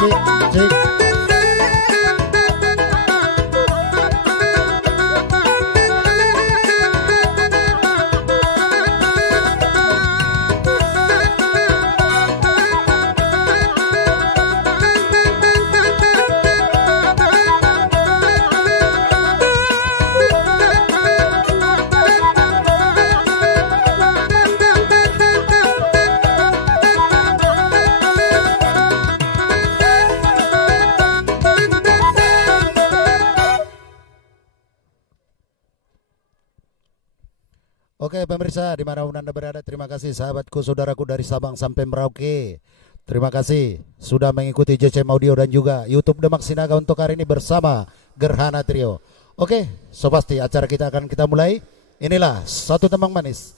cik, cik. Oke pemirsa dimanapun Anda berada, terima kasih sahabatku saudaraku dari Sabang sampai Merauke. Terima kasih sudah mengikuti JCM Audio dan juga YouTube Demak Sinaga untuk hari ini bersama Gerhana Trio. Oke, so pasti acara kita mulai. Inilah satu tembang manis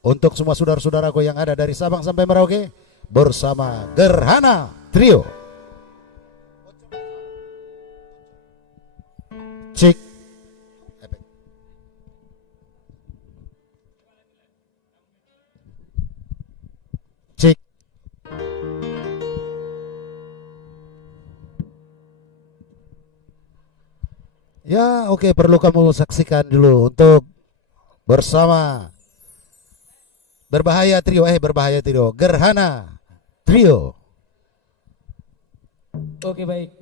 untuk semua saudara-saudaraku yang ada dari Sabang sampai Merauke bersama Gerhana Trio. Cik. Cik. Ya oke, perlu kamu saksikan dulu untuk bersama Berbahaya Trio Gerhana Trio. Oke baik.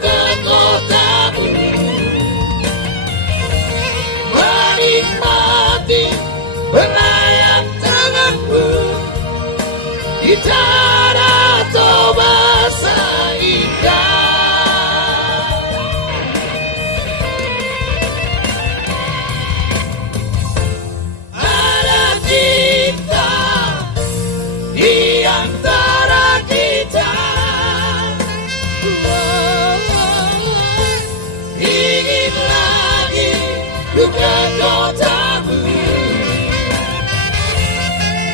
ke kotamu, menikmati belayar tanganmu di tanah Toba indah. Ada cinta di antara kita, ingin lagi ku ke kotamu,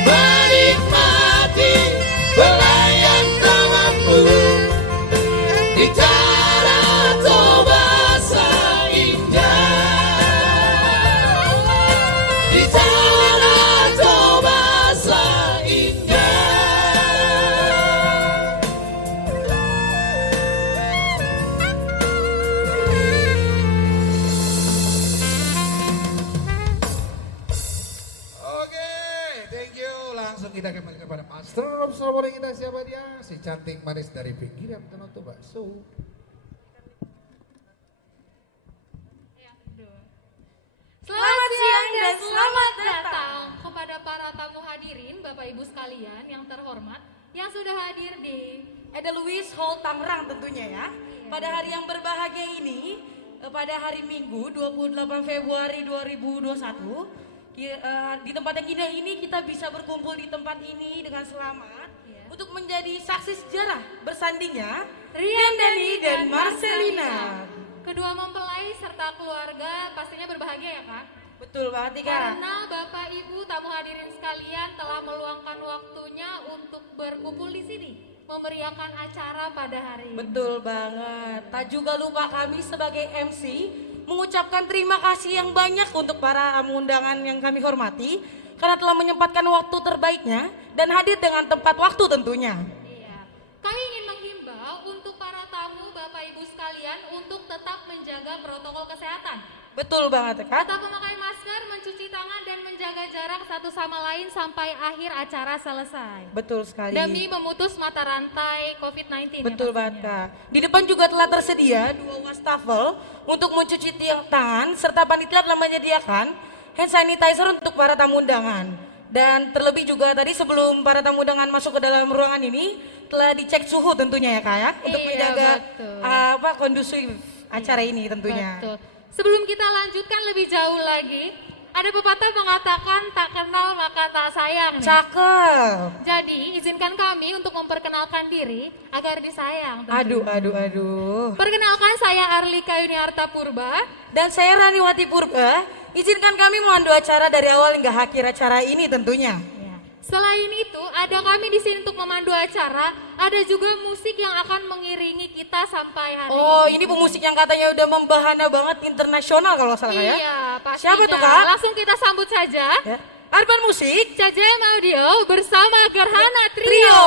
menikmati belayan tanganmu di tanah Toba indah, di tanah Toba indah. Oke, thank you. Langsung kita kembali kepada Master of Ceremony kita, siapa dia? Si cantik manis dari pinggiran Danau Toba. Selamat siang dan selamat datang kepada para tamu hadirin, Bapak Ibu sekalian yang terhormat yang sudah hadir di Edelweiss Hall Tangerang tentunya ya. Pada hari yang berbahagia ini, pada hari Minggu 28 Februari 2021, di tempat yang indah ini kita bisa berkumpul di tempat ini dengan selamat untuk menjadi saksi sejarah bersandingnya Riyandani dan Marcelina. Kedua mempelai serta keluarga pastinya berbahagia ya Kak? Betul banget nih Kak. Karena Bapak Ibu tamu hadirin sekalian telah meluangkan waktunya untuk berkumpul di sini, memeriahkan acara pada hari ini. Betul banget. Tak juga lupa kami sebagai MC mengucapkan terima kasih yang banyak untuk para tamu undangan yang kami hormati karena telah menyempatkan waktu terbaiknya dan hadir dengan tepat waktu tentunya. Iya. Kami ingin menghimbau untuk para tamu Bapak Ibu sekalian untuk tetap menjaga protokol kesehatan. Betul banget Kak. Tetap memakai masker, mencuci tangan dan menjaga jarak satu sama lain sampai akhir acara selesai. Betul sekali. Demi memutus mata rantai COVID-19. Betul banget Kak. Di depan juga telah tersedia 2 wastafel untuk mencuci tangan serta panitia telah menyediakan hand sanitizer untuk para tamu undangan. Dan terlebih juga tadi sebelum para tamu undangan masuk ke dalam ruangan ini telah dicek suhu tentunya ya Kak ya, untuk menjaga kondusif acara ini tentunya. Betul. Sebelum kita lanjutkan lebih jauh lagi, ada pepatah mengatakan tak kenal maka tak sayang nih. Cakep. Jadi izinkan kami untuk memperkenalkan diri agar disayang. tentunya. Aduh. Perkenalkan saya Arlika Yuniarta Purba. Dan saya Raniwati Purba. Izinkan kami memandu acara dari awal hingga akhir acara ini tentunya. Selain itu, ada kami di sini untuk memandu acara. Ada juga musik yang akan mengiringi kita sampai hari ini. Oh, ini pemusik yang katanya udah membahana banget internasional kalau salah ya. Iya, pastinya. Siapa tuh Kak? Langsung kita sambut saja. Ya. Arban Musik CJM Audio bersama Gerhana Trio. Trio.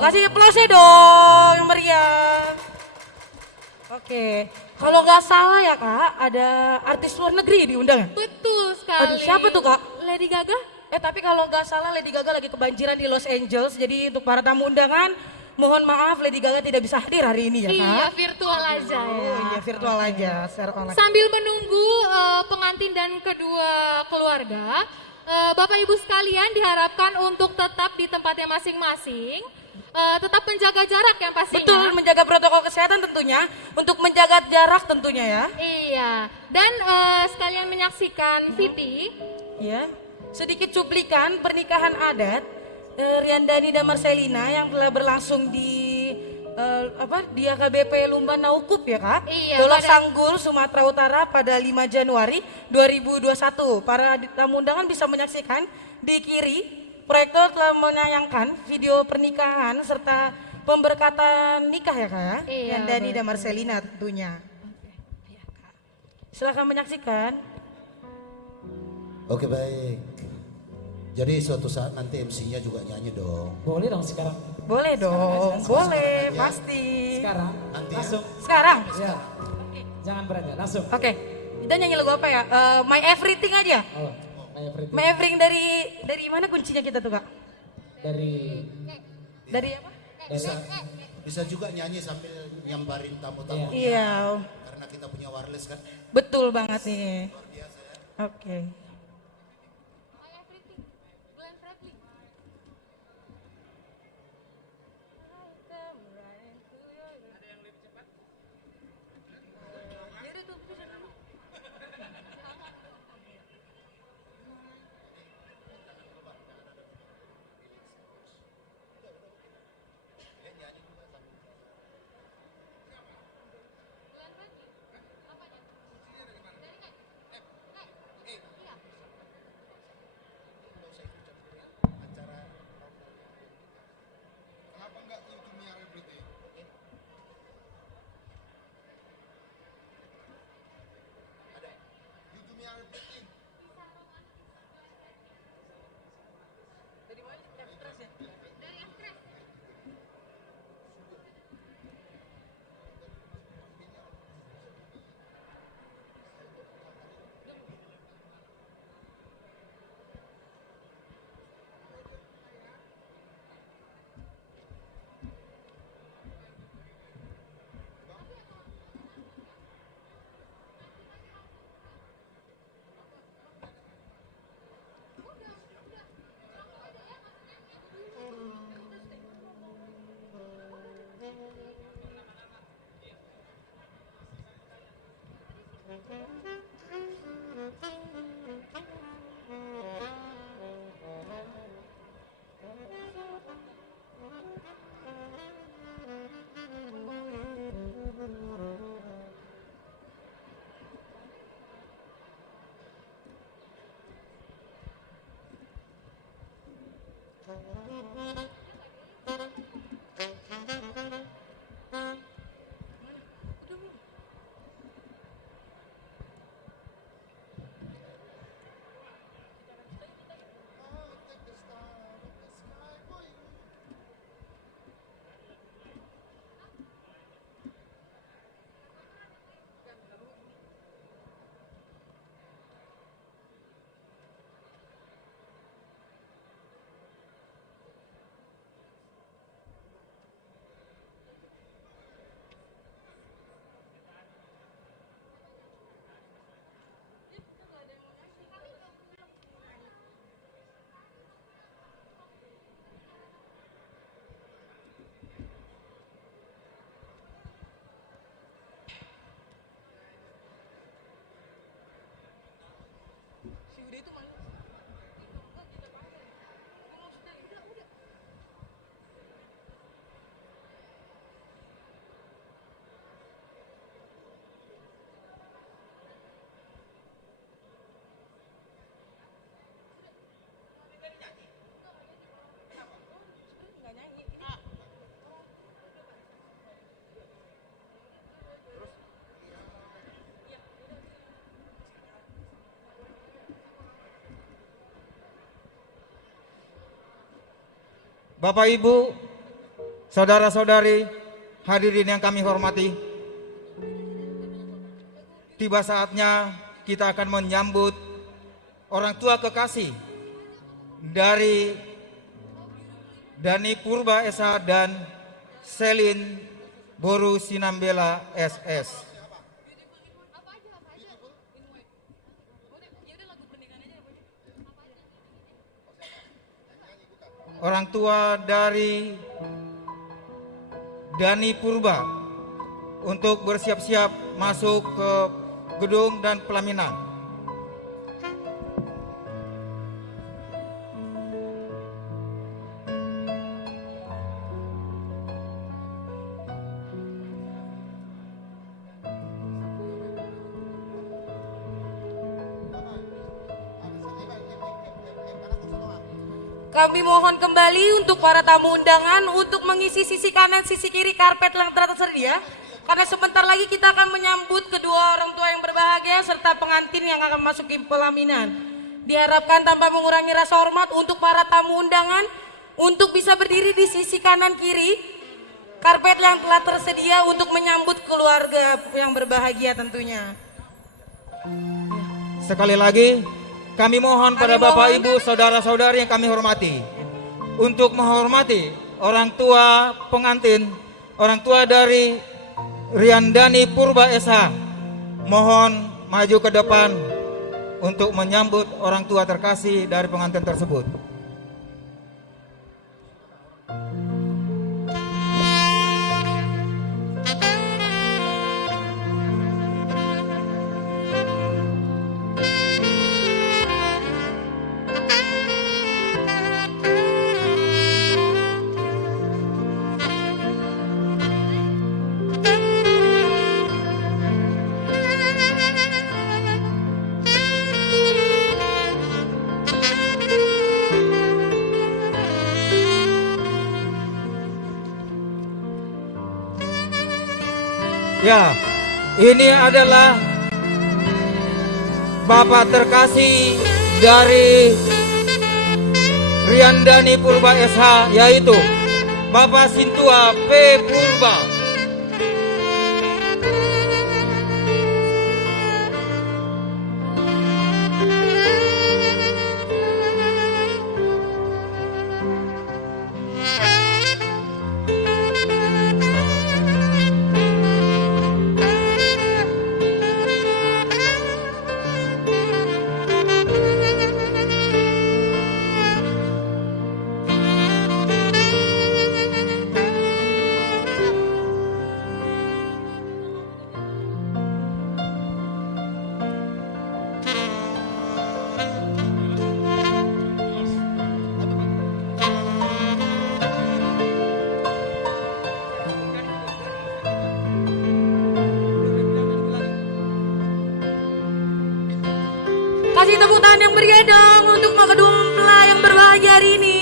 Kasih aplausnya dong yang meriah. Oke, kalau nggak salah ya Kak, ada artis luar negeri diundang. Betul sekali. Aduh, siapa tuh Kak? Lady Gaga. Tapi kalau nggak salah Lady Gaga lagi kebanjiran di Los Angeles. Jadi untuk para tamu undangan, mohon maaf Lady Gaga tidak bisa hadir hari ini ya Kak. Iya, virtual aja ya. Iya, virtual aja secara online. Sambil menunggu pengantin dan kedua keluarga, Bapak Ibu sekalian diharapkan untuk tetap di tempatnya masing-masing, tetap menjaga jarak yang pastinya. Betul, menjaga protokol kesehatan tentunya, untuk menjaga jarak tentunya ya. Iya, dan sekalian menyaksikan Viti. Ya, sedikit cuplikan pernikahan adat Riyandani dan Marcelina yang telah berlangsung di di AKBP Lumban Naukup ya Kak. Iya, Dolok Sanggul, Sumatera Utara pada 5 Januari 2021. Para tamu undangan bisa menyaksikan di kiri. Proyektor telah menayangkan video pernikahan serta pemberkatan nikah ya Kak ya. Iya, Riyandani dan Marcelina tentunya. Silakan menyaksikan. Oke baik. Jadi suatu saat nanti MC-nya juga nyanyi dong. Boleh dong sekarang. Boleh dong, boleh, sekarang aja. pasti. Sekarang. Nanti Langsung. Sekarang? Ya. Jangan berat ya, langsung. Oke, kita nyanyi lagu apa ya? My Everything aja. Oh, kayak Pretty. My Everything dari mana kuncinya kita tuh Kak? Dari Dari apa? bisa bisa juga nyanyi sambil nyambarin tamu-tamu. Iya, Karena kita punya wireless kan. betul banget nih. Oke. Bapak Ibu, saudara-saudari, hadirin yang kami hormati, tiba saatnya kita akan menyambut orang tua kekasih dari Dani Purba SH dan Selin Boru Sinambela SS. Orang tua dari Dani Purba untuk bersiap-siap masuk ke gedung dan pelaminan. Kami mohon kembali untuk para tamu undangan untuk mengisi sisi kanan, sisi kiri karpet yang telah tersedia. Karena sebentar lagi kita akan menyambut kedua orang tua yang berbahagia serta pengantin yang akan masuk ke pelaminan. Diharapkan tanpa mengurangi rasa hormat untuk para tamu undangan untuk bisa berdiri di sisi kanan kiri karpet yang telah tersedia untuk menyambut keluarga yang berbahagia tentunya. Sekali lagi, kami mohon pada Bapak Ibu, saudara-saudari yang kami hormati, untuk menghormati orang tua pengantin, orang tua dari Riandani Purba SH. Mohon maju ke depan untuk menyambut orang tua terkasih dari pengantin tersebut. Ya, ini adalah Bapak terkasih dari Riandani Purba SH, yaitu Bapak Sintua P. Purba. Kasih tepuk tangan yang meriah dong untuk kedua mempelai yang berbahagia hari ini.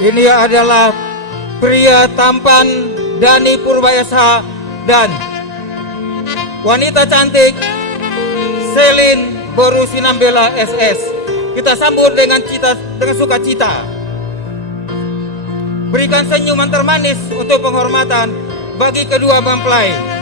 Ini adalah pria tampan Dani Purba SH dan wanita cantik Selin Boru Sinambela SS. Kita sambut dengan sukacita. Berikan senyuman termanis untuk penghormatan bagi kedua mempelai.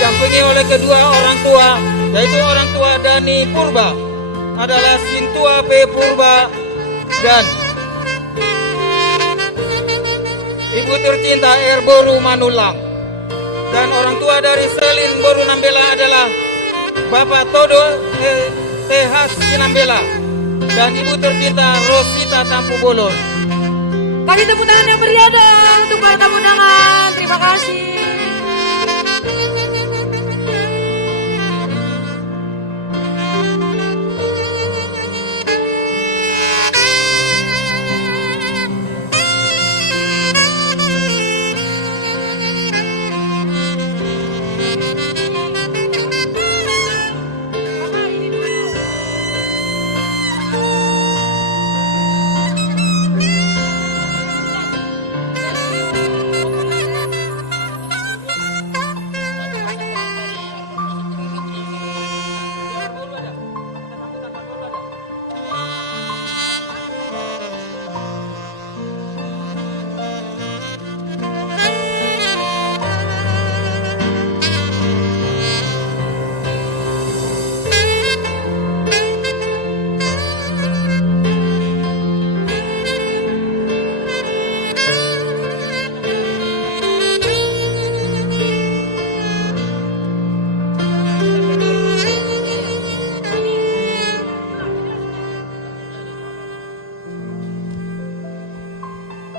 Didampingi oleh kedua orang tua, yaitu orang tua Dani Purba adalah Sintua P. Purba dan Ibu tercinta Boru Manulang. Dan orang tua dari Selin Boru Nambela adalah Bapak Todo TH Sinambela dan Ibu tercinta Rosita Tampu Bolon. Kasih tepuk tangan yang meriah dong untuk para tamu undangan. Terima kasih.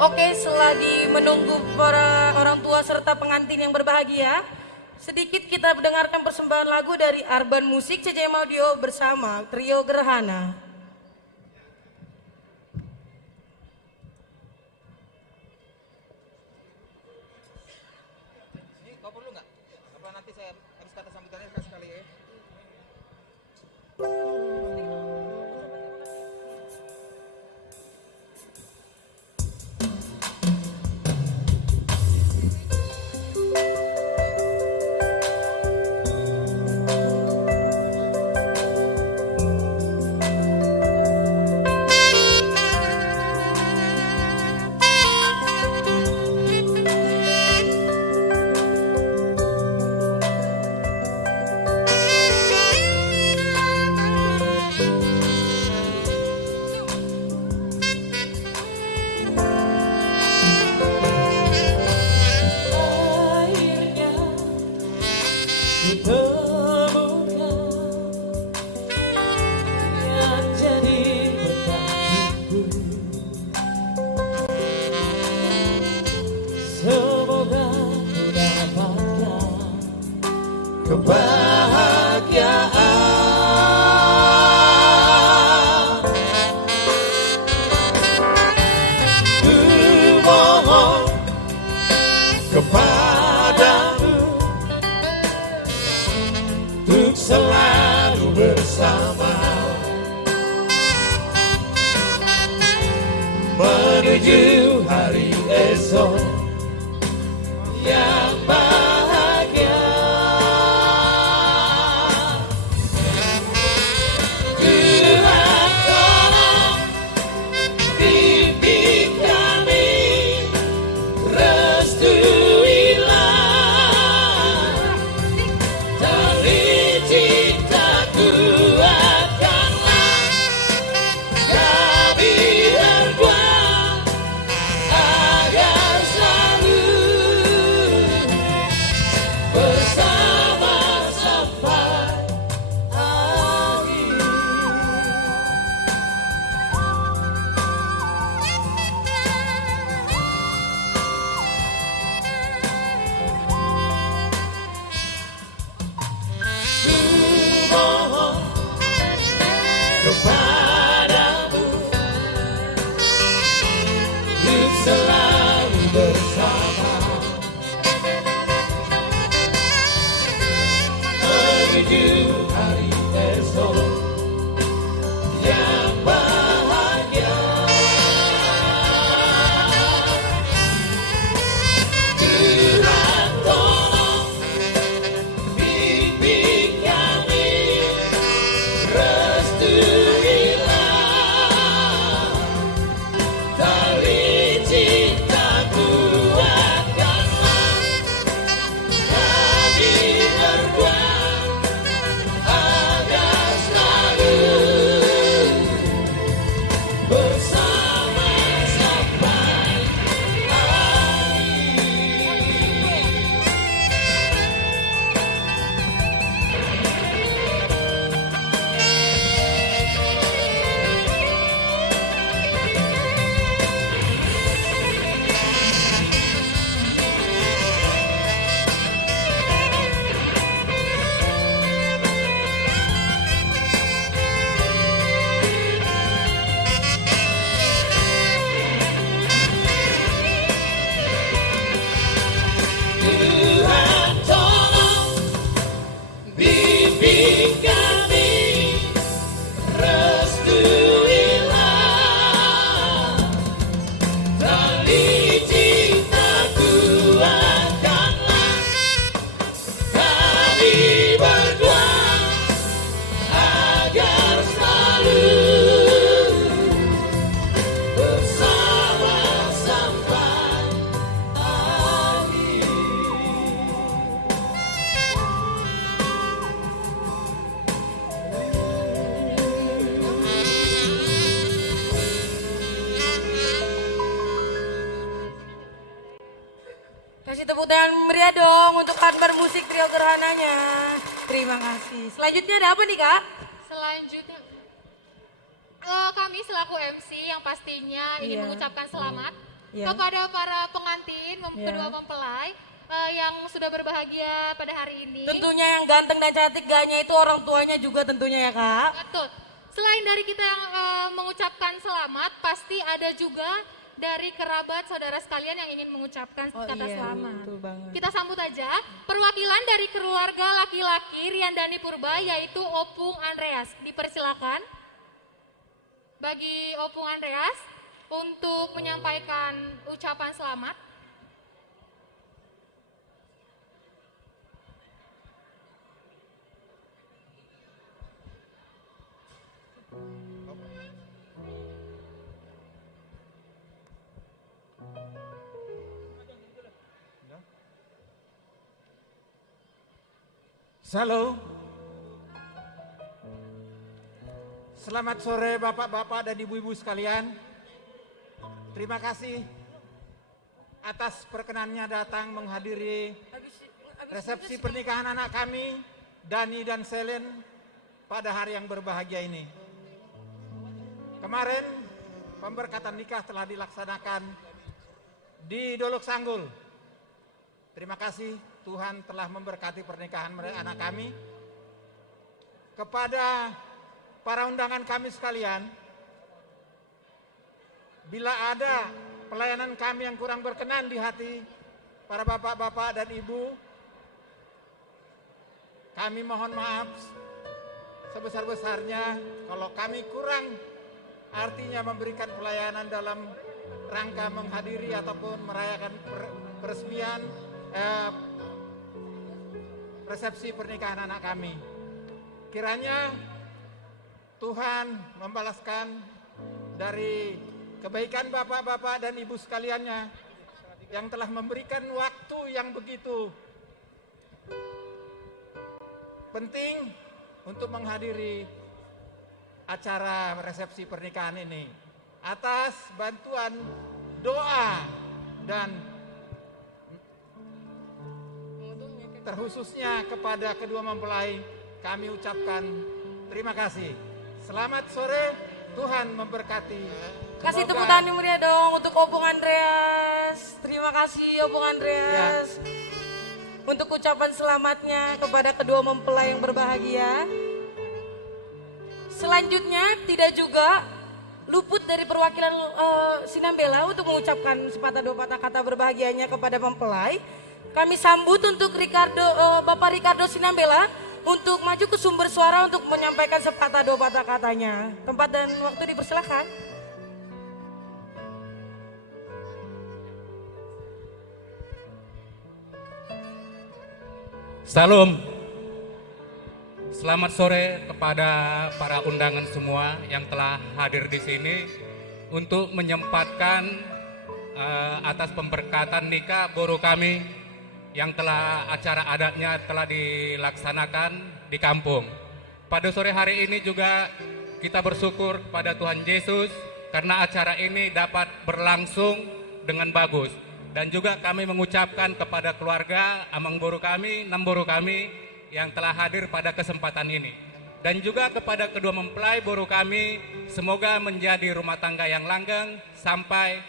Oke, selagi menunggu para orang tua serta pengantin yang berbahagia, sedikit kita mendengarkan persembahan lagu dari Arban Musik CJM Audio bersama Trio Gerhana. Ini kau perlu nggak? Apa nanti saya habis kata sambutannya kasih sekali ya? menuju hari esok yang bahagia. Tuhan tolong bimbing kami, restuilah tali cintaku, kuatkanlah kami berdua agar selalu bersama sampai akhir. Ku mohon kepadamu untuk selalu bersama menuju hari esok yang bahagia. Tuhan tolong bimbing kami, restuilah tali cintaku, kuatkanlah kami berdua agar selalu bersama sampai akhir. Tuhan tolong bimbing kami, restuilah tali cintaku, kuatkanlah kami berdua agar selalu bersama sampai akhir. Kasih tepuk tangan meriah dong untuk partner musik trio gerhananya. Terima kasih. Selanjutnya ada apa nih Kak? Selanjutnya kami selaku MC yang pastinya ingin Iya. mengucapkan selamat Iya. kepada para pengantin, Iya. kedua mempelai yang sudah berbahagia pada hari ini. Tentunya yang ganteng dan cantik gaknya itu orang tuanya juga tentunya ya Kak. Betul. Selain dari kita yang mengucapkan selamat, pasti ada juga dari kerabat saudara sekalian yang ingin mengucapkan Oh kata iya, selamat. betul banget. Kita sambut aja perwakilan dari keluarga laki-laki Riandani Purba yaitu Opung Andreas. Dipersilakan bagi Opung Andreas untuk menyampaikan ucapan selamat. Halo. Selamat sore bapak-bapak dan ibu-ibu sekalian. Terima kasih atas perkenannya datang menghadiri resepsi pernikahan anak kami, Dani dan Selen, pada hari yang berbahagia ini. Kemarin pemberkatan nikah telah dilaksanakan di Dolok Sanggul. Terima kasih Tuhan telah memberkati pernikahan anak kami. Kepada para undangan kami sekalian, bila ada pelayanan kami yang kurang berkenan di hati para bapak-bapak dan ibu, kami mohon maaf sebesar-besarnya kalau kami kurang artinya memberikan pelayanan dalam rangka menghadiri ataupun merayakan peresmian resepsi pernikahan anak kami. Kiranya Tuhan membalaskan dari kebaikan bapak-bapak dan ibu sekaliannya yang telah memberikan waktu yang begitu penting untuk menghadiri acara resepsi pernikahan ini. Atas bantuan doa dan terkhususnya kepada kedua mempelai, kami ucapkan terima kasih. Selamat sore, Tuhan memberkati. Kasih Semoga- tepuk tangan yang meriah dong untuk Opung Andreas. Terima kasih Opung Andreas. Untuk ucapan selamatnya kepada kedua mempelai yang berbahagia. Selanjutnya tidak juga luput dari perwakilan Sinambela untuk mengucapkan sepatah dua patah kata berbahagianya kepada mempelai. Kami sambut untuk Bapak Ricardo Sinambela untuk maju ke sumber suara untuk menyampaikan sepatah dua patah katanya. Tempat dan waktu dipersilakan. Salam. Selamat sore kepada para undangan semua yang telah hadir di sini untuk menyempatkan atas pemberkatan nikah boru kami yang telah acara adatnya telah dilaksanakan di kampung. Pada sore hari ini juga kita bersyukur kepada Tuhan Yesus karena acara ini dapat berlangsung dengan bagus. Dan juga kami mengucapkan kepada keluarga amang boru kami, enam boru kami yang telah hadir pada kesempatan ini. Dan juga kepada kedua mempelai boru kami, semoga menjadi rumah tangga yang langgeng sampai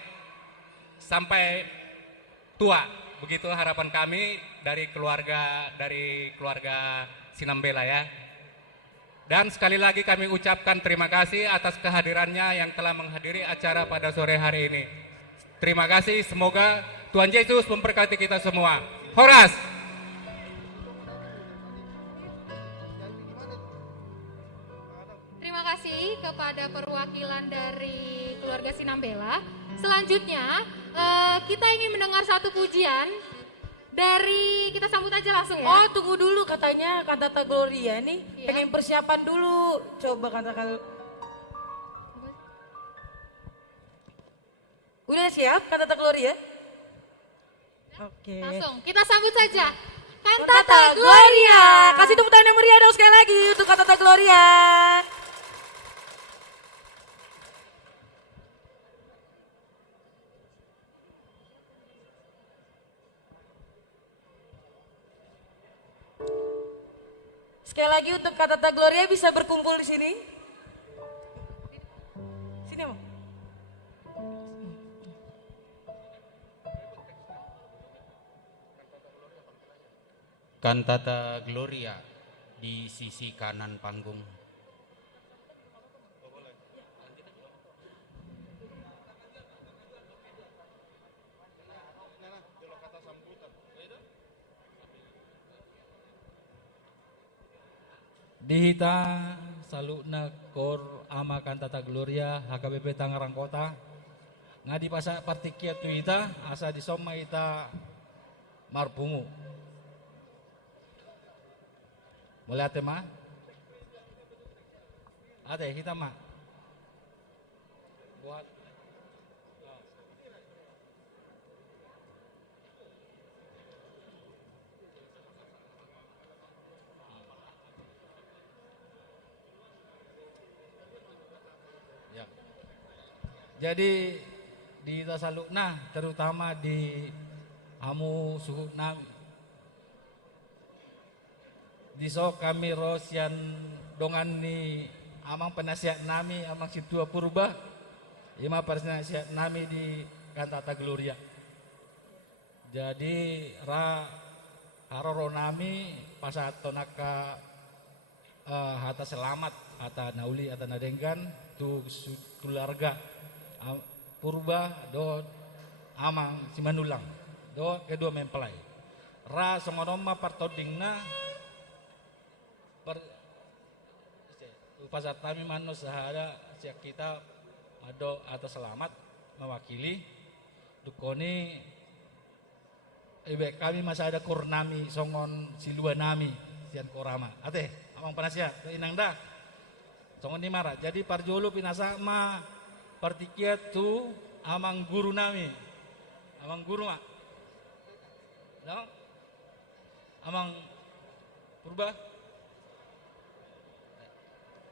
tua. Begitu harapan kami dari keluarga Sinambela ya. Dan sekali lagi kami ucapkan terima kasih atas kehadirannya yang telah menghadiri acara pada sore hari ini. Terima kasih, semoga Tuhan Yesus memberkati kita semua. Horas! Terima kasih kepada perwakilan dari keluarga Sinambela. Selanjutnya kita ingin mendengar satu pujian dari, kita sambut aja langsung ya. Oh tunggu dulu katanya Kantata Gloria nih. Iya. Pengen persiapan dulu. Coba katakan. Udah siap Kantata Gloria? Oke. Langsung kita sambut saja Kantata Gloria. Kasih tepuk tangan yang meriah dong sekali lagi untuk Kantata Gloria. Sekali lagi untuk Kantata Gloria bisa berkumpul di sini. Sini, Mam. Kantata Gloria di sisi kanan panggung. Dihita salukna kor ama Kantata Gloria HKBP Tangerang Kota. Ngadi pasak partikia tu ita asa disoma ita marpungu. Mulai ate ma? Ate kita ma. Buat ya. Jadi di Tasalukna terutama di Amu Suhu Nami di so kami rosian dongan ni amang penasihat nami amang situa purba ima penasihat nami di Kantata Gloria. Jadi haroro nami pasato naka hata selamat hata nauli hata nadenggan tu keluarga purba do amang simanulang do kedua mempelai songonoma partodingna pasat kami manos sahada siak kita ado atas selamat mewakili dukoni ibe kami masih ada kurnami songon siluanami sian korama ate amang panasya inang dah songon di mara jadi parjolo pinasa ma partikiat tu amang guru nami amang guru mak no? Amang purba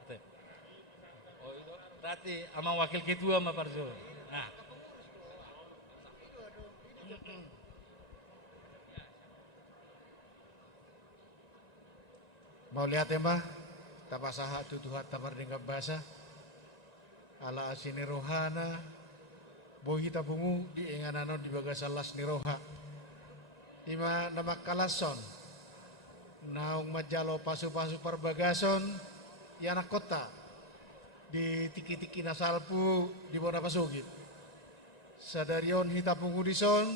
ate oh itu berarti amang wakil ketua ma parjolo nah Mau lihat ya mbah, tapasaha tutuhat tapar dengan bahasa, ala asini rohana, bohi tabungu di enganano di bagasalas ni roha. Ima nama kalason, naung majalo pasu-pasu perbagason, anak kota, di tiki-tiki nasalpu di bona pasugit. Sadarion hitapungu dison,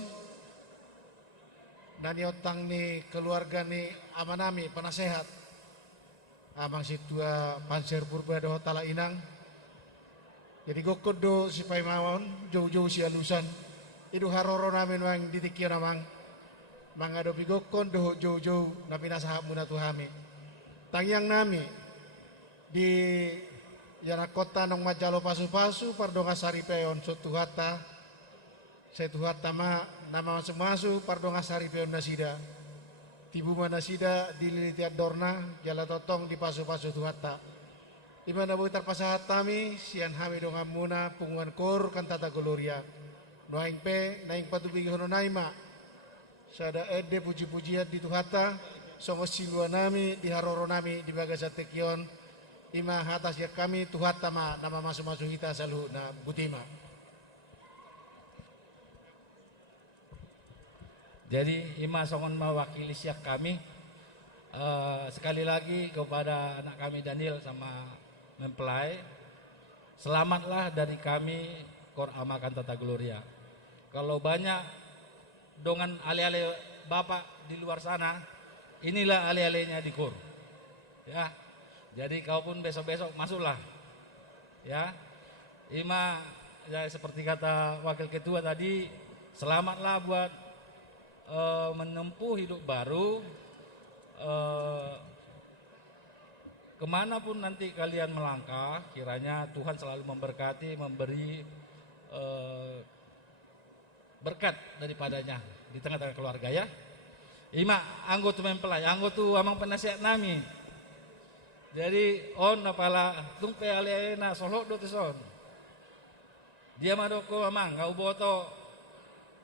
nani otang ni keluarga ni amanami penasehat. Amang situa panser purba doh tala inang. Jadi gokod do si paimawon jauh-jauh si alusan. Idu haroro namin wang ditikir namang. Mangado pigokon doh jauh-jauh napi nasahap muna tuhami. Tangyang nami di yana kota nong majalo pasu-pasu pardonga sari peon so tuhata. Saya tuhata ma nama masuk-masuk pardonga sari peon nasida. Tibu mana sida dililitiat dorna jala totong di pasu-pasu tuhata. Imana buitar pasahat tami sian hami dongam muna punguan kor kan tata gloria. Noaing pe naing patubigi hono naima. Sada ede puji-pujiat di tuhata songo silua nami di haroro nami di bagasa tekion. Ima hatas ya kami tuhata ma nama masuk-masuk kita salu na butima. Jadi ima songon mewakili siak kami sekali lagi kepada anak kami Daniel sama mempelai selamatlah dari kami kor amakan tata gloria. Kalau banyak dongan ale-ale bapak di luar sana inilah ale-alenya di kor ya. Jadi kau pun besok-besok masuklah ya. Ima ya, seperti kata wakil ketua tadi selamatlah buat menempuh hidup baru kemanapun nanti kalian melangkah kiranya Tuhan selalu memberkati memberi berkat daripadanya di tengah-tengah keluarga ya. Ima anggota mempelai anggota amang penasihat nami jadi on apala tungpe alena solok do son dia madoko amang kau boto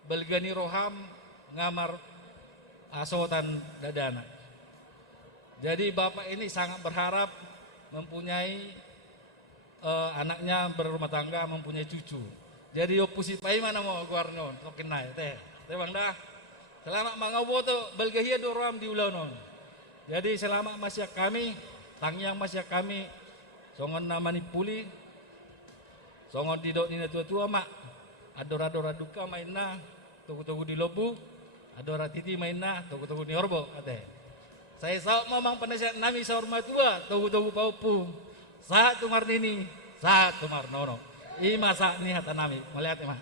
belgani roham ngamar asotan dadana. Jadi bapak ini sangat berharap mempunyai anaknya berumah tangga mempunyai cucu. Jadi opusi pai mana mau guarnon tokin naik teh bang dah. Selamat mangau boto belgahia doram di ulanon. Jadi selamat masih kami tangyang masih kami songon nama ni puli songon didok nina tua-tua mak adora-dora duka mainna tugu-tugu di lobu adora titi mainna tugu-tugu ni orbo ate. Saya saat mamang penasihat nami sahormat tua tugu-tugu paupu saat tumar nini saat tumar nono ima saat ni hata nami melihat ima.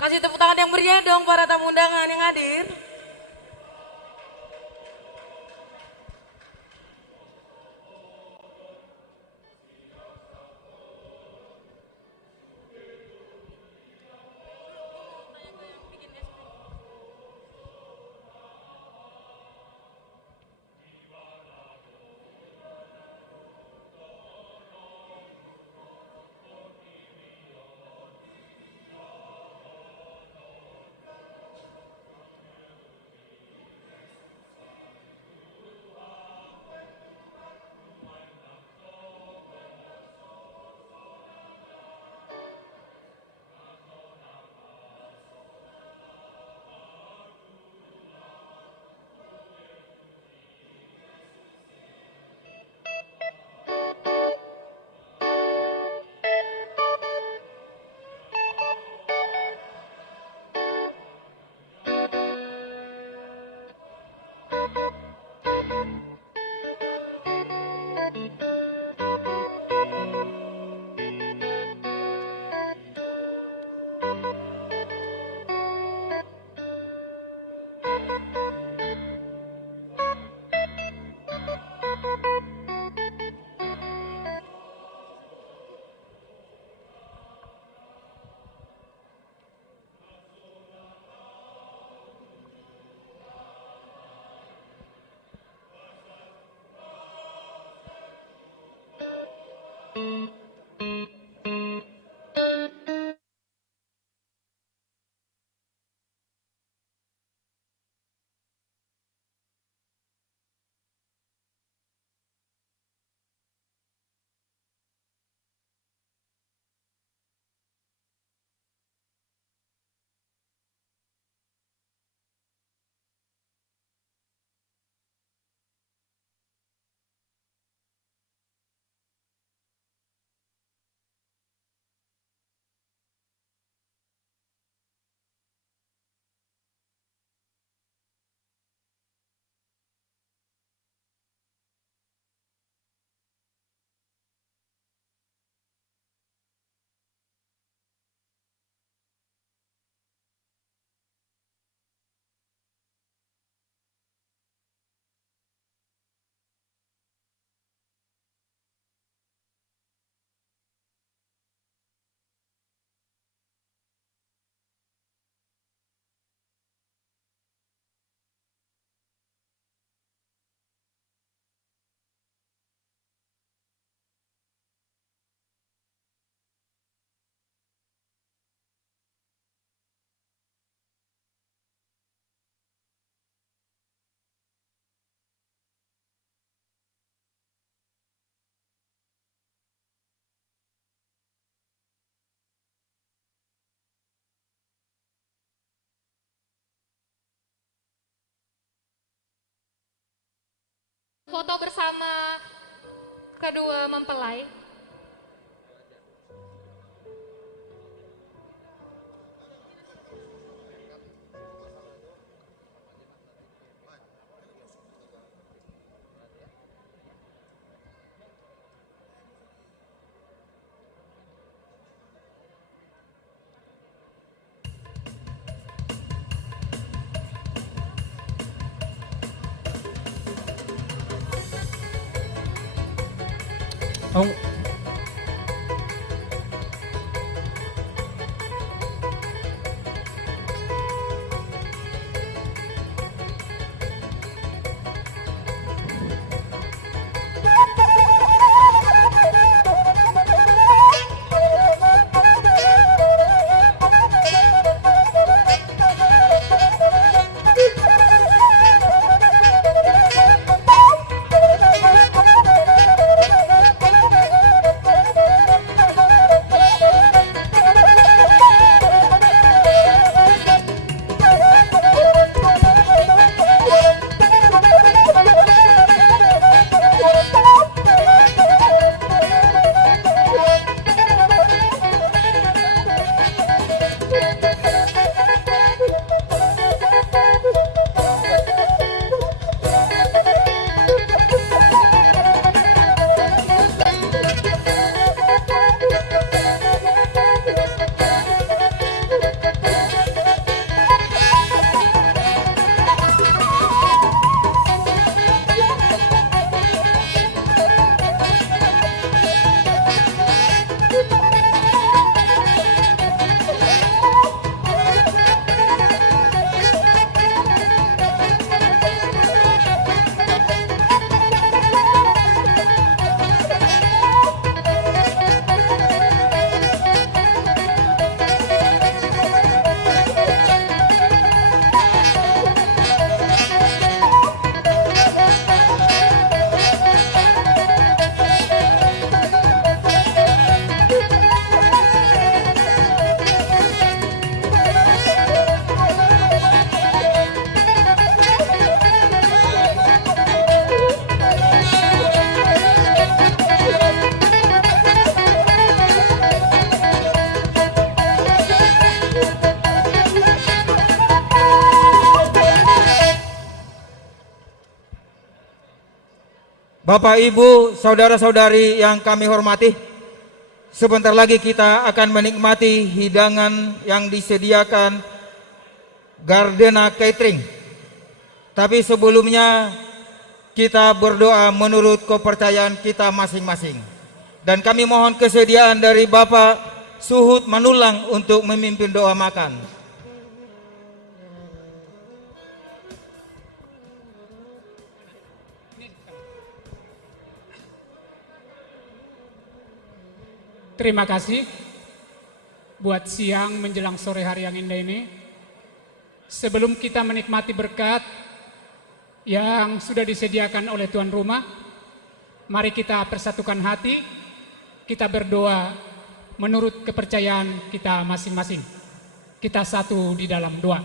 Kasih tepuk tangan yang meriah dong para tamu undangan yang hadir. Foto bersama kedua mempelai. Oh, Bapak, Ibu, saudara-saudari yang kami hormati, sebentar lagi kita akan menikmati hidangan yang disediakan Gardena Catering. Tapi sebelumnya kita berdoa menurut kepercayaan kita masing-masing. Dan kami mohon kesediaan dari Bapak Suhut Manulang untuk memimpin doa makan. Terima kasih buat siang menjelang sore hari yang indah ini. Sebelum kita menikmati berkat yang sudah disediakan oleh tuan rumah, mari kita persatukan hati, kita berdoa menurut kepercayaan kita masing-masing. Kita satu di dalam doa.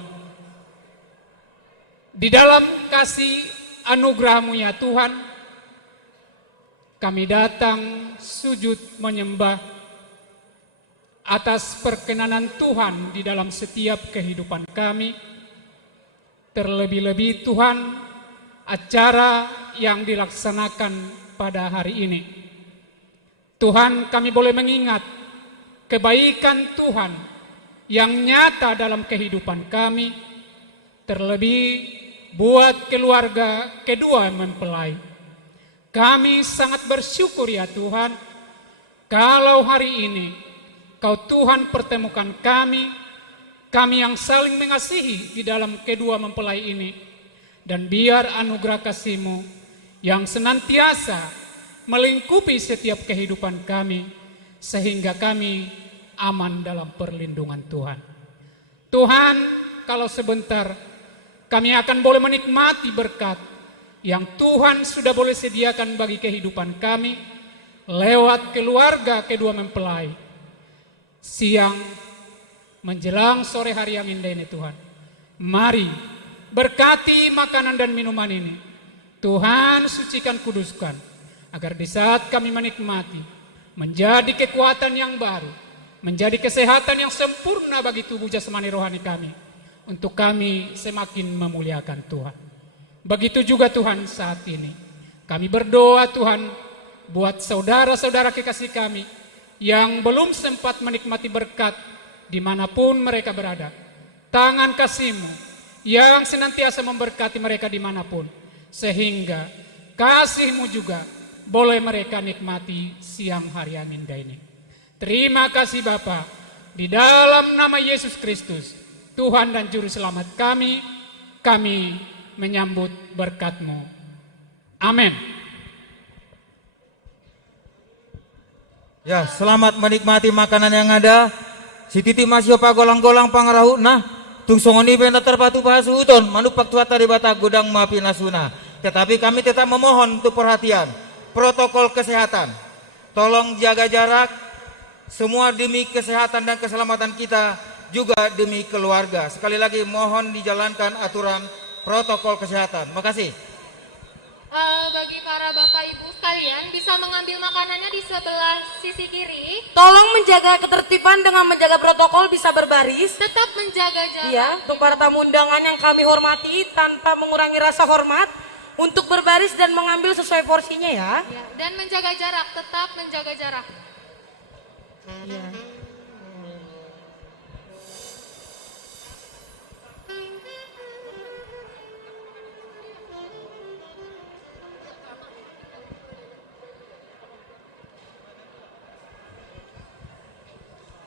Di dalam kasih anugerah-Mu ya Tuhan, kami datang sujud menyembah atas perkenanan Tuhan di dalam setiap kehidupan kami. Terlebih-lebih Tuhan, acara yang dilaksanakan pada hari ini. Tuhan, kami boleh mengingat kebaikan Tuhan yang nyata dalam kehidupan kami, terlebih buat keluarga kedua mempelai. Kami sangat bersyukur ya Tuhan, kalau hari ini Kau Tuhan pertemukan kami yang saling mengasihi di dalam kedua mempelai ini. Dan biar anugerah kasih-Mu yang senantiasa melingkupi setiap kehidupan kami, sehingga kami aman dalam perlindungan Tuhan. Tuhan, kalau sebentar kami akan boleh menikmati berkat yang Tuhan sudah boleh sediakan bagi kehidupan kami lewat keluarga kedua mempelai. Siang menjelang sore hari yang indah ini Tuhan, mari berkati makanan dan minuman ini. Tuhan sucikan kuduskan, agar di saat kami menikmati, menjadi kekuatan yang baru, menjadi kesehatan yang sempurna bagi tubuh jasmani rohani kami, untuk kami semakin memuliakan Tuhan. Begitu juga Tuhan saat ini, kami berdoa Tuhan, buat saudara-saudara kekasih kami, yang belum sempat menikmati berkat, dimanapun mereka berada. Tangan kasih-Mu yang senantiasa memberkati mereka dimanapun, sehingga kasih-Mu juga boleh mereka nikmati siang hari yang indah ini. Terima kasih Bapa, di dalam nama Yesus Kristus, Tuhan dan Juru Selamat kami menyambut berkat-Mu. Amin. Ya, selamat menikmati makanan yang ada. Si titi masih pa golang-golang pangarahu nah. Tung songoni benda terpatu pahasuhuton manupak tuata di bata gudang mapi nasuna. Tetapi kami tetap memohon untuk perhatian. Protokol kesehatan. Tolong jaga jarak. Semua demi kesehatan dan keselamatan kita. Juga demi keluarga. Sekali lagi mohon dijalankan aturan protokol kesehatan. Makasih. Bagi para bapak ibu sekalian, bisa mengambil makanannya di sebelah sisi kiri. Tolong menjaga ketertiban dengan menjaga protokol, bisa berbaris. Tetap menjaga jarak. Iya, untuk para tamu undangan yang kami hormati tanpa mengurangi rasa hormat, untuk berbaris dan mengambil sesuai porsinya ya. Ya, dan menjaga jarak, tetap menjaga jarak. Iya.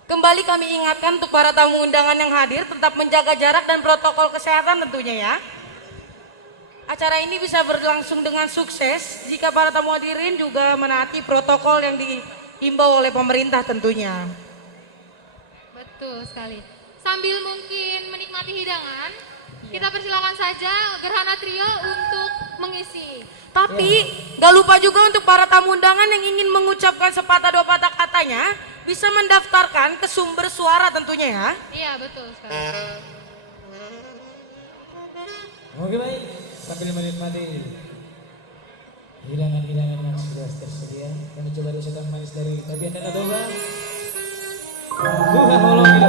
Kembali kami ingatkan untuk para tamu undangan yang hadir tetap menjaga jarak dan protokol kesehatan tentunya ya. Acara ini bisa berlangsung dengan sukses jika para tamu hadirin juga menaati protokol yang diimbau oleh pemerintah tentunya. Betul sekali. Sambil mungkin menikmati hidangan, kita persilakan saja Gerhana Trio untuk mengisi. Tapi gak lupa juga untuk para tamu undangan yang ingin mengucapkan sepatah dua patah katanya, bisa mendaftarkan ke sumber suara tentunya ya. Iya betul sekali. Oke baik, sambil menikmati hidangan-hidangan yang sudah tersedia, kami coba rasakan manis dari bagian dan adoba. Bukan holong gitu.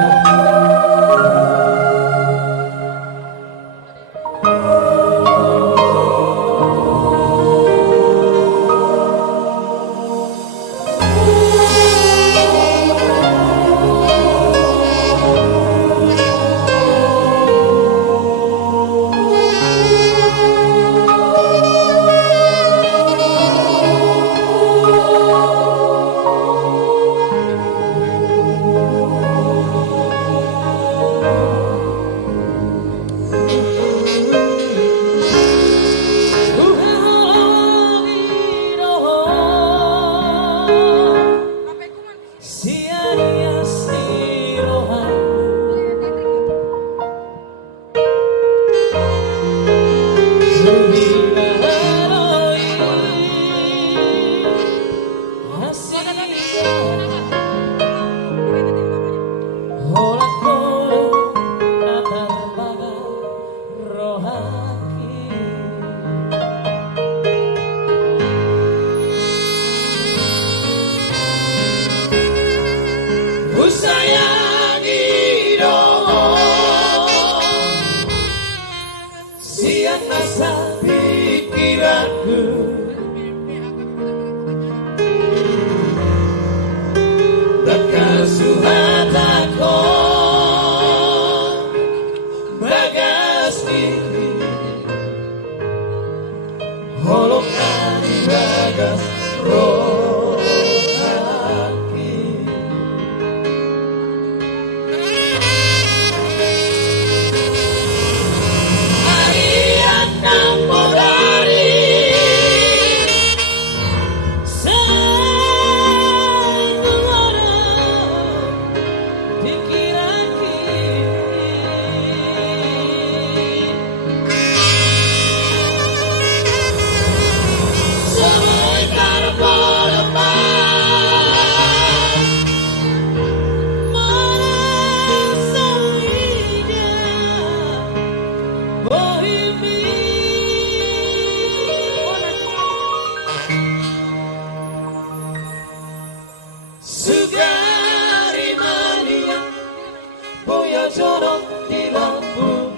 Boyojono di Lampung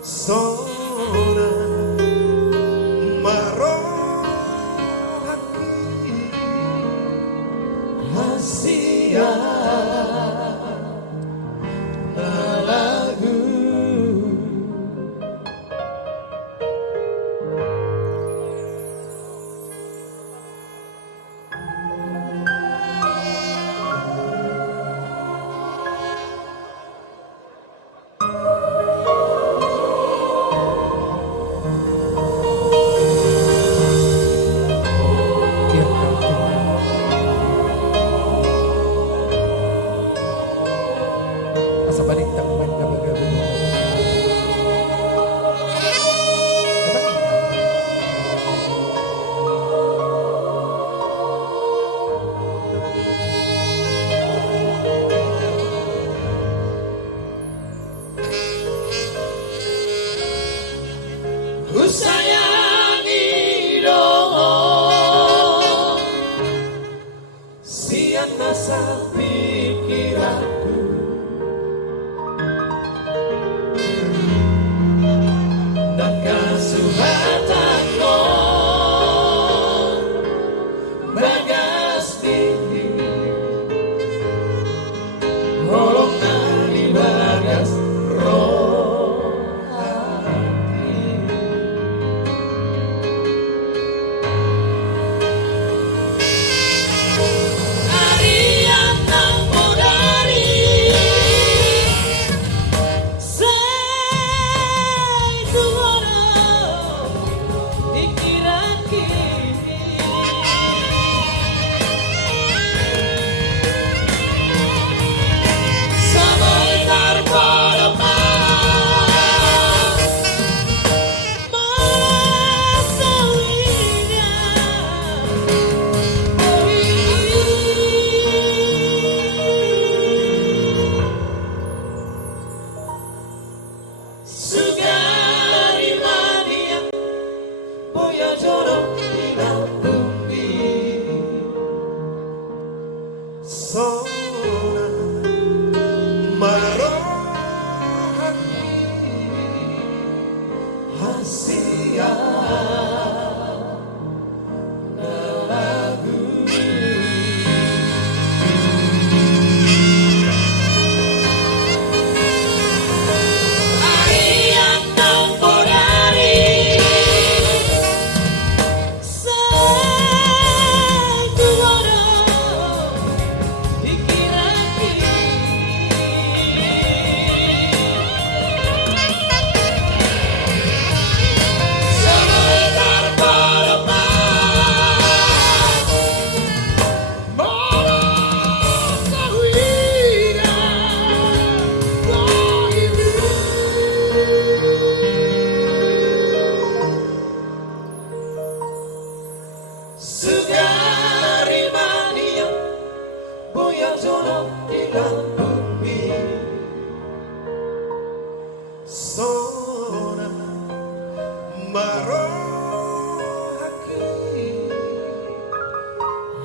Sona marohaki Asia lagu Asa balik tak main gagal-gagal. Ku sayangi dong siang masa pikiranku dan kasuhatanku bagas diri holongan di bagas roh Arian nang modari Say tuwana pikiran kini Sebentar berdepan Masa Sugari mania Boyojono di Lampung Sona marohaki Asia lagu Arian nang modari Say tuwana pikiran kini Sebentar berdepan Merasa wira Sugari mania Boyojono di Lampung Sona marohaki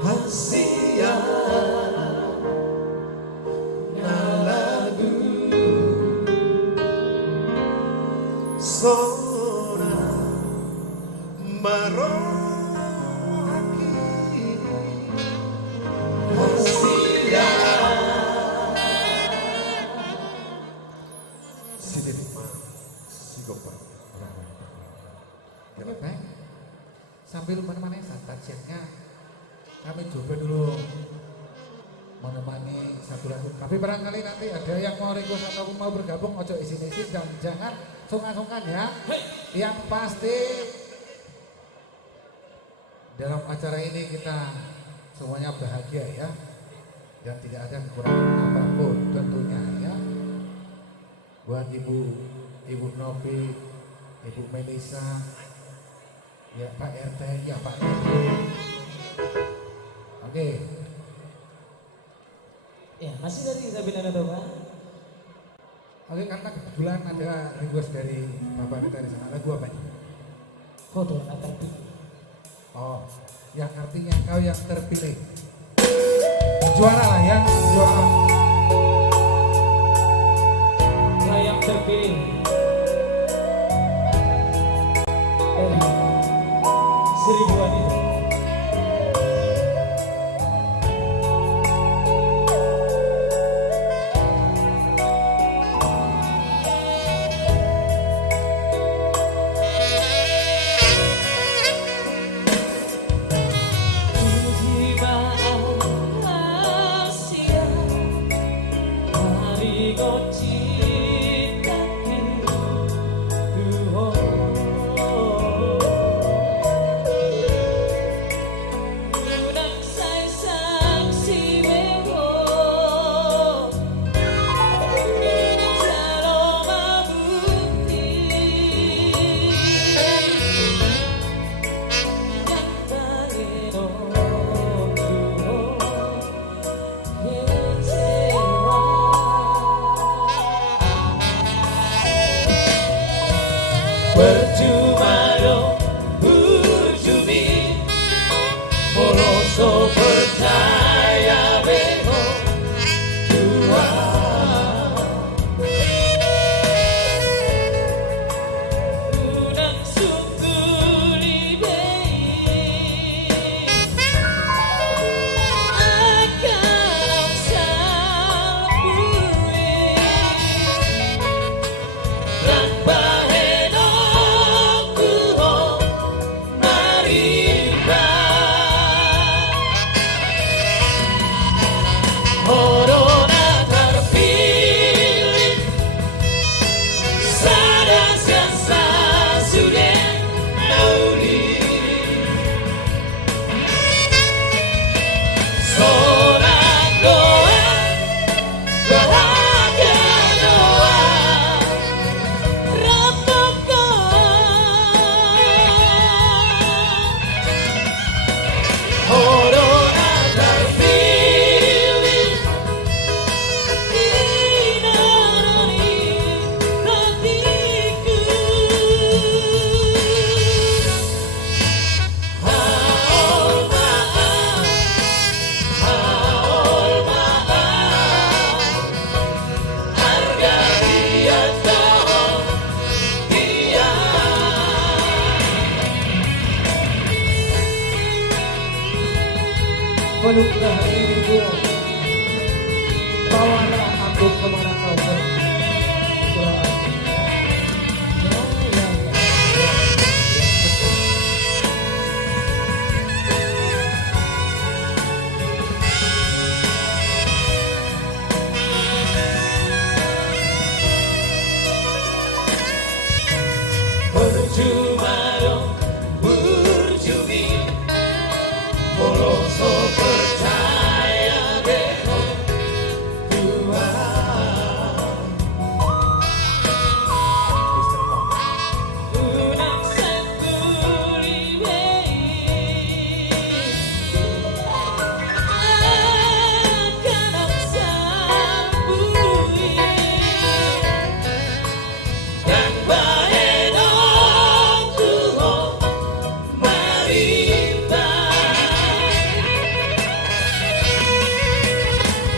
Asia lagu Sona marohaki Asia Sambil menemani tajamnya kami coba dulu menemani satu lagu. Tapi barangkali nanti ada yang mau request atau mau bergabung, ojo isin-isin dan jangan sungkan-sungkan ya. Yang pasti dalam acara ini kita semuanya bahagia ya, dan tidak ada kekurangan apapun tentunya ya. Buat Ibu Novi, Ibu Melisa, ya Pak RT, ya Pak RT. Oke. Ya, masih dari Sabina Natoba. Oke, karena kebetulan ada request dari Bapak kita di sana, lagu apa ini? Foto yang terpilih. Oh, yang artinya kau yang terpilih. Juara lah ya, juara. Seribuan itu. Percuma dong berjumi, Poloso percaya beho Tuhan. Unang sukuli bei akan salpuli dan baheno kuho mariba corona terpilih sada sensa sudah nauli seorang doa bahagia doa rapoko corona terpilih inaroni hatiku haol maaf harga dia toh dia Peluklah diriku, bawalah aku kemana kau pergi. Itulah artinya. Percuma dong berjumi, Poloso percaya beho Tuhan. Unang santuri bei akan salpuli dan baheno kuho mariba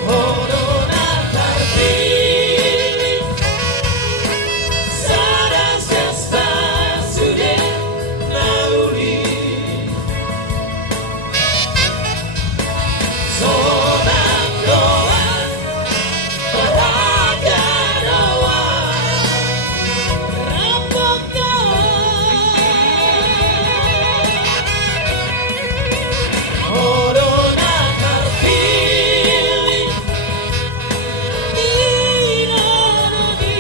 corona terpilih sada sesta sudah nauli seorang doa bahagia doa rapoko corona terpilih inaroni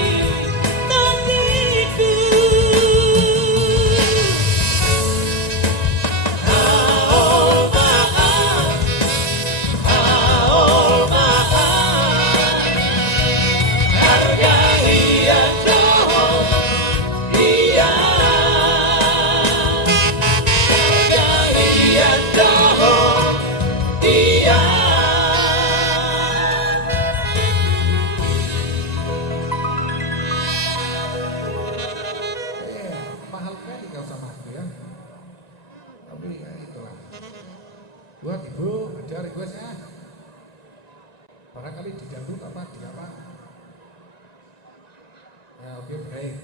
hatiku haol maaf harga dia toh dia harga dia toh dia. Mahal kali kau sama aku ya. Tapi ya itulah. Buat ibu ada requestnya. Barangkali didangdut apa di apa. Ya, oke, baik.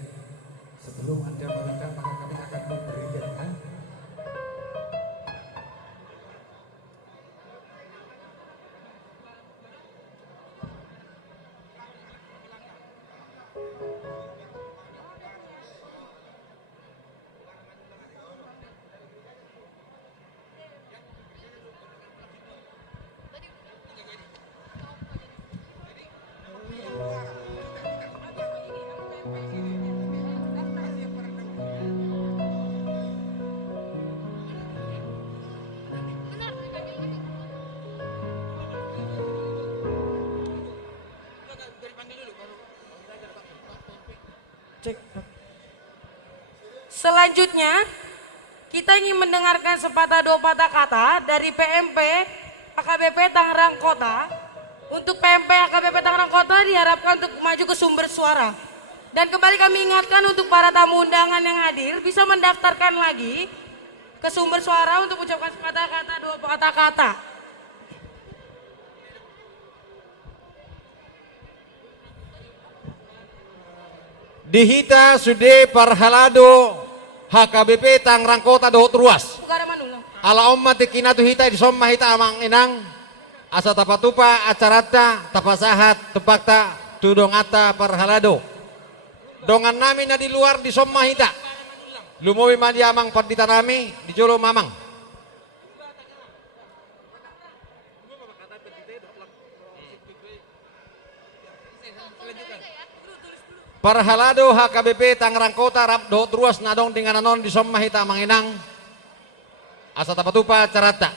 Sebelum Anda merekam, maka kami akan memberikan ya. Selanjutnya, kita ingin mendengarkan sepatah dua patah kata dari PMP AKBP Tangerang Kota. Untuk PMP AKBP Tangerang Kota diharapkan untuk maju ke sumber suara. Dan kembali kami ingatkan untuk para tamu undangan yang hadir bisa mendaftarkan lagi ke sumber suara untuk ucapkan sepatah kata dua patah kata. Dihita Sude Parhalado HKBP Tangerang Kota Dohot Ruas. Ala umma tikina tu hita di somma hita amang inang asa tapatupa acarata tapasahat tepakta tudong ata Parhalado. Dongan nami na di luar di somma hita. Lumowi madi amang pardita nami di jolo mamang. Parhalado HKBP Tangerang Kota rap Dohot Ruas nadong dengan anon di somma hita manginang asa tapatupa carata.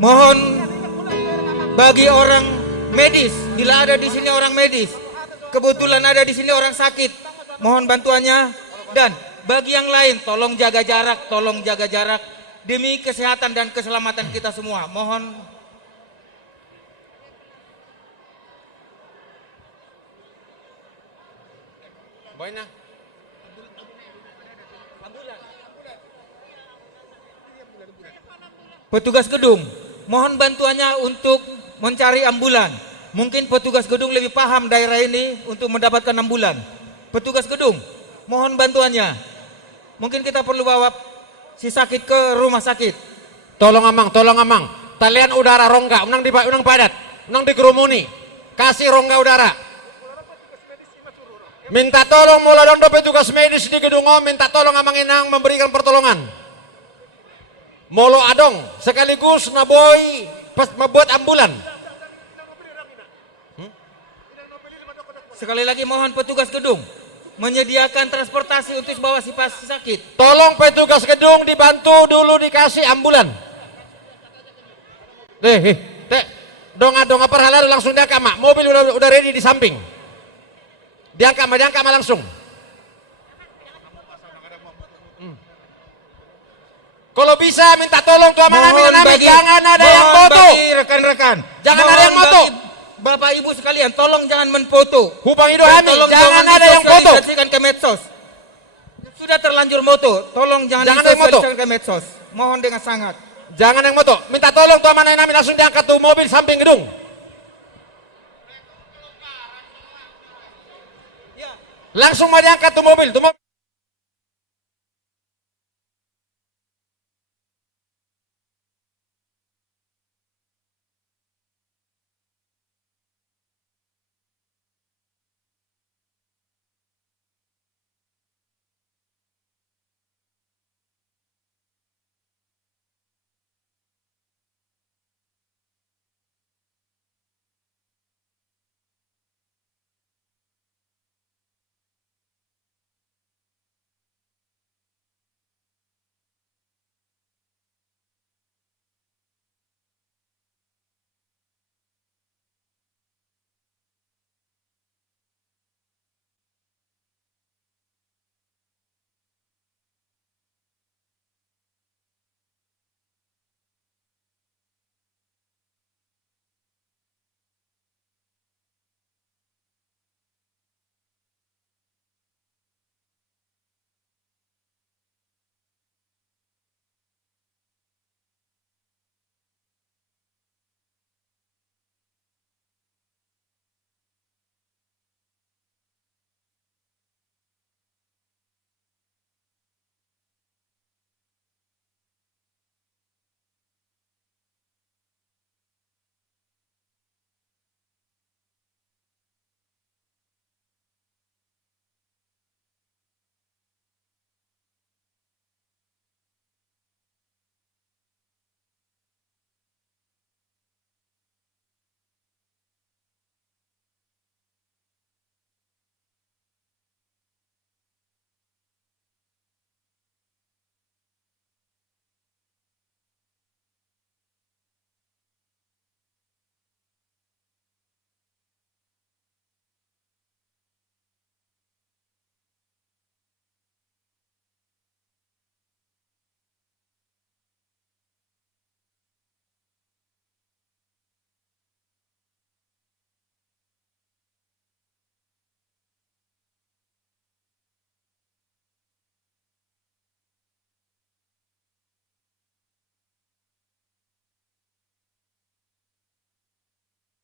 Mohon bagi orang medis, bila ada di sini orang medis, kebetulan ada di sini orang sakit, mohon bantuannya. Dan bagi yang lain, tolong jaga jarak demi kesehatan dan keselamatan kita semua. Mohon. Boyna. Petugas gedung, mohon bantuannya untuk mencari ambulan. Mungkin petugas gedung lebih paham daerah ini untuk mendapatkan ambulan. Petugas gedung, mohon bantuannya. Mungkin kita perlu bawa si sakit ke rumah sakit. Tolong amang. Talian udara rongga, unang padat, unang dikerumuni. Kasih rongga udara. Minta tolong mula dong petugas medis di gedung om, minta tolong amang inang memberikan pertolongan. Molo adong sekaligus naboy pas membuat ambulan. Sekali lagi mohon petugas gedung menyediakan transportasi untuk bawa si sakit. Tolong petugas gedung dibantu dulu dikasih ambulan. Donga Parhalado langsung diangkat mak. Mobil udah ready di samping. Diangkat mak langsung. Kalau bisa minta tolong tuh sama nami, jangan ada yang foto. Rekan-rekan, jangan ada yang foto. Bapak Ibu sekalian, tolong jangan menfoto. Hubang itu Ami, jangan ada yang foto. Ke medsos. Sudah terlanjur moto, tolong jangan disosialisasikan ke medsos. mohon dengan sangat. Jangan yang moto, minta tolong tuh amanah nami langsung diangkat tuh mobil samping gedung. Langsung mau diangkat tuh mobil, tuh mobil.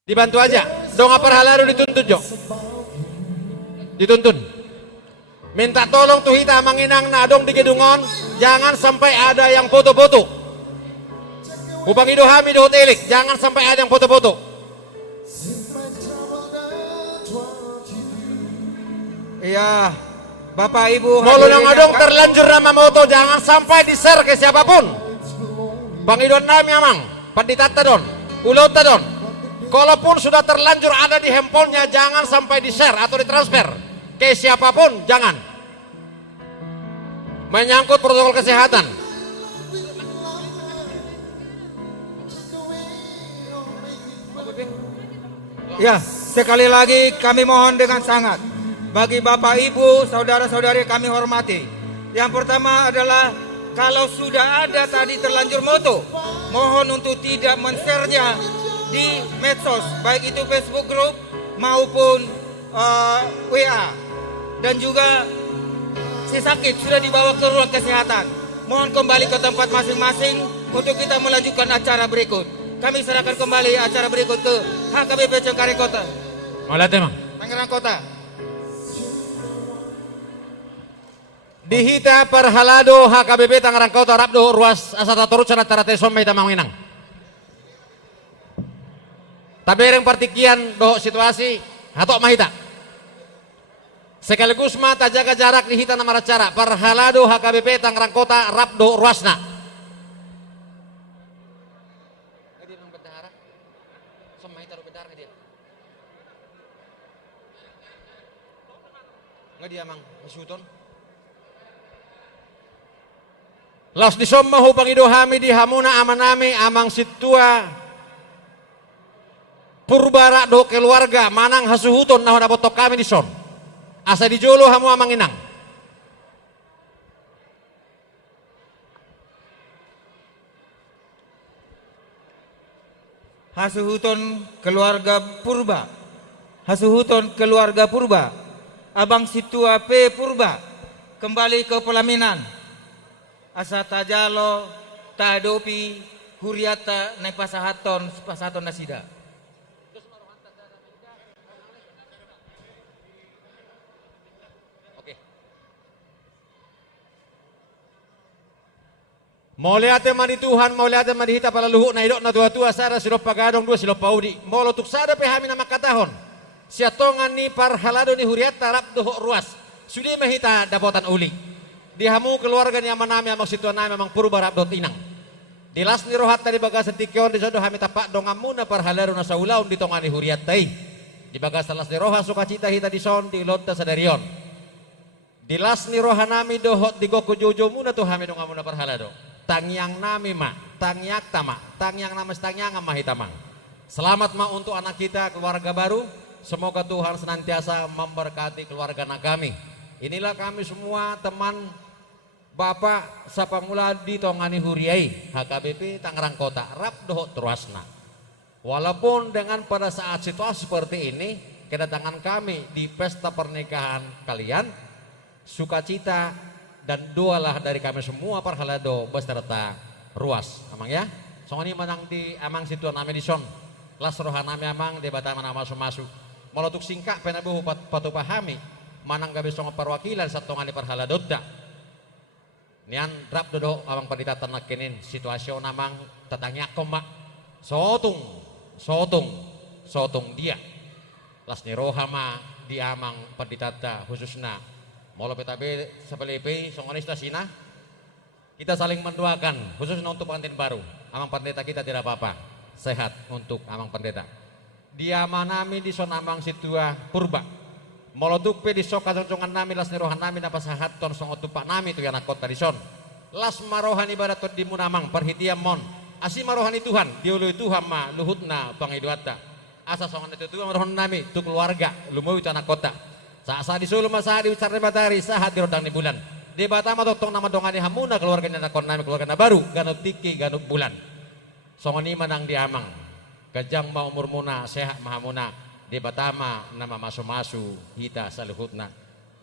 Dibantu aja, dong apa halaru dituntut jo, dituntun. Minta tolong tuh hita manginang nadong di gedungon, jangan sampai ada yang foto-foto. Upang idohami do hotelik, jangan sampai ada yang foto-foto. Iya, Bapak Ibu. Kalau yang adong terlanjur nama moto, jangan sampai di-share ke siapapun. Bang idon nami amang, panditata don, ulau tadon. Kalaupun sudah terlanjur ada di handphonenya, jangan sampai di-share atau ditransfer ke siapapun, jangan. Menyangkut protokol kesehatan. Ya, sekali lagi kami mohon dengan sangat bagi Bapak Ibu, saudara-saudari kami hormati. Yang pertama adalah kalau sudah ada tadi terlanjur moto, mohon untuk tidak men-share-nya di medsos, baik itu Facebook group maupun WA. Dan juga si sakit sudah dibawa ke ruang kesehatan, mohon kembali ke tempat masing-masing untuk kita melanjutkan acara berikut. Kami serahkan kembali acara berikut ke HKBP Cengkareng Kota. Malah temang. Tangerang Kota. Dihita perhalado HKBP Tangerang Kota Rabdo ruas asata turut sana tarate somai tamang minang. Tabereng partikian doh situasi hatok mahita. Sekaligus mata jaga jarak dihita nama cara perhalado HKBP Tangerang Kota Rabdo ruasna. Nggak dia mang masuton. Las disommahu pangidohami di hamuna amanami amang situa purbara do keluarga manang hasuhuton nahon abotok kami di son asa dijolo hamu amang inang hasuhuton keluarga purba, hasuhuton keluarga purba, abang situa P purba kembali ke pelaminan asa tajalo tadopi huriata naik pasahaton nasida. Mauliate madi Tuhan, mauliate madi hita pala luhuk na idok na tua-tua sara silop pagadong dua silop paudi. Molo tuk sada pehami na makatahon. Siatongan ni parhalado ni huriat tarap dohok ruas. Sudi mahita dapotan uli. Dihamu keluarga ni amanami amang situan nami amang purba rap dot inang. Dilas ni rohat tadi bagas setikion di sodo hami tapak dongamu na parhalado na saulaun di tongan ni huriat tai. Di bagas talas ni roha sukacita hita di son di lota sadarion. Dilas ni roha nami dohot di goko jojo muna tu hami dongamu na parhalado. Tangyang nami ma, tangyak tama, tangyang nama tangyang mahitamang. Selamat ma untuk anak kita, keluarga baru. Semoga Tuhan senantiasa memberkati keluarga anak kami. Inilah kami semua teman Bapak Sapamula di Tongani Huriai, HKBP Tangerang Kota, Rap Dohok Terusna. Walaupun dengan pada saat situasi seperti ini, kedatangan kami di pesta pernikahan kalian, sukacita dan doalah dari kami semua parhalado beserta ruas amang ya. Songoni manang di amang situan nami di son. Las rohan nami amang di batama nama masuk. Molotuk singkak penabuh patu pahami manang gabe songo perwakilan satongani parhalado da. Nian drap dodo amang pandita tanak kenin situasion amang tatangnya koma. Sotung dia. Las ni rohama di amang panditata khususna Molo petabe sepelepe songoni stasina kita saling mendoakan khususnya untuk pengantin baru. Amang pendeta kita tidak apa-apa, sehat untuk amang pendeta. Dia manami di son amang situa purba. Molo tukpe di soka concongan nami las nirohan nami napa sahat ton song otupak nami tu anak kota di son. Las marohan ibarat di munamang perhitian mon. Asi marohani Tuhan, diului Tuhan ma luhutna pangiduata. Asa songan itu Tuhan marohan nami tu keluarga lumawi tu anak kota. Saat di Sulu masa di Wicar Matahari saat di rodang di bulan. Di Batama totong nama dongani hamuna keluarga anak nami keluarga baru ganut tiki ganut bulan. Songoni manang di amang. Gajang mau umur muna sehat mahamuna. Di Batama nama masu-masu hita saluhutna.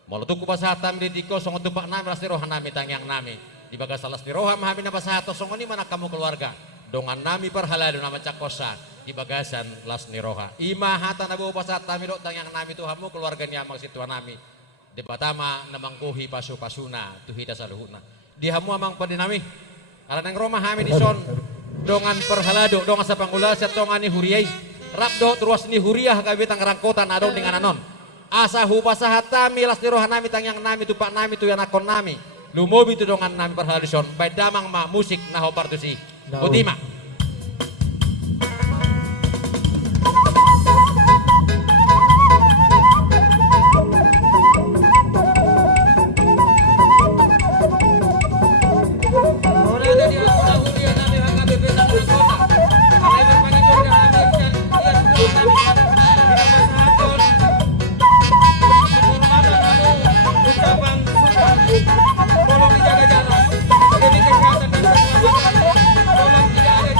Molotuku pasahatam di tiko songot tupak nami las rohan nami tangyang nami. Di bagas salas di roha mahami na pasahato songoni mana kamu keluarga. Dongan nami parhalado nama cakosa. Di bagasan las niroha ima hata nabu pasat tami dok tangyang nami tuhamu keluarga ni amang situan nami di Batama namangkuhi pasu-pasuna tuhida saluhuna di hamu amang padinami karena nang Roma hami di son dongan perhalado dongan sa pangula sa tongani huriay rap do terus ni huriah kabe Tangerang Kota nadong dengan anon asa hu pasahat tami las niroha nami tangyang nami tupak nami tu yanakon nami lumobi tu dongan nami perhalado son bay damang ma musik naho partusi utima. Tolong dijaga jarak, jaga kesehatan dan keselamatan. Tolong tidak ada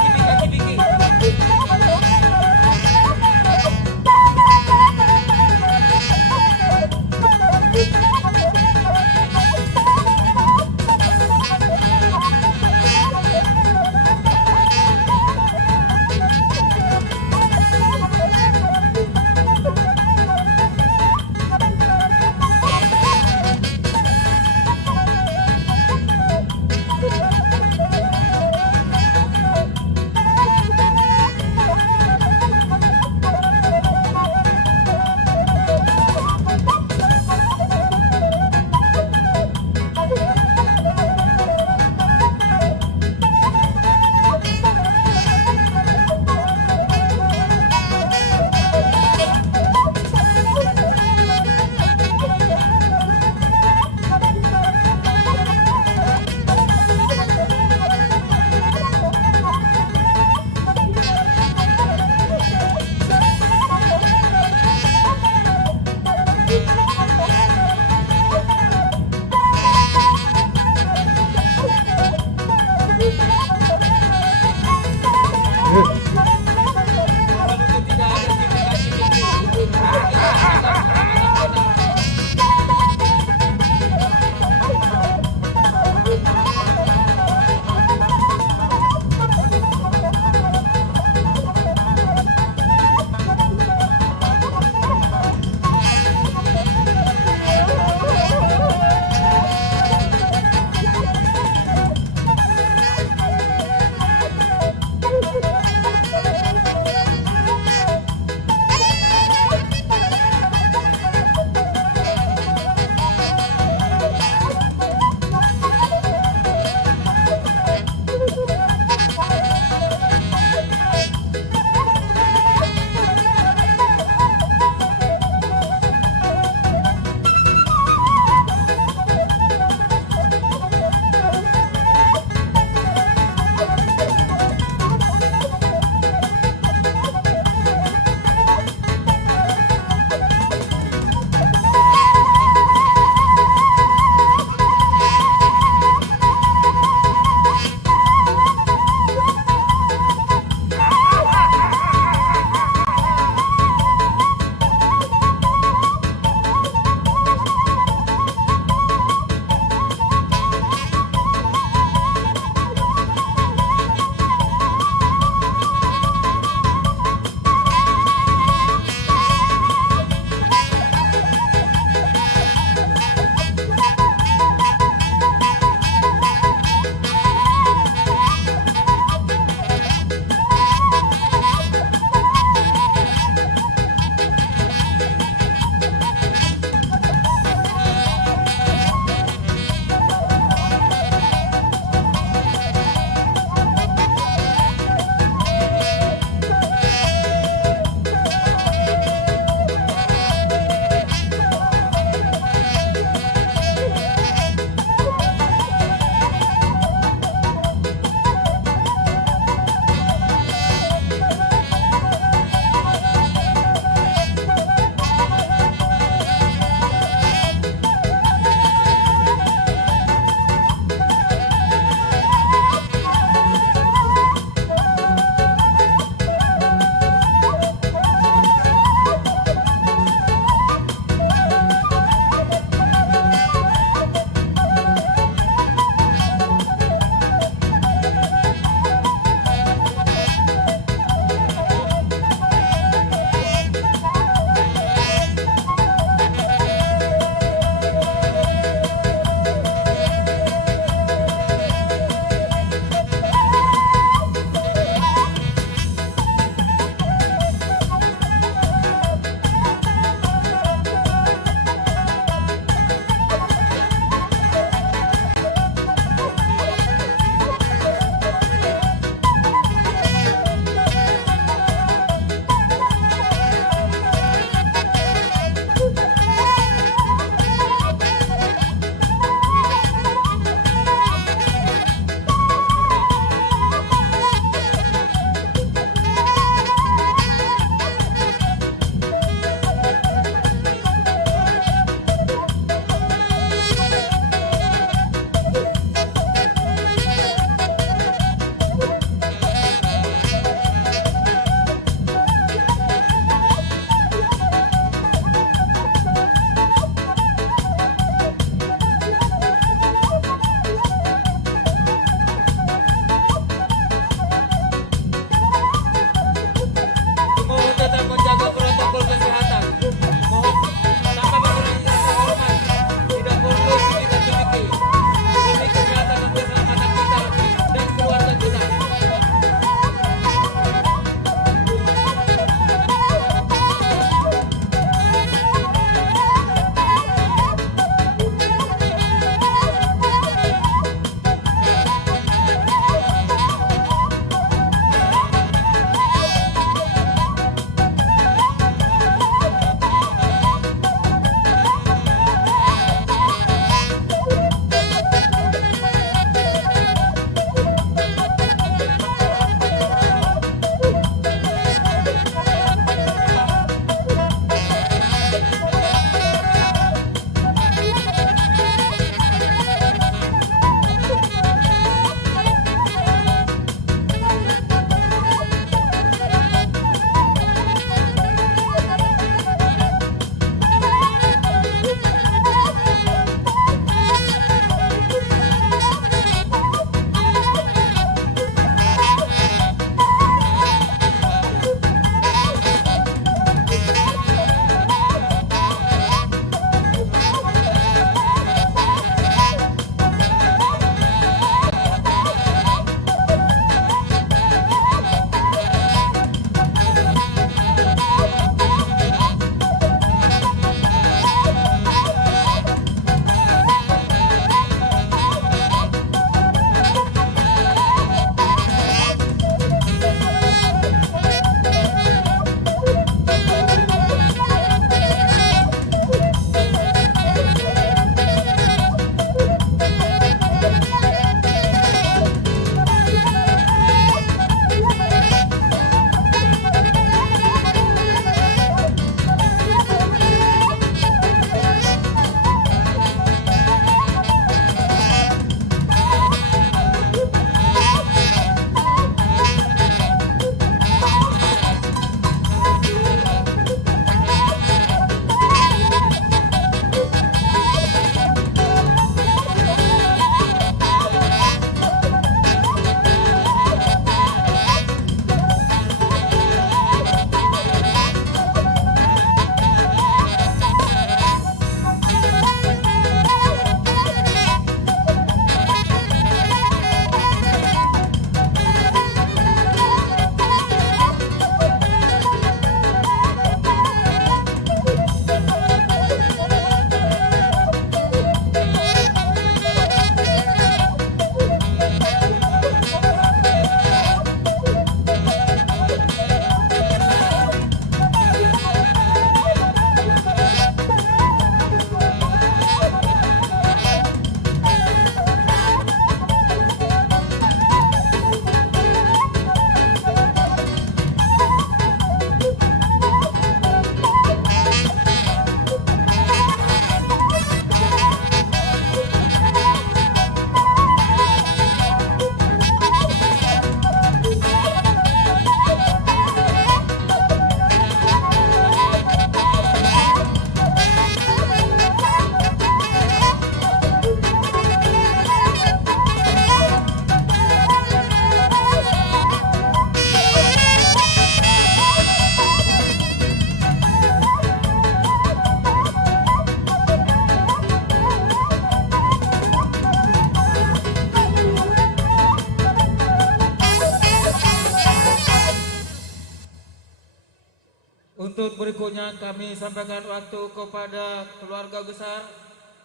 Untuk berikutnya kami sampaikan waktu kepada keluarga besar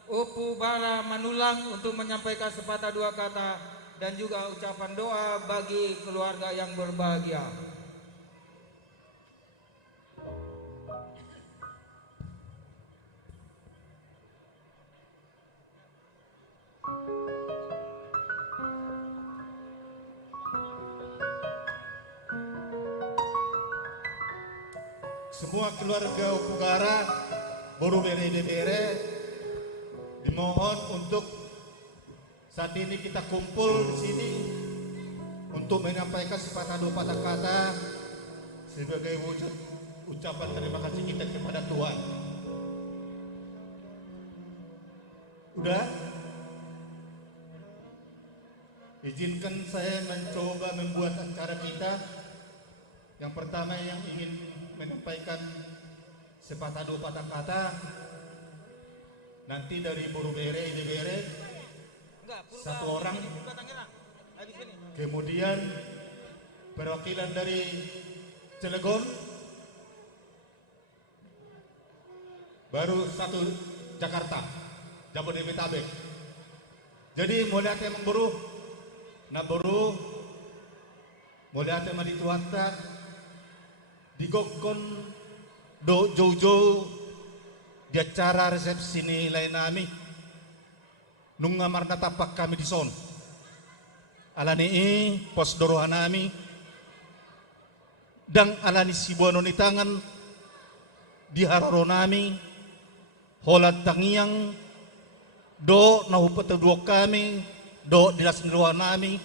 Upu Bara Manulang untuk menyampaikan sepatah dua kata dan juga ucapan doa bagi keluarga yang berbahagia. Semua keluarga Upugara, Boru Bere Bere, dimohon untuk saat ini kita kumpul di sini untuk menyampaikan sepatah dua patah kata sebagai wujud ucapan terima kasih kita kepada Tuhan. Udah? Izinkan saya mencoba membuat acara kita. Yang pertama yang ingin menyampaikan sepatah dua patah kata, nanti dari Boru Bere satu orang, kemudian perwakilan dari Cilegon, baru satu Jakarta, Jabodetabek. Jadi mulai emang Boru, nah Boru mulai emang dituanta digokon do jauh-jauh di acara resepsi nilai nami nung ngamarna tapak kami di son alani pos dorohanami dan alani sibuano ni tangan di hararonami holat tangiang do nahupet dua kami do dilas nami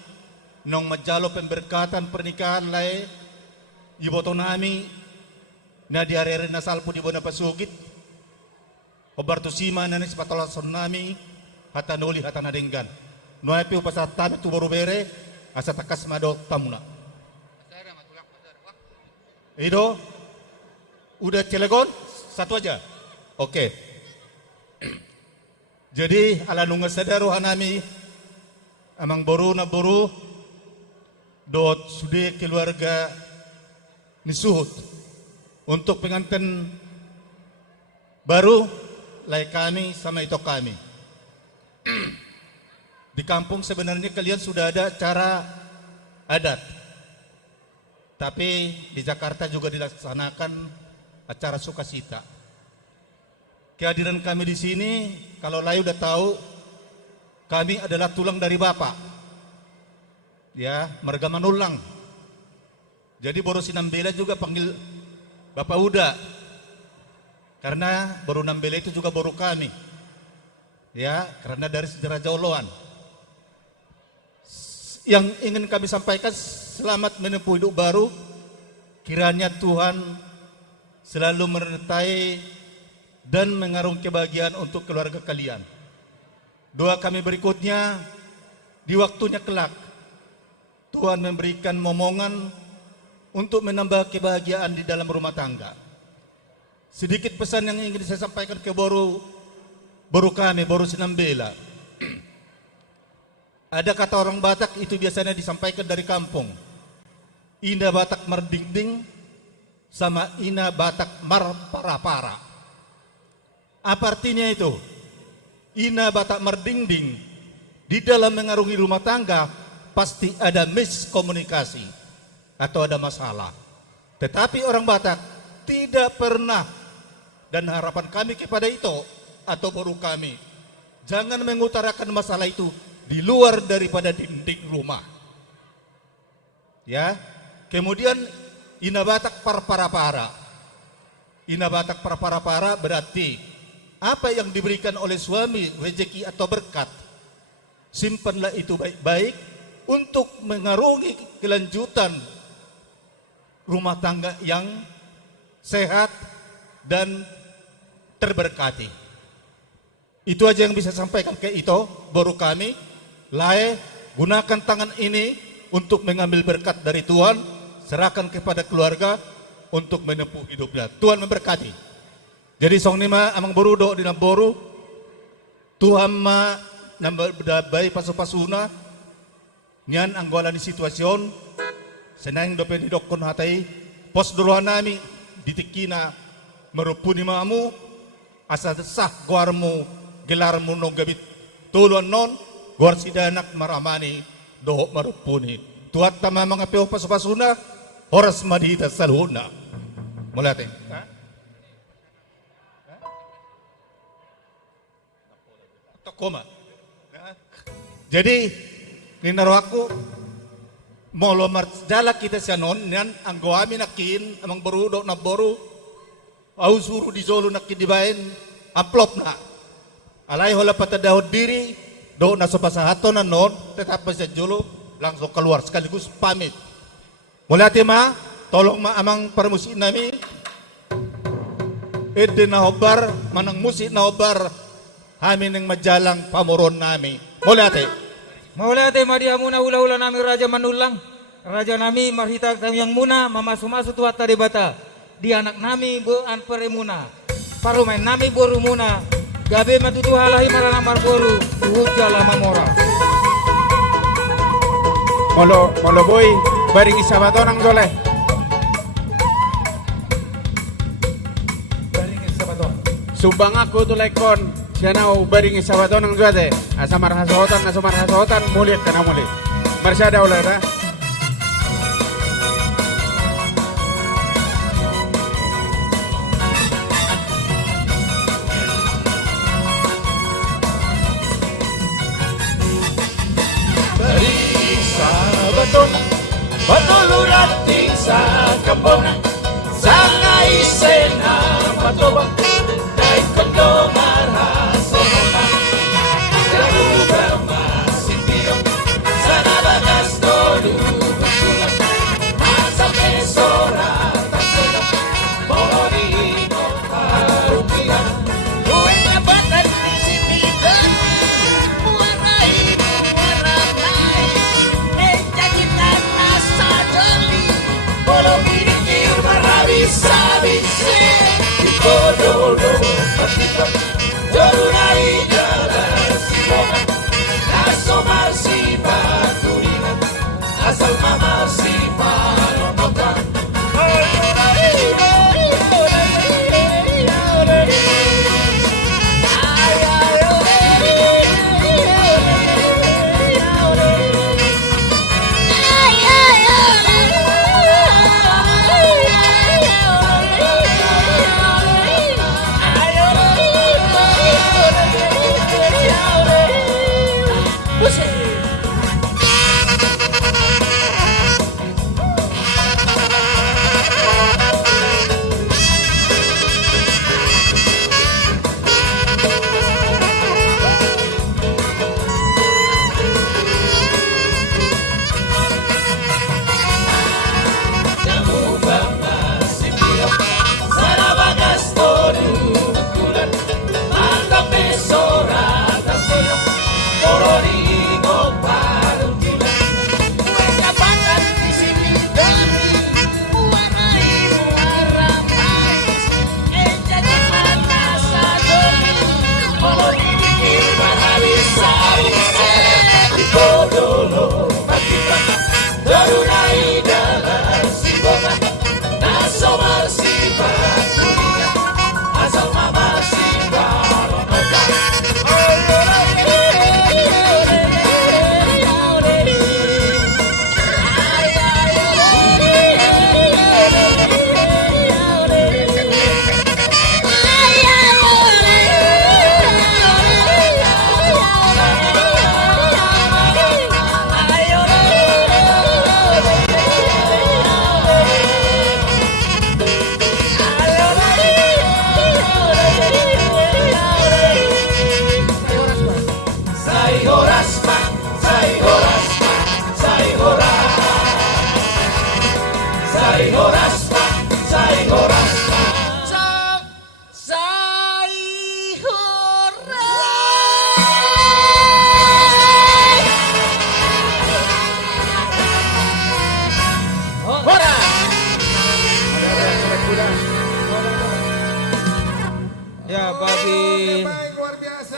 nong majalo pemberkatan pernikahan lai iboto nami na di arere na salpo di bona pasugit obarto sima na sepatola son nami hatanuli hatanadenggan no api upasatami tu Boru Bere asa takas mado tamuna Ido udah Cilegon satu aja oke. Jadi ala nunga sadaro hanami amang Boru na Boru dot sude keluarga nisuhut untuk pengantin baru lai kami sama itu kami. Di kampung sebenarnya kalian sudah ada acara adat, tapi di Jakarta juga dilaksanakan acara sukacita. Kehadiran kami di sini, kalau lai udah tahu, kami adalah tulang dari Bapak, ya Marga Manulang. Jadi Boru Sinambela juga panggil Bapak Uda. Karena Boru Nambela itu juga Boru kami. Ya, karena dari sejarah Jauloan. Yang ingin kami sampaikan selamat menempuh hidup baru. Kiranya Tuhan selalu menyertai dan mengarung kebahagiaan untuk keluarga kalian. Doa kami berikutnya di waktunya kelak. Tuhan memberikan momongan untuk menambah kebahagiaan di dalam rumah tangga. Sedikit pesan yang ingin saya sampaikan ke Boru kami, Boru Sinambela. Ada kata orang Batak itu biasanya disampaikan dari kampung. Ina Batak merdingding sama Ina Batak marpara-para. Apa artinya itu? Ina Batak merdingding di dalam mengarungi rumah tangga pasti ada miskomunikasi atau ada masalah. Tetapi orang Batak tidak pernah, dan harapan kami kepada itu atau Boru kami, jangan mengutarakan masalah itu di luar daripada dinding rumah. Ya. Kemudian Ina Batak parpara-para. Ina Batak parpara-para berarti apa yang diberikan oleh suami, rezeki atau berkat, simpanlah itu baik-baik untuk mengarungi kelanjutan rumah tangga yang sehat dan terberkati. Itu aja yang bisa sampaikan ke itu Boru kami. Lae, gunakan tangan ini untuk mengambil berkat dari Tuhan, serahkan kepada keluarga untuk menempuh hidupnya. Tuhan memberkati. Jadi song nima amang Boru do di Boru, Tuhan ma nambah bayi pasu-pasuna, nyan anggola di situasyon, senang dopen hidokon hatai, pos duluan nami, ditikina merupuni mamu asa sah guarmu gelarmu no gabit tuluan non guar sidanak maramani dohok merupuni tuat tama mga peo pasupasuna oras madita saluna mulate tokoma jadi ninaro aku molo marjala kita sianon nian anggo amin nakin amang boru dok na boru au suruh di Solo nakin dibain amplop na alay hola patadahod diri do na sopasahato na non tetap sa Jolo langsung keluar sekaligus pamit mulai ma tolong ma amang permusin nami ede na hobar manang musik na hobar amin ng majalang pamoron nami mulai madia muna ula-ula nami raja manulang raja nami marhita yang muna mamasu-masu tuat tadi bata di anak nami bu anpere muna parumain nami boru muna gabe matutu halahi marana marboru hujala mamora Molo boy baring isabato nang soleh. Baring isabato. Subang aku tu lekon sianau baring isabato nang soleh. Asa marhasotan mulit kana mulit. Marsada ulah dah. Batulurating sa kampona Sangay sena matubang Dahil kondo marhasona Jaruga masipiyong Sana bagas dolubang Masa pesora Tasirang Morino karupigan Uwe nga batas nisipitan Muaray muaramay Ejagitan Bolo minikir marabis-abise Ipodolo patipa Jorunai jalan simongan Asomar si baturingan Asal mamar si panonokan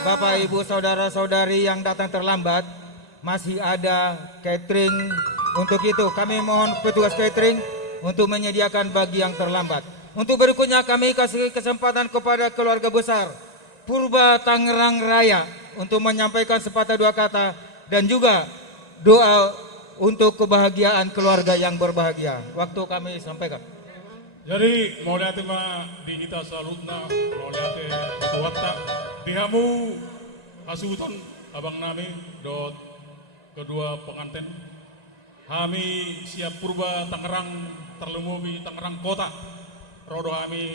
Bapak Ibu saudara-saudari yang datang terlambat, masih ada catering. Untuk itu kami mohon petugas catering untuk menyediakan bagi yang terlambat. Untuk berikutnya kami kasih kesempatan kepada keluarga besar Purba Tangerang Raya untuk menyampaikan sepatah dua kata dan juga doa untuk kebahagiaan keluarga yang berbahagia. Waktu kami sampaikan. Jadi mau lihat mah di kita salutna, mau lihat kuatna, dihamu asutan abang nami dot kedua pengantin. Kami siap Purba Tangerang terlumubi Tangerang Kota. Rodo kami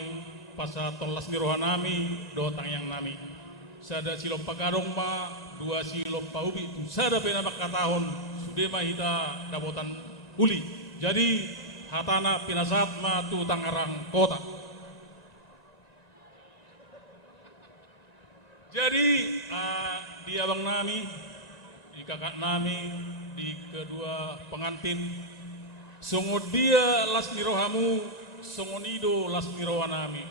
pasa tolas nirohan nami do tangyang nami. Sada silom pagadong ma dua silom paubi tu sada penamak katahon sude mah hita dabotan uli. Jadi hatana pinasat ma tu Tangerang Kota. Jadi di abang nami, di kakak nami, di kedua pengantin, sungguh dia las nirohamu songonido las mirawanami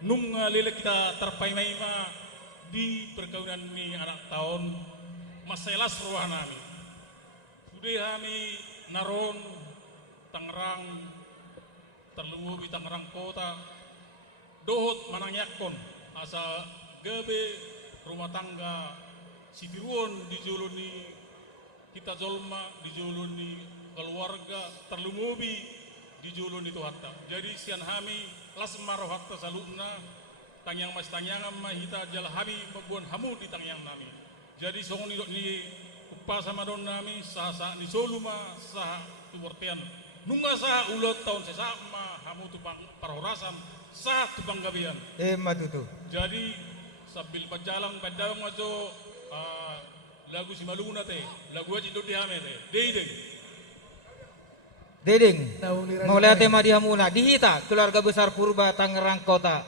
nung lele kita terpaimai ma di perkawinan ini anak tahun maselas rohanami sudah kami naron Tangerang terlumbu di Tangerang Kota dohot manangyakon asa gabe rumah tangga Sibiruon dijuluni kita zolma dijuluni keluarga terlumubi dijulun itu hatta. Jadi sian hami las maro hatta salutna tangyang mas tangyang mahita jal hami membuat hamu di tangyang nami. Jadi songon ni upa sama don nami sah di soluma sah tu bertian nunga sah ulat tahun sesama hamu tu parorasan sah tu panggabian. Matutu. Jadi sambil berjalan pada ngajo lagu si maluna teh lagu aja do dihame teh deideng. Dedeng, mau lihat tema dia muna, dihita keluarga besar Purba Tangerang Kota.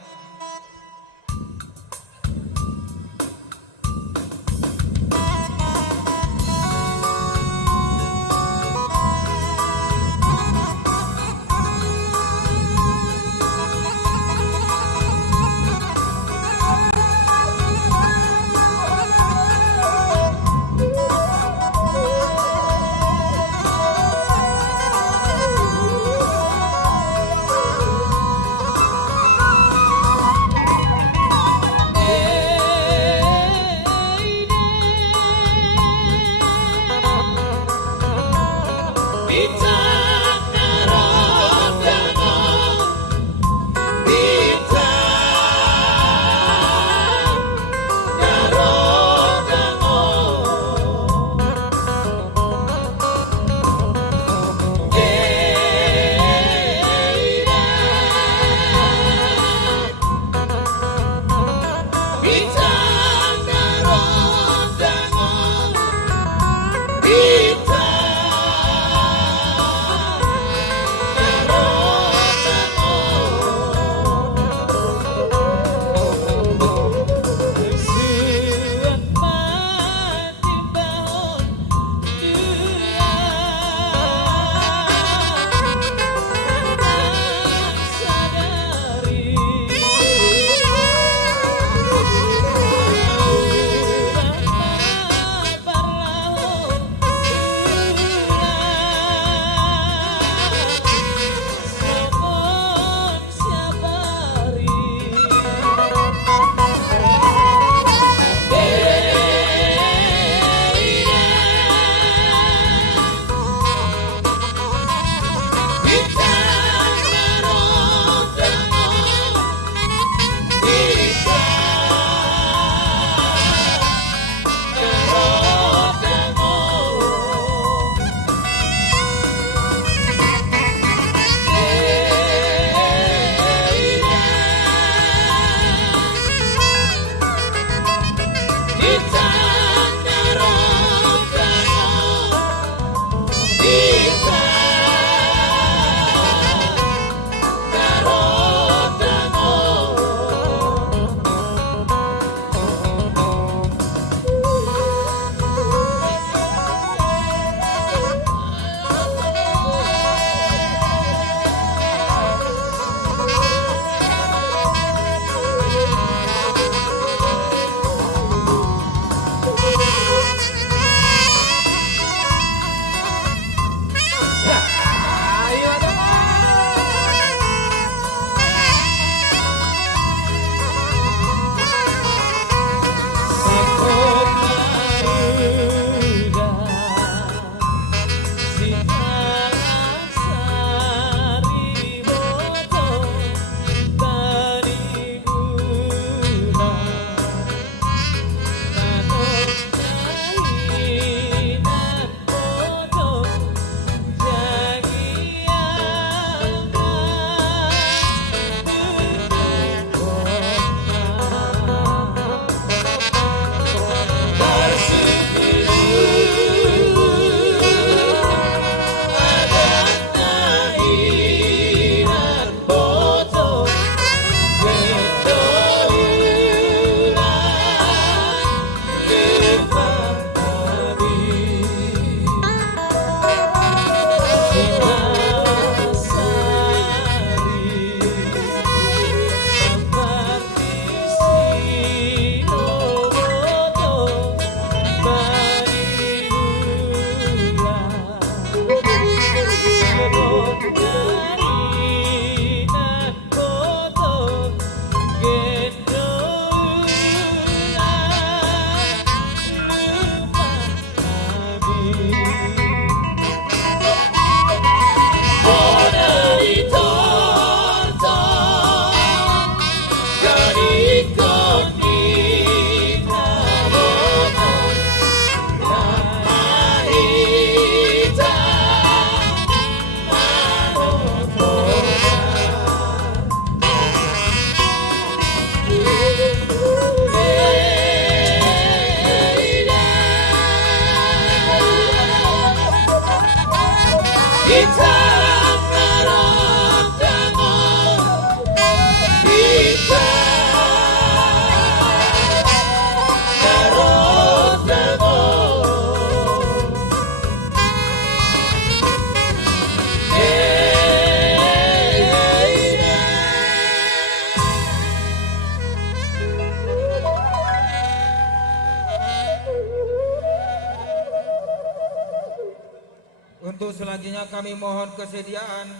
Untuk selanjutnya kami mohon kesediaan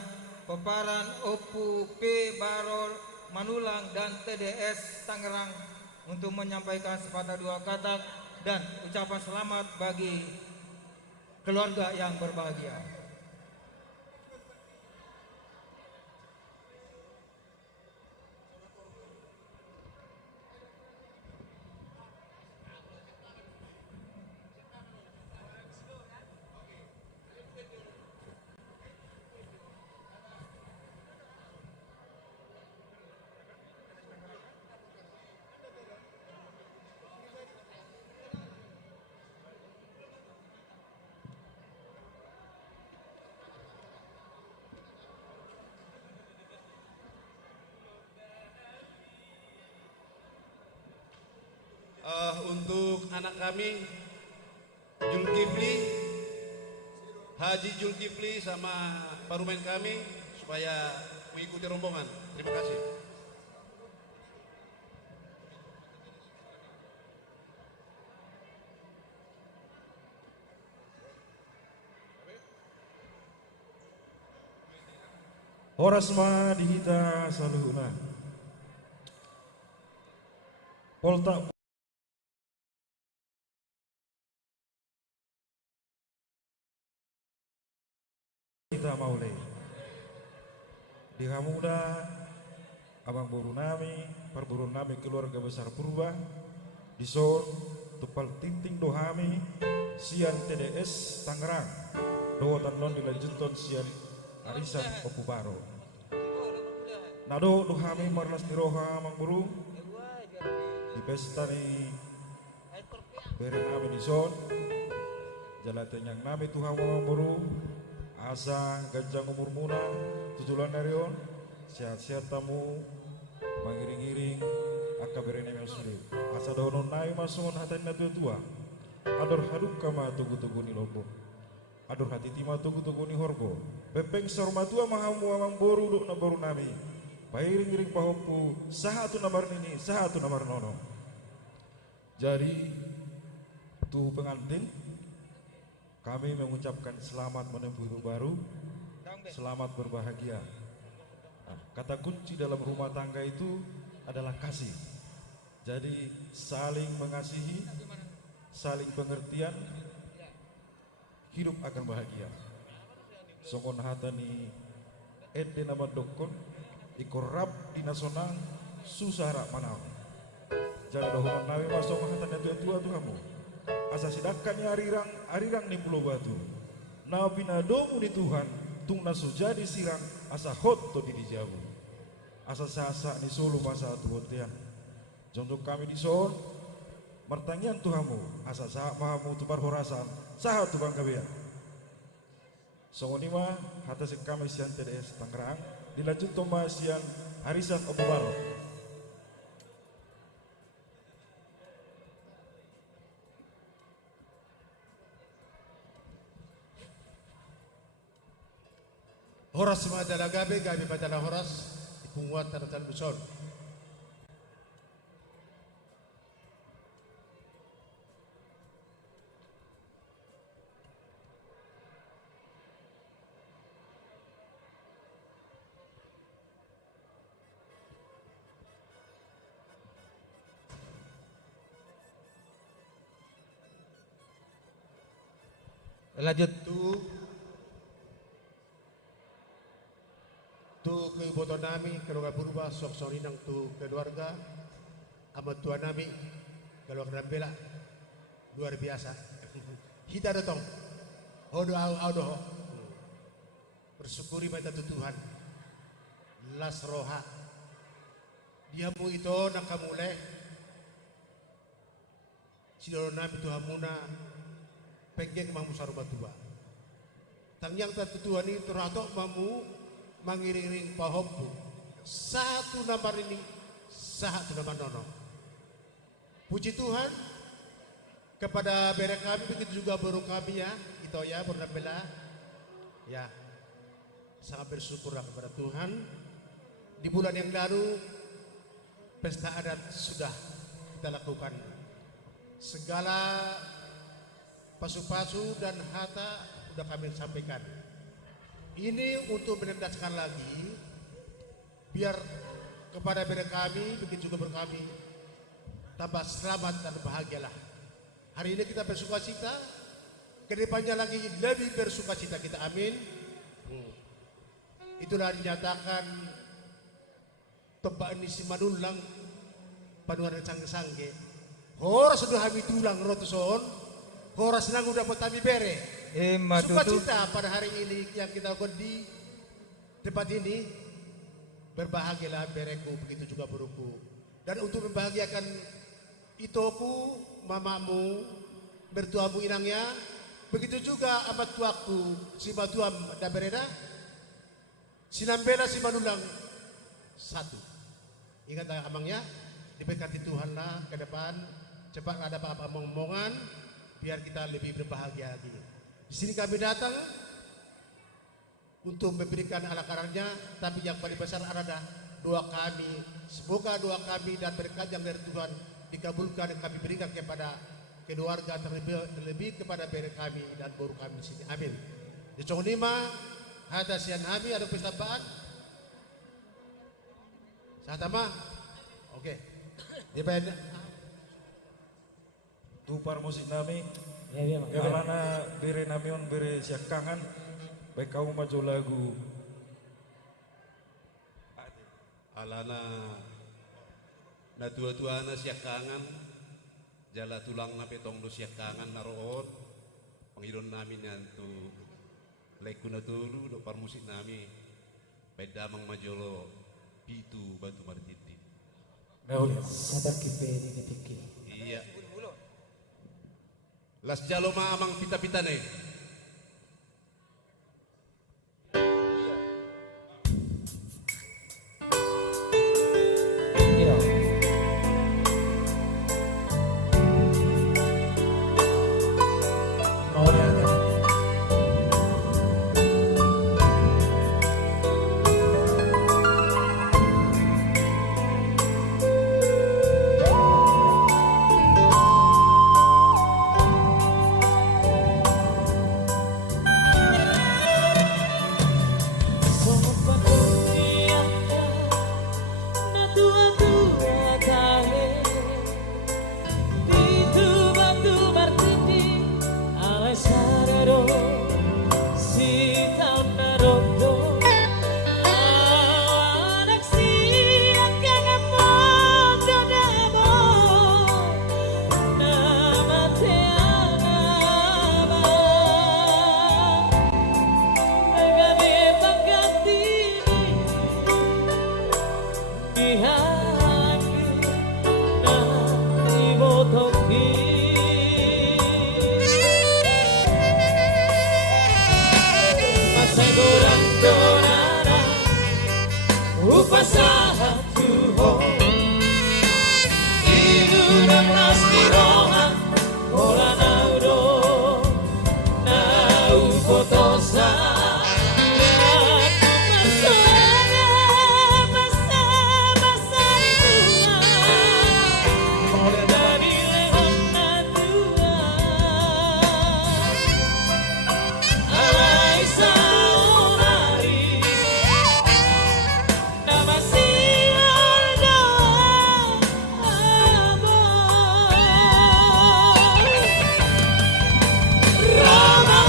peparan Opu P. Barol Manulang dan TDS Tangerang untuk menyampaikan sepatah dua kata dan ucapan selamat bagi keluarga yang berbahagia. Untuk anak kami Julkifli, Haji Julkifli sama parumen kami supaya mengikuti rombongan. Terima kasih. Orasma dihita saluhuna Polta kita maule di Hamuda abang buru nami perburu nami keluarga besar Purba di Son tupal tinting dohami sian TDS Tangerang dotan non dilanjutkan sian arisan Opubaro nado dohami marlas diroha mang buru di pesta ni beri nami di Son jalatan yang nami Tuhan mang buru asa gajang umur muna tujulan narion sehat-sehat tamu mangiring-iring akabere yang sulit asa donon nai masungon hatan na tua ador haduk kama tugu-tugu ni lobo ador hati tima tugu-tugu ni horgo pepeng sormatua mahamu amang boru duk na boru nami pairing-iring pahopu sahatu namar nini sahatu namar nono jadi tuh pengantin kami mengucapkan selamat menempuh hidup baru, selamat berbahagia. Nah, kata kunci dalam rumah tangga itu adalah kasih. Jadi saling mengasihi, saling pengertian, hidup akan bahagia. Songon hatani ente nama dokon, ikorab di nasional susah rak manau. Jadi dohon nawi masuk hatani tua-tua tuh kamu. Asa sidakan ni arirang ni Pulau Batu. Na pinadomu ni Tuhan, tung naso jadi sirang asa hot to di dijabu. Asa sasa ni Solo masa tuotian. Jontok kami di Son, mertangian Tuhanmu, asa sah mahamu tu parhorasan, sah tu bang kabian. Songonima hata si kami sian TDS Tangerang, dilanjut toma sian Harisan Opubaro. Horas madala gabi madala horas ipunguat taratan buson. Lanjut. Tu ke boto nami keluarga berubah sok sorinang tu keluarga amat tua nami keluarga bela luar biasa. Hita datang. Hodo au bersyukuri pada Tuhan. Las roha. Diamu itu nak kamuleh. Sidoro nami Tuhan muna pegeng mamu saruba tua. Tangyang Tuhan ini teratok mamu mangiring-iring pahombu. Satu nama ini, satu nama nono. Puji Tuhan kepada bere kami, begitu juga baru kami ya, itu ya bernabela. Ya, sangat bersyukurlah kepada Tuhan. Di bulan yang lalu pesta adat sudah kita lakukan. Segala pasu-pasu dan hata sudah kami sampaikan. Ini untuk menendaskan lagi biar kepada beda kami begitu juga berkami tambah selamat dan bahagialah. Hari ini kita bersukacita, kedepannya lagi lebih bersukacita kita, amin. Itulah dinyatakan tebak ini si manulang panuan sangge-sangge. Hora sudah kami tulang rotuson, hora senang udah petami bere. Sukacita pada hari ini yang kita lakukan di tempat ini, berbahagialah bereku, begitu juga buruku. Dan untuk membahagiakan itoku, mamamu, bertuamu inangnya, begitu juga amat tuaku, si batuam dan bereda, sinambela si manulang satu. Ingat abangnya, diberkati Tuhanlah ke depan, cepat ada apa-apa omongan, biar kita lebih berbahagia lagi. Di sini kami datang untuk memberikan ala-karannya, tapi yang paling besar adalah doa kami. Semoga doa kami dan berkat yang dari Tuhan dikabulkan dan kami berikan kepada keluarga, terlebih kepada bere kami dan baru kami di sini. Amin. Di Congnima, ada sian kami ada persahabatan. Satama, oke. Di bagian Tupar musik nami. Ya, Alana bere namion bere siak kangen. Baik kamu maju lagu. Alana na tua-tua na siak kangen. Jala tulang na petong do siak kangen naroon. Pangilon namin yan tu leku na tulu do par musik nami. Pedamang majolo pitu batu martiti. Sadap kipe di ketiki. Iya. Las jaloma amang pita-pita nih. Rama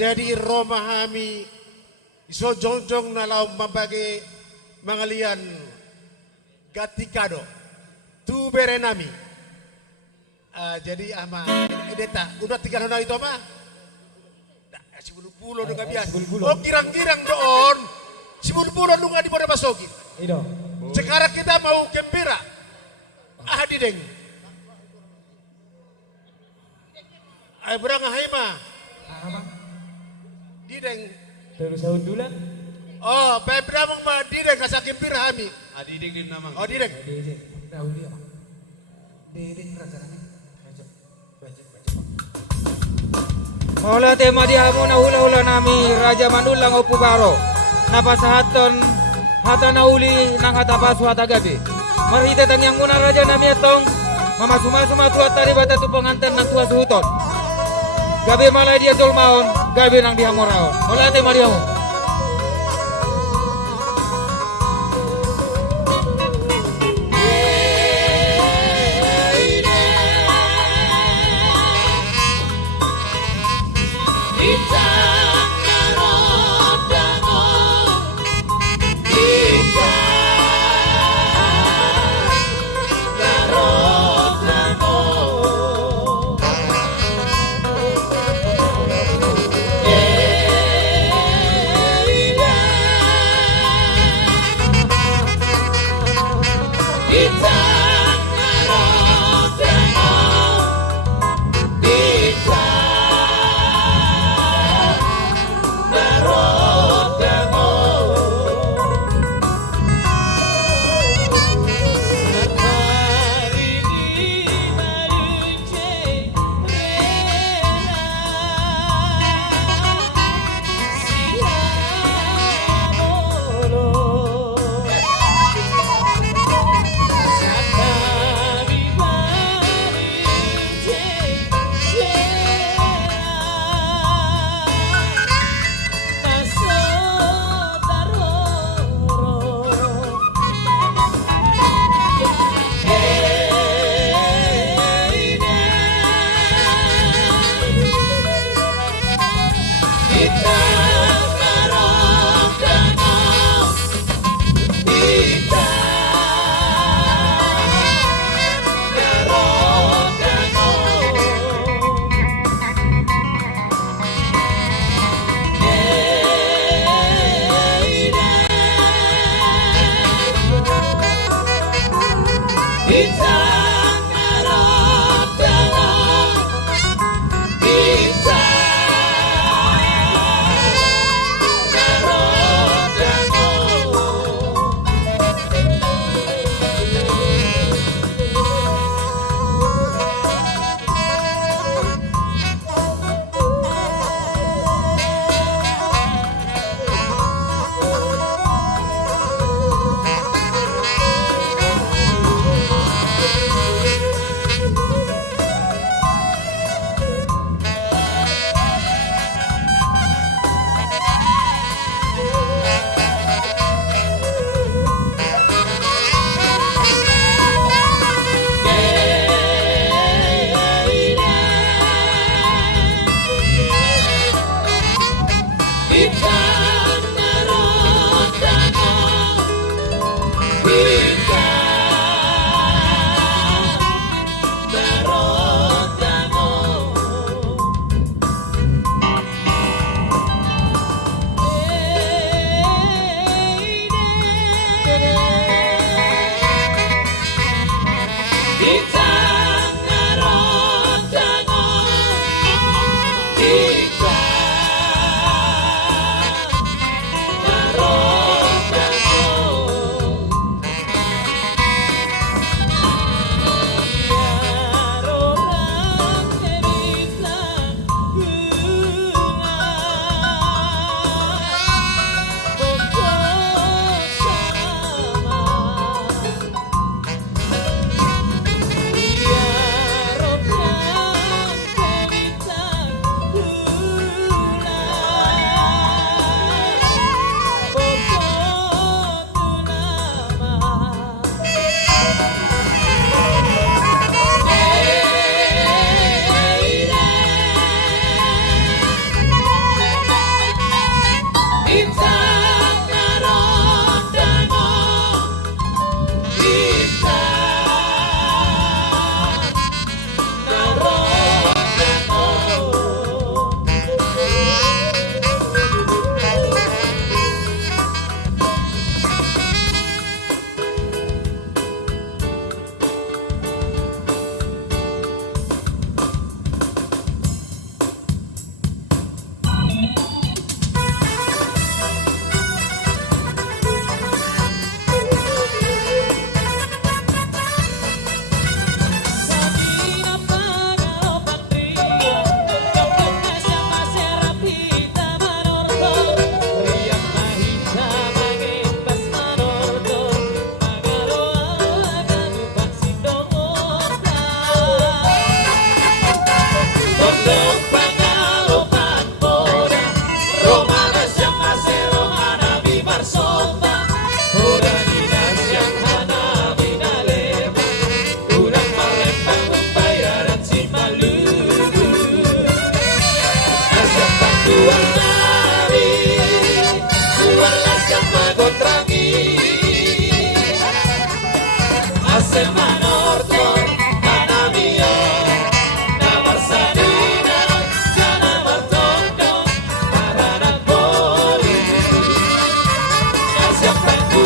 Jadi Roma kami iso jongjong na lau mabagi mangalian gatikado tu berenami. Jadi ama edeta udah 3 tahun itu ama. Si bulu-bulu dengan biasa. Oh girang-girang doon. Si bulu-bulu lu nggak dibodoh masogi. Sekarang kita mau gembira. Dideng. Berang haima. Dideng. Terus tahun dulu. Oh, berang mah dideng kasih gembira kami. Dideng di nama. Oh dideng. Dideng rasanya. Maula tema dihamu na hula-hula nami Raja Manulang Opu Baro. Napasahaton hatana uli nang hatapasu hatagadi. Marhitetan yang muna Raja nami atong mamasuma-suma tua tari bata tu pengantin nang tua suhuton. Gabi malai dia tolmaon, gabi nang dihamu raon. Maula tema dihamu.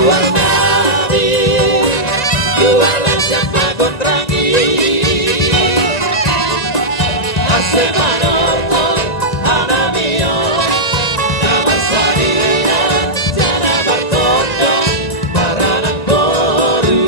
warnami Jualan siapa kontrangi Ase manorto Anamio Kamar sarina Jana bartondo Baranak boru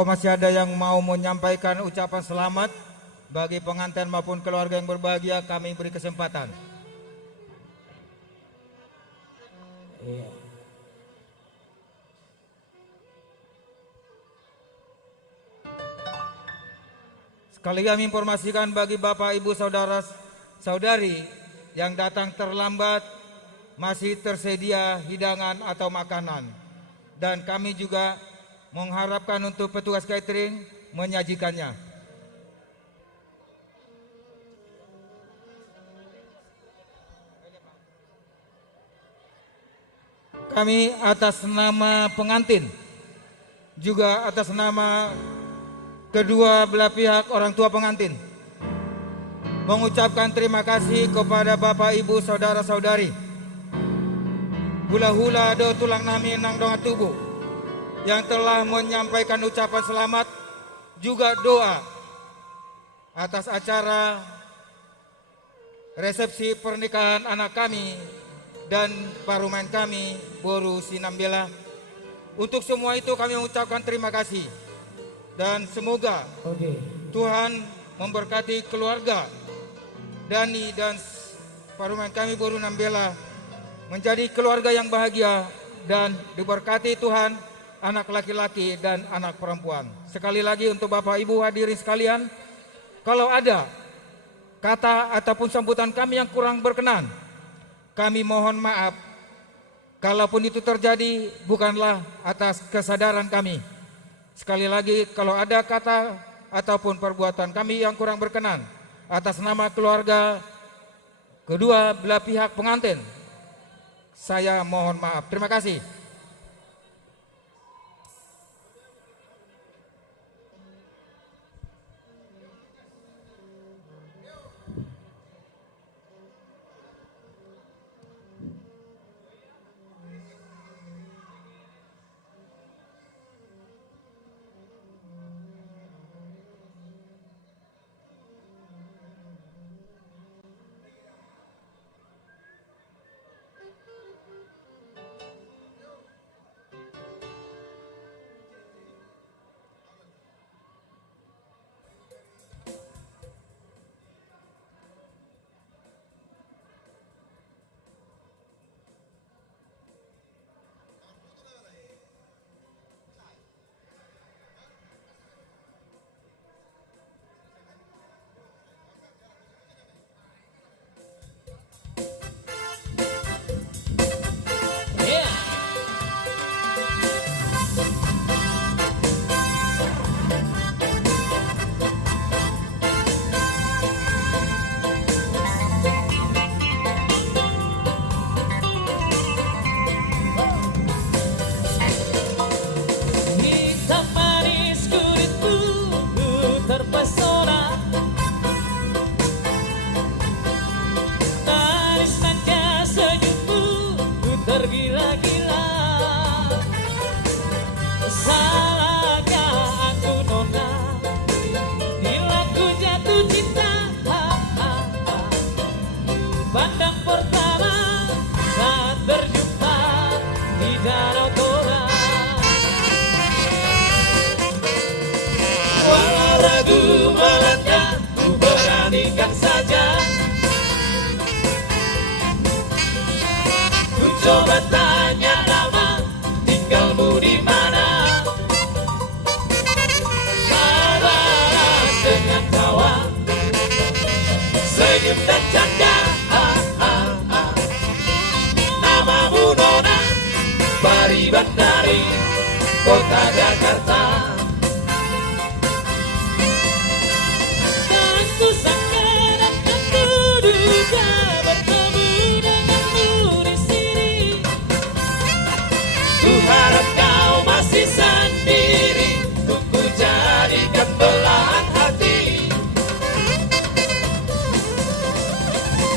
Kalau masih ada yang mau menyampaikan ucapan selamat bagi pengantin maupun keluarga yang berbahagia, kami beri kesempatan. Iya. Sekali kami informasikan bagi Bapak, Ibu, Saudara, Saudari yang datang terlambat, masih tersedia hidangan atau makanan. Dan kami juga mengharapkan untuk petugas catering menyajikannya. Kami atas nama pengantin, juga atas nama kedua belah pihak orang tua pengantin, mengucapkan terima kasih kepada Bapak, Ibu, Saudara-saudari hula-hula do tulang nami nang donga tubuh yang telah menyampaikan ucapan selamat juga doa atas acara resepsi pernikahan anak kami dan paruman kami Boru Sinambela. Untuk semua itu kami mengucapkan terima kasih dan semoga Tuhan memberkati keluarga Dani dan paruman kami Boru Nambela menjadi keluarga yang bahagia dan diberkati Tuhan anak laki-laki dan anak perempuan. Sekali lagi untuk Bapak Ibu hadirin sekalian, kalau ada kata ataupun sambutan kami yang kurang berkenan, kami mohon maaf. Kalaupun itu terjadi bukanlah atas kesadaran kami. Sekali lagi, kalau ada kata ataupun perbuatan kami yang kurang berkenan atas nama keluarga kedua belah pihak pengantin, saya mohon maaf. Terima kasih. kota Jakarta. Dan ku sangka dan ku duga bertemu denganmu di sini. Ku harap kau masih sendiri, untuk ku jadikan belahan hati.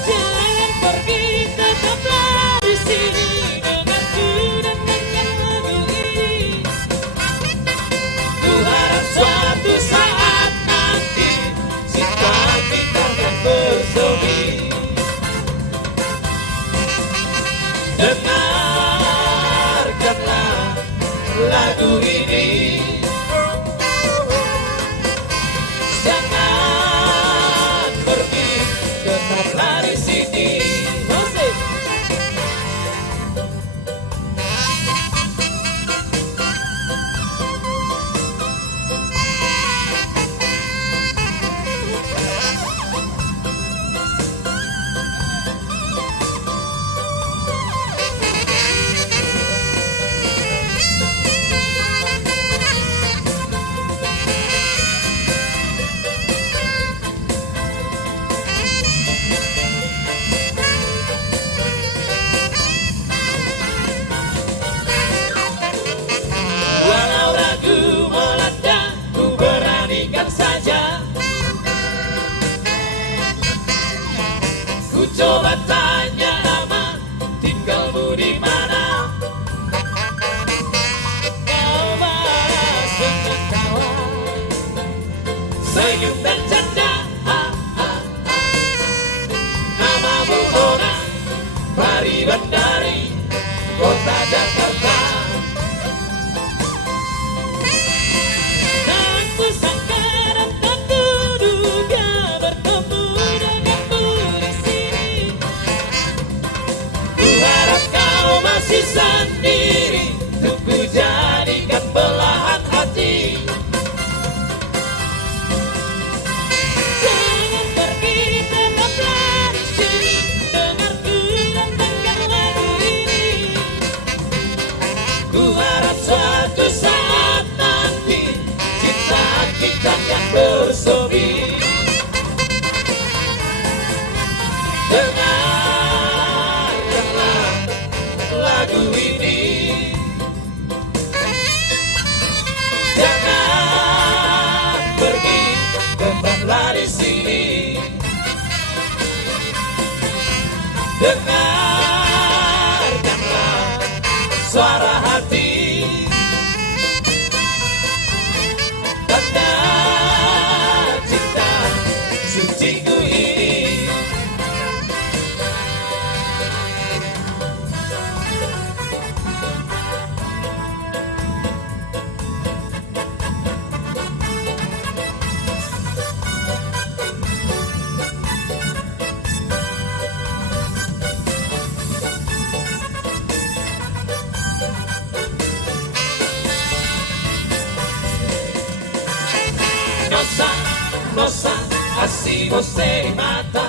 Jangan pergi, tetaplah di sini denganku dan dengan lagu ini. Ku harap suatu saat nanti cinta kita akan bersemi. Dengarkanlah lagu ini. Jangan pergi, tetaplah di sini. Walau ragu melanda, ku beranikan saja. Ku coba tanya nama, tinggalmu di mana? Kau balas dengan tawa, senyum dan canda. Namamu Ona, Pari Bandari, kota Jakarta. Dan ku sangka dan tak kuduga bertemu denganmu di sini. Ku harap kau masih sendiri, untuk ku jadikan belahan hati. Jangan pergi, tetaplah di sini denganku dan dengan lagu ini. Ku harap suatu saat nanti cinta kita akan bersemi. Dengarkanlah lagu ini. Jangan pergi, tetaplah di sini. Dengarkanlah suara hati. Tanda cinta suciku ini. Nossa, nossa, assim você me mata.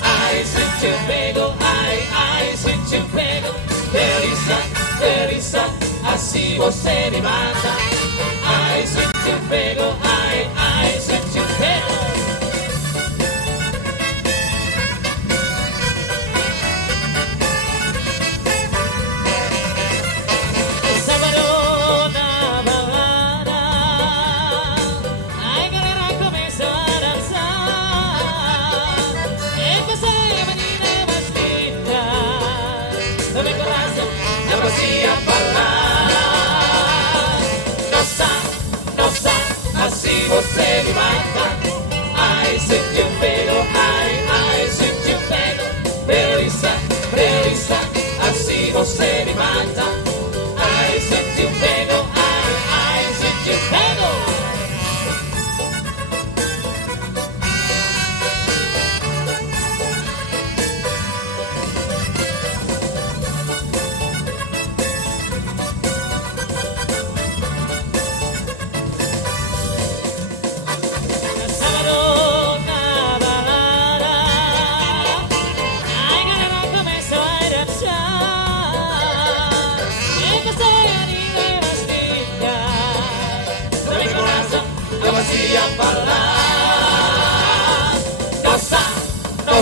Ai, se te pego, ai, se te pego. Delícia, delícia, assim você me mata. Ai, se te pego, ai, se te pego. Sábado na balada, a galera começou a dançar. Empecei a menina mais linda, no meu coração não fazia falar. Nossa, nossa, assim você me mata.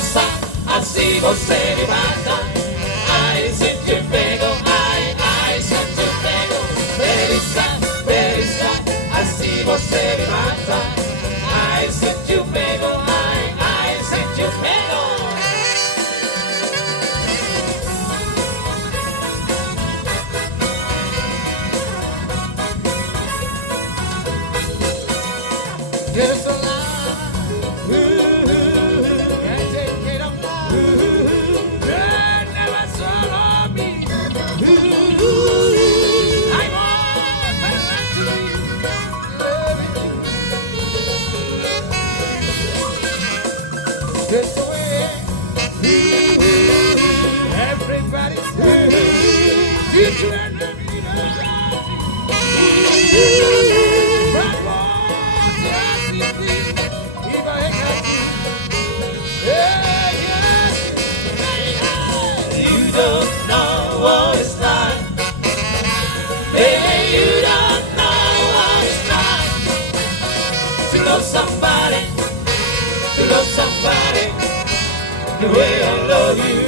lo sa, así você me mata. Ai, se te pego, ai, se te pego. Beleza, beleza, assim você me mata. Ai, se te pego, ai, se te pego. There's a lie, can't take it up now. That never swallow me. I want to actually love you. Just the way everybody's you turn me You don't know what it's like. Baby, you don't know what it's like to love somebody, the way I love you.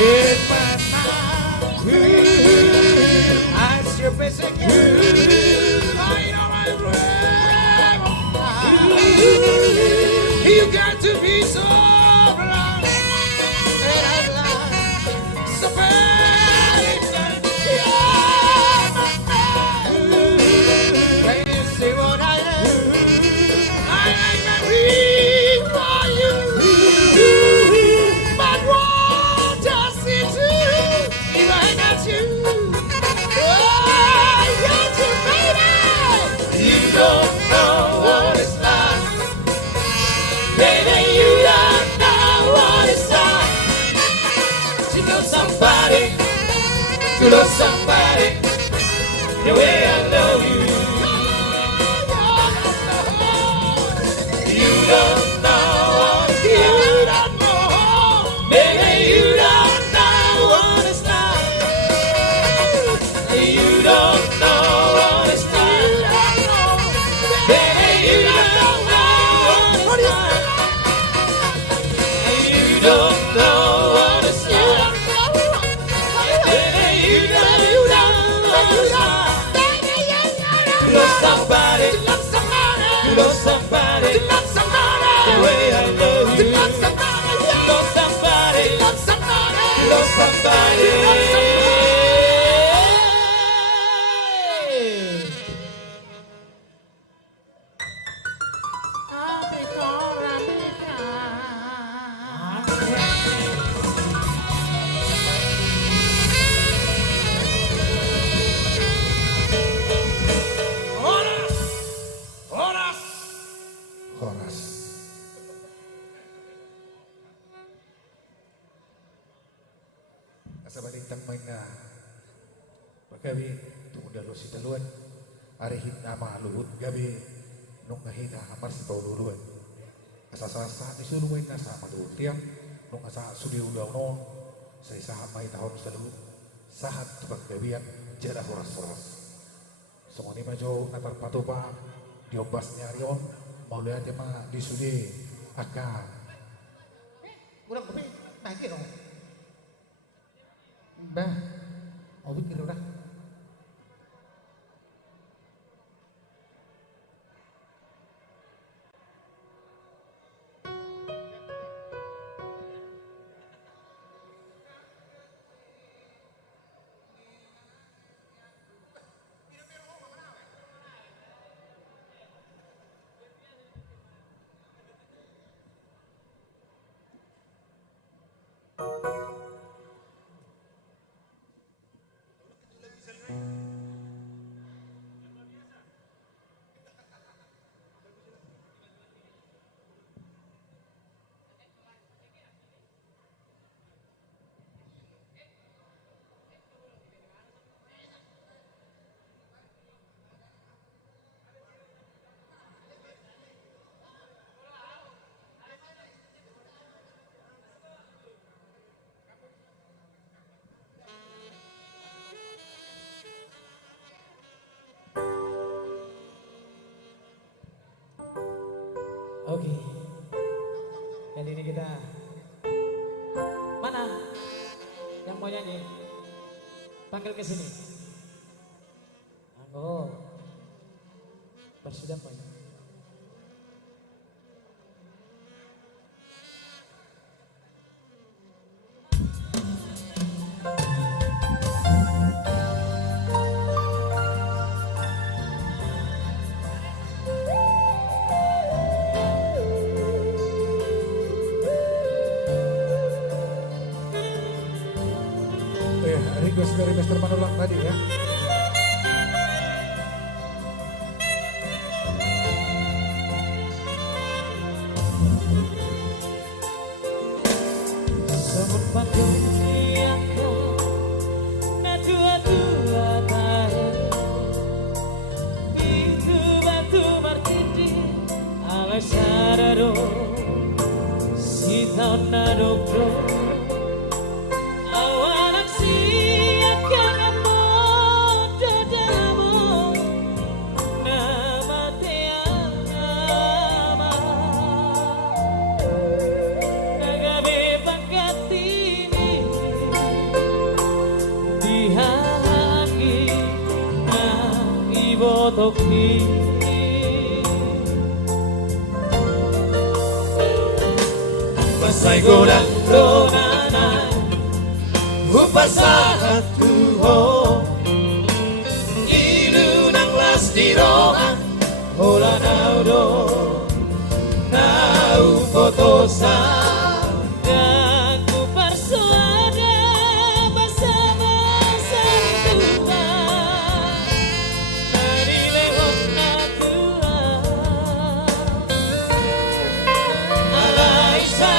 in my mind, I still miss you. I know my breath. You got to be so blind, and I'm blind, so bad. Can you see what I am? I like my ring for you, but what does it do if I got you? Oh, I got you, baby. You don't know what it's like. Baby, you don't know what it's like to love somebody, the way I love you. You don't know, you don't know, baby, you don't know what it's like. You don't know what it's like, baby, you don't know what it's like. You don't know what it's like. Baby, you don't know what it's like. To love somebody, to love somebody, the way I love you. To love somebody, to love somebody. Horas. Asa balitang main na paggabi tungod dalo si daluan arihit nama luhut gabi nung ngahina amar si paululuan asa-asa ni suluwain na sa maluhut tiang nung asa sudi ulaw noon sa isa may tahon sa luhut sahat paggabian jara horas-horas sunguni majo natarpatupa diobas niya riyon maulaya di ma disudi akan Kurang kopi, lagi dong. Bah, mau bikin udah. Oke. Kali ini kita mana yang mau nyanyi? Panggil ke sini. Oh, bersudah banyak. Request dari Mr. Manulang tadi ya. Sempat dunia na dua-dua tahu itu batu martindi ala sarado si tahun nadokro awanak siya kang mo dodamo nama teama nagabi pagkatini dihangi na ibotok ni Masay golang donana Upasahat tuho Ilu nang las di roa Hola naudo Nau fotosa Dan ku persuada Masa-masa Tuhan Dari lewat natura Alay sa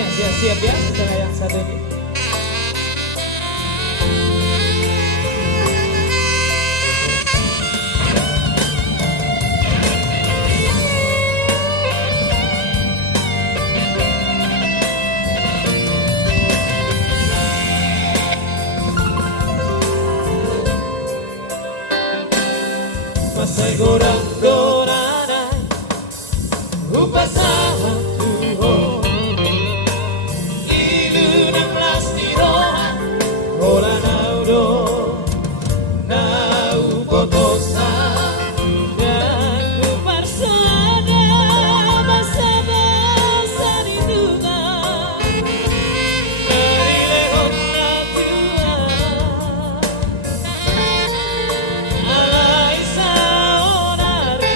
Ya, siap ya, setelah yang satu ini. Masay gorang-gorana Upasahan tuho Ilu nang las di roa Hola naudo Nau potosa Dan ku persuada Masa-masa rinduga Dari lewat natura Alay sa onari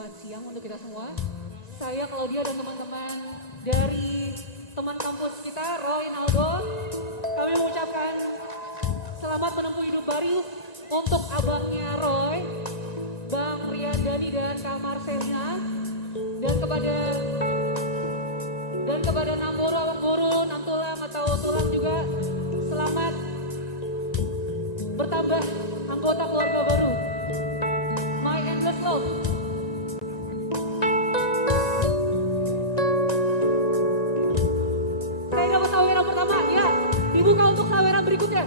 selamat siang untuk kita semua. Saya Claudia dan teman-teman dari teman kampus kita, Roy Naldo. Kami mengucapkan selamat menempuh hidup baru untuk abangnya Roy, Bang Riyandani dan Kak Marcelina. Dan kepada Namboro, Abang Guru, Nantulang atau Tulang juga selamat bertambah anggota keluarga baru. My endless love. Saya dapat saweran pertama, ya. Dibuka untuk saweran berikutnya.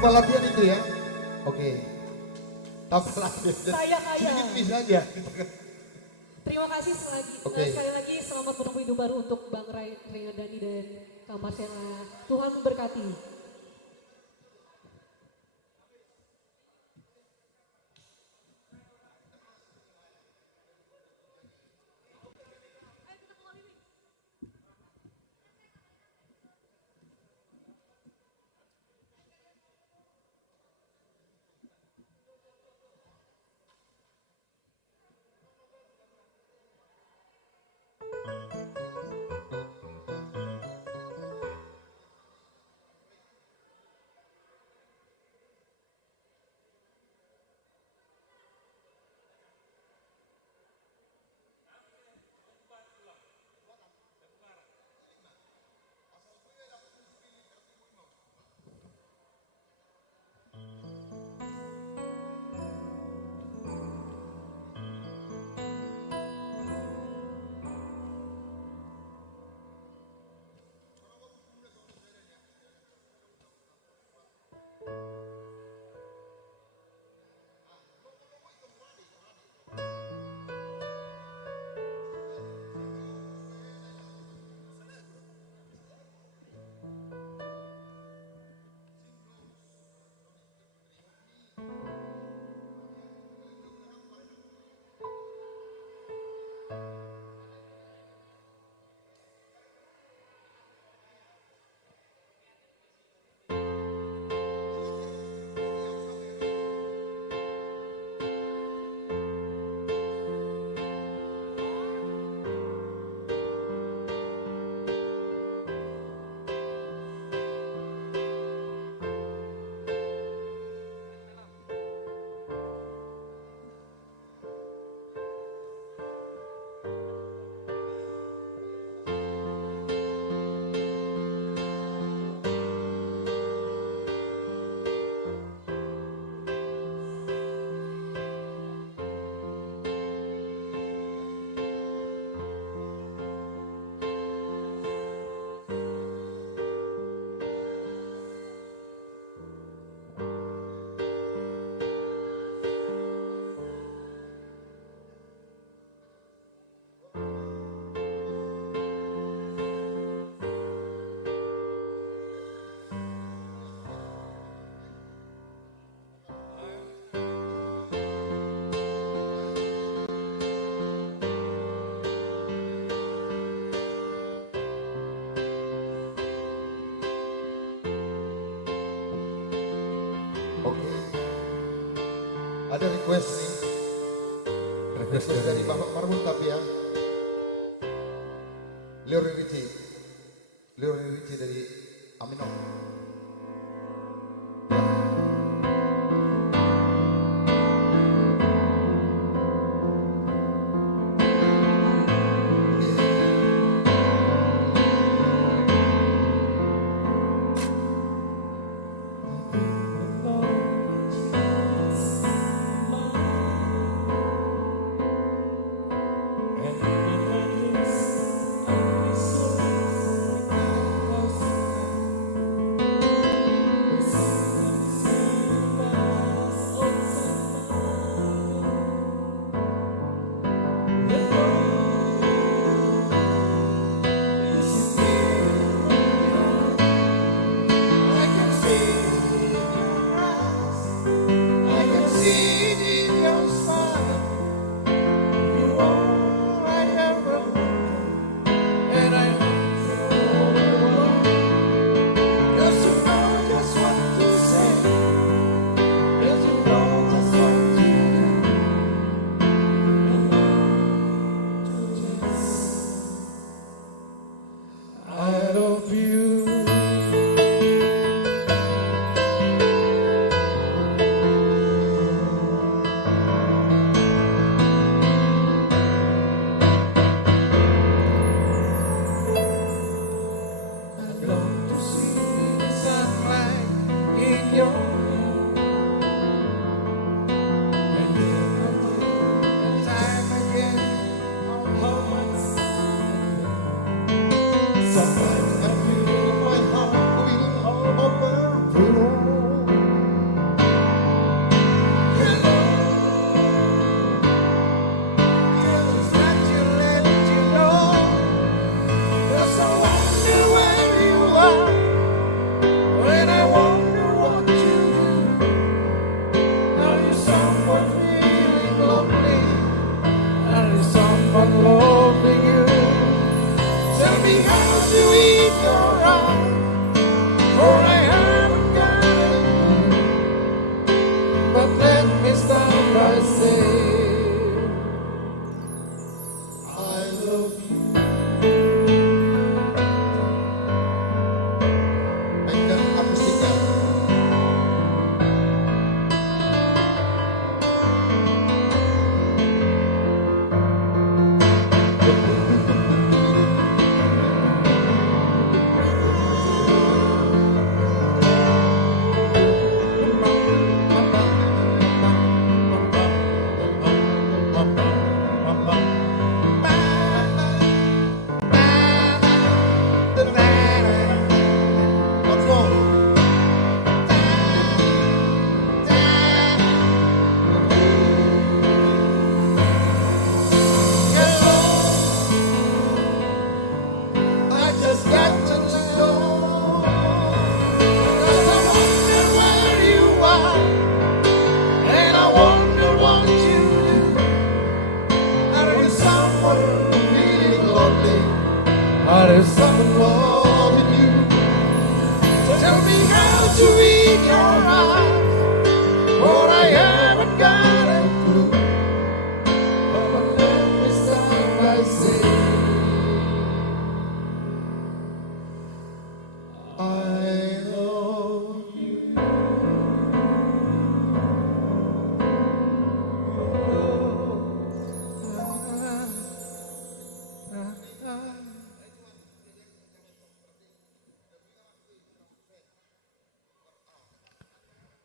tanpa latihan itu ya. Oke. Tanpa latihan. Saya kaya. Sedikit bisa aja. Terima kasih sekali lagi selamat menempuh hidup baru untuk Bang Rayodani dan Kang Marcella. Tuhan memberkati. Oke. Ada request nih. Request dari Bapak Marmun tapi ya. Leori Ricci dari Amino.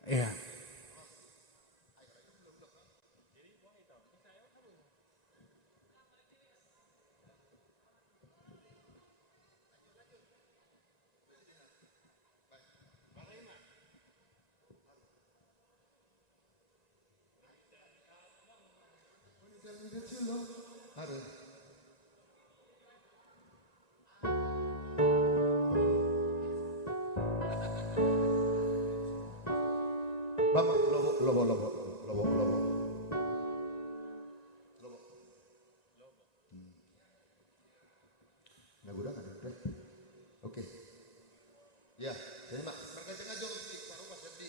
Iya. Bapak lobo. Lagu dah kan? Oke. Ya, jadi mak berkacang aja di paruh pas di.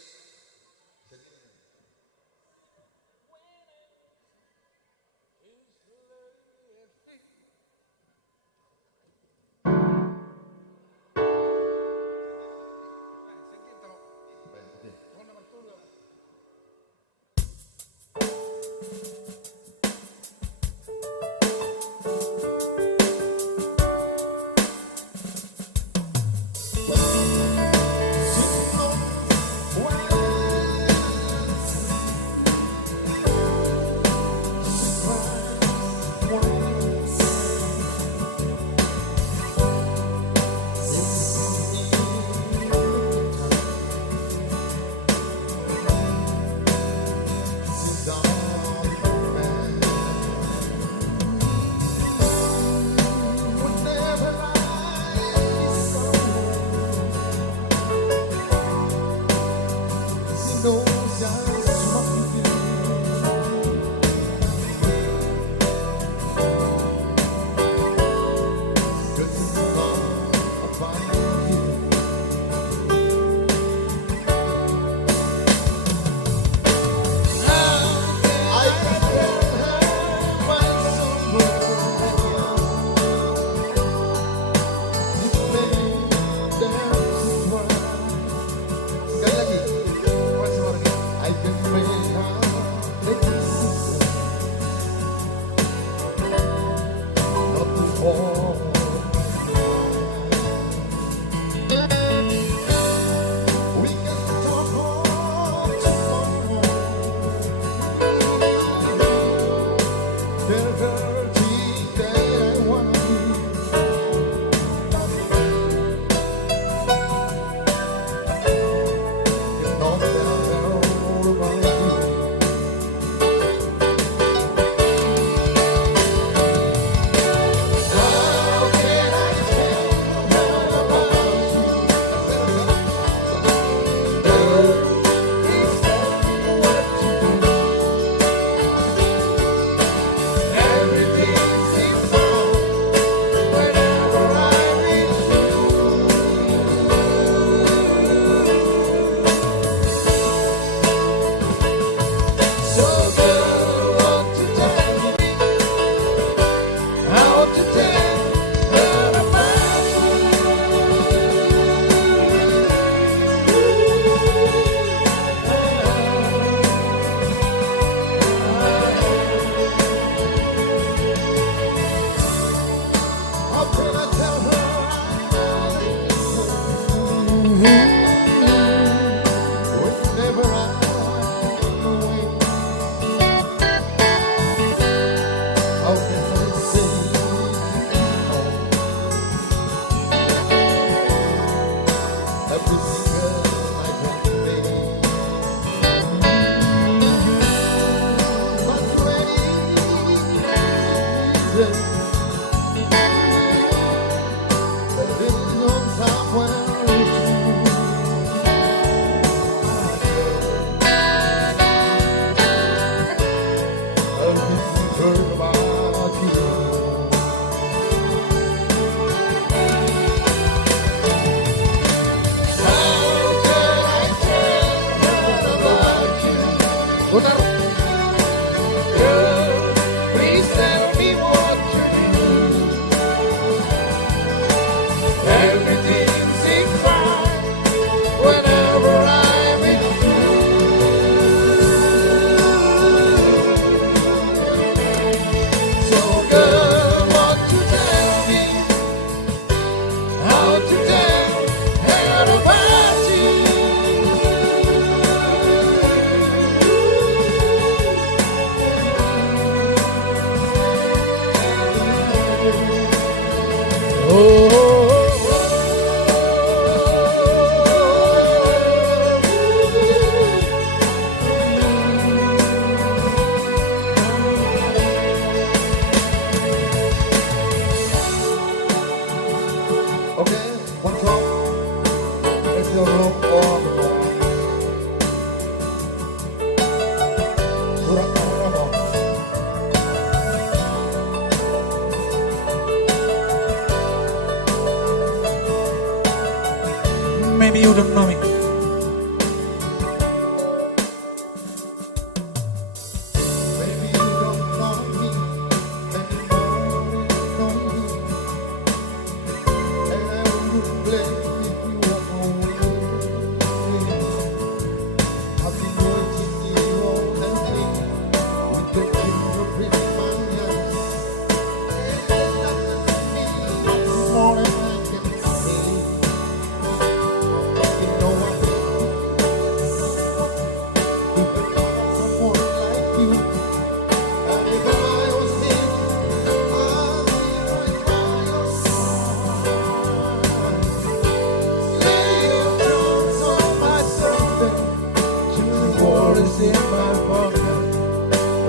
euros in my pocket.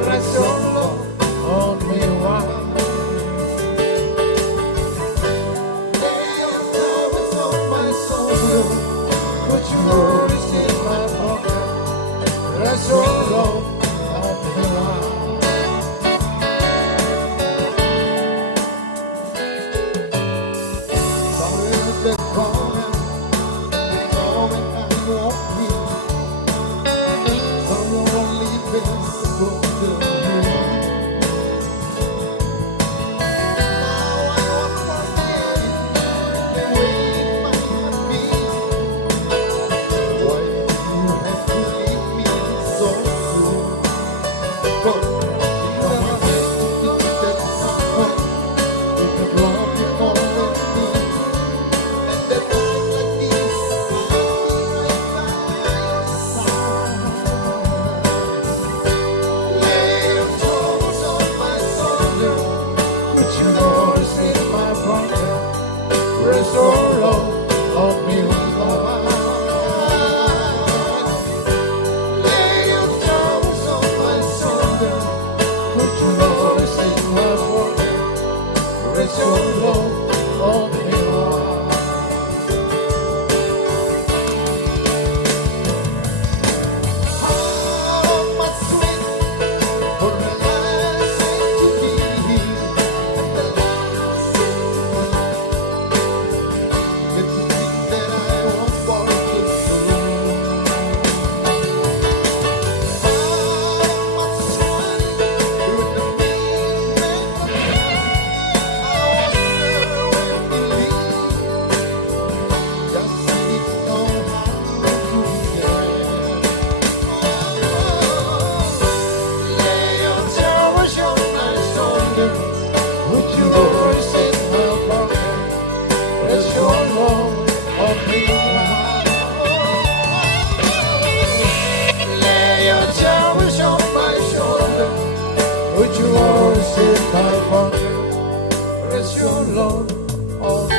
Rest your love on me one. Lay your flowers on my soul. Put your worries in my pocket. Rest your love on me one. The corner, the moment I walk in, some only face go to you. Now I walk my head, the way it might be. Why you have to leave me so soon? But you never had to think that someone would have loved you more than me. That night like this, lay your troubles on my shoulder, put your yours in my pocket, rest your love on me, Lord. Lay your troubles on my shoulder, put your yours in my pocket, rest your love on me, Lord. Put your arms in my pocket, rest your love on me.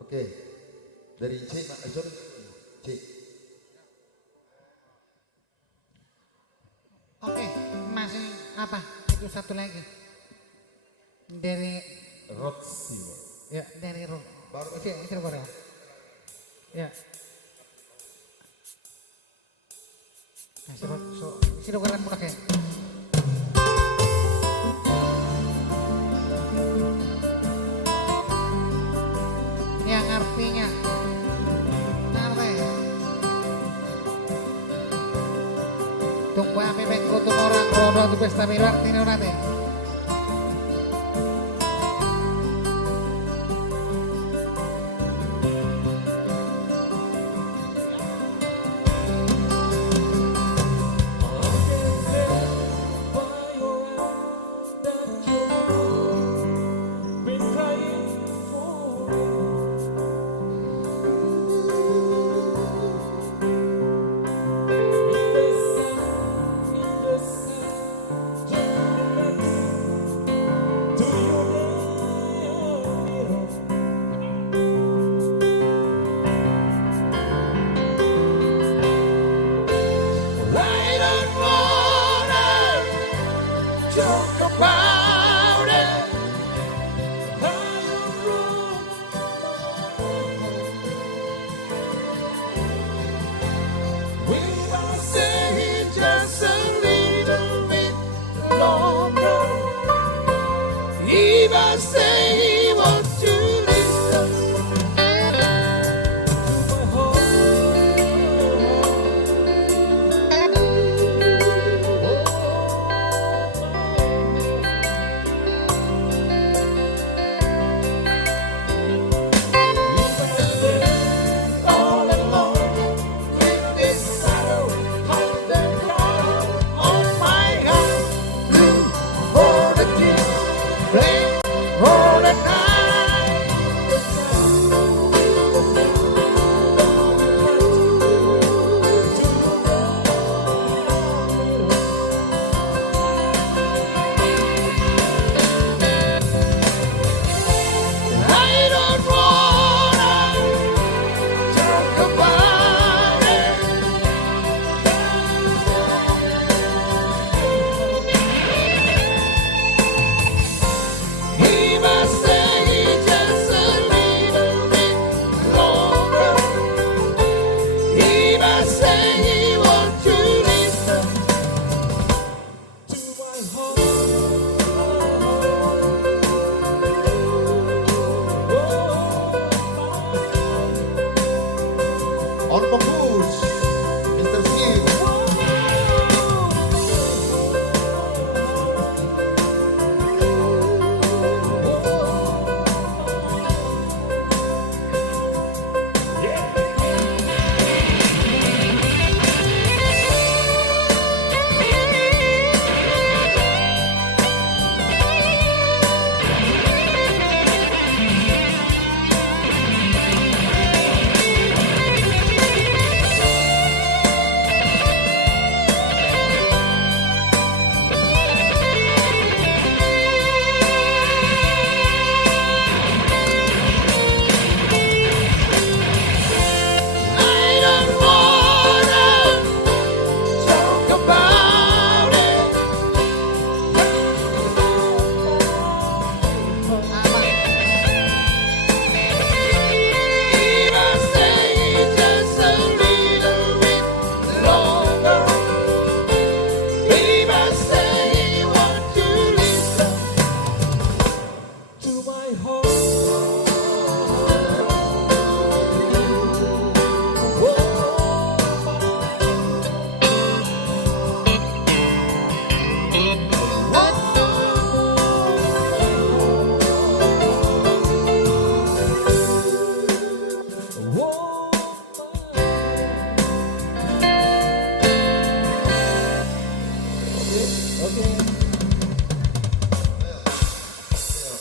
Oke, dari C, Pak Azon, C. Oke, masih apa? Itu satu lagi. Dari Rod Silver. ya dari Rod. Baru itu Korea. Ya. Kasih Rod, sini kalian mulai ya. Yang artinya apa ya? Tunggu kami mengkutum orang rono di pesta milu artinya nanti.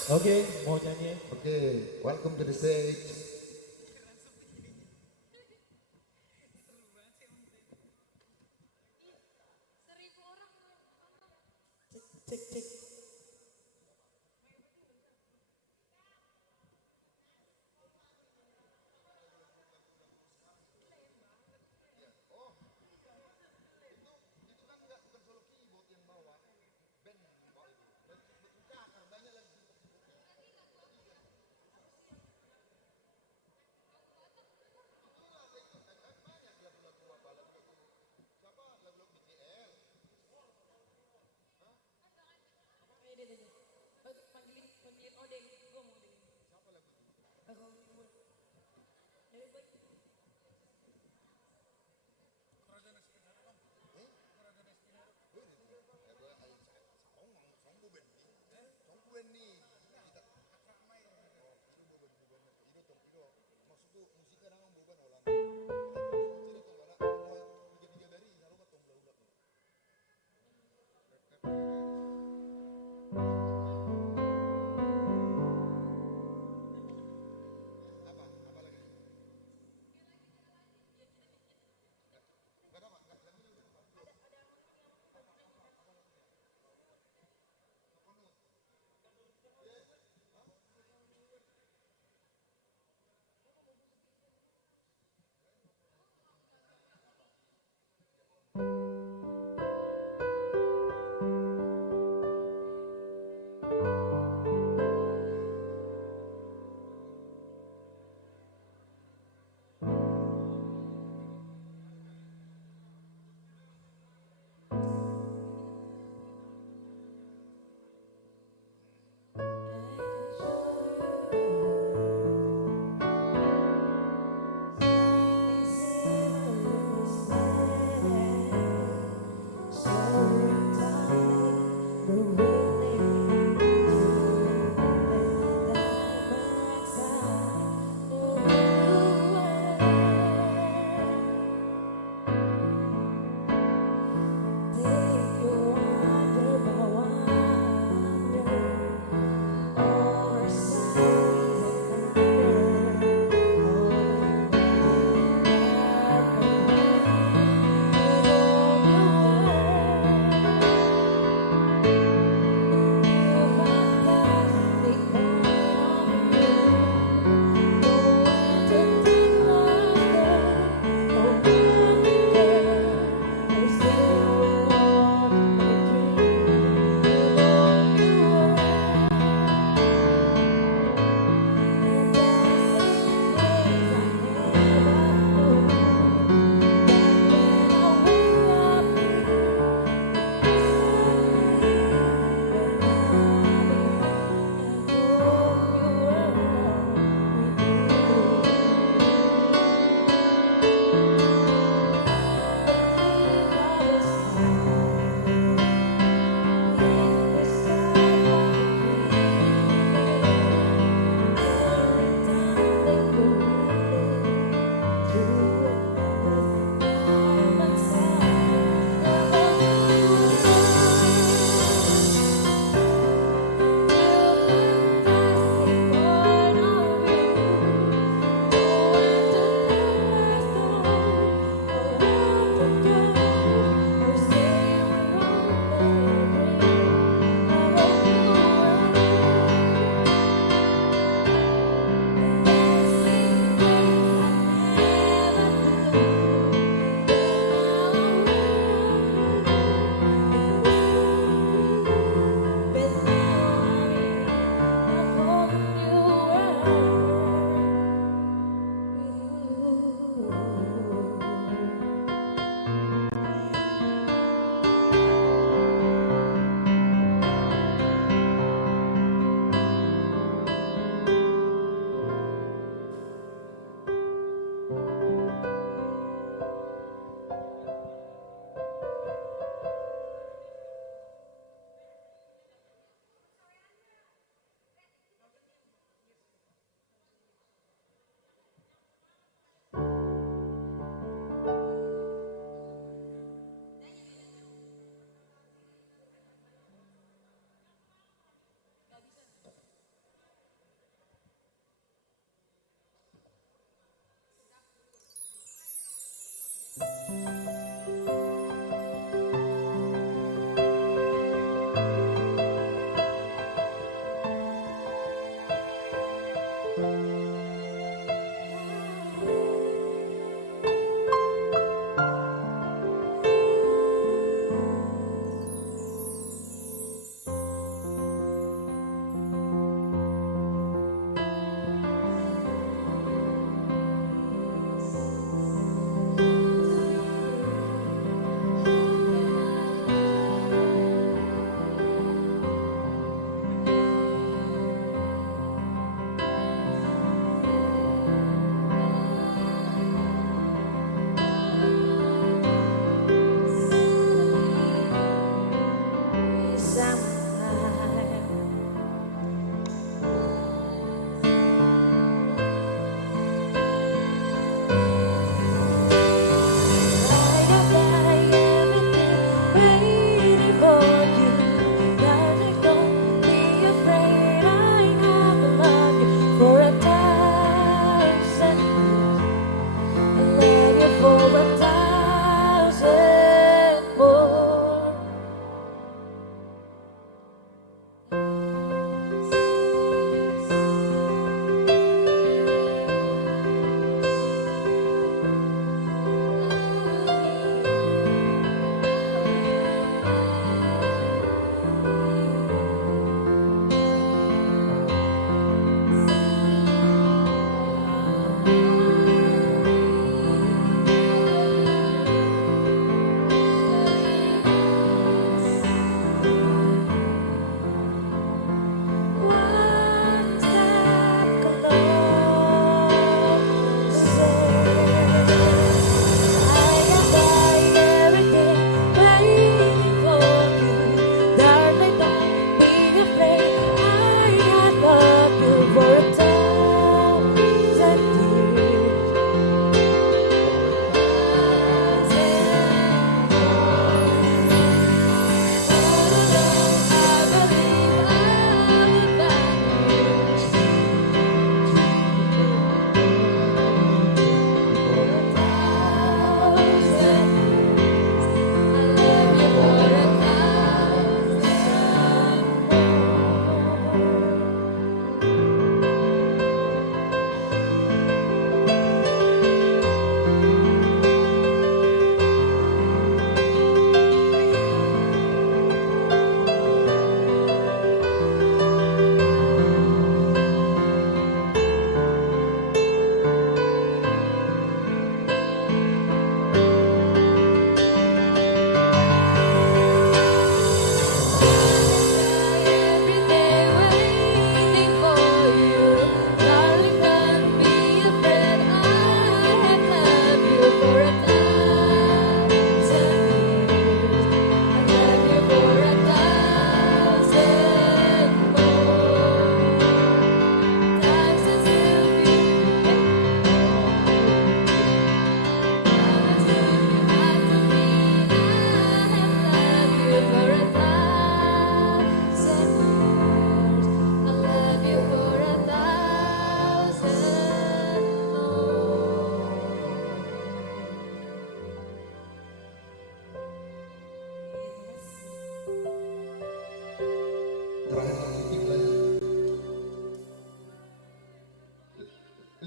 Oke, mau nyanyi? Oke, welcome to the stage. Cek, cek.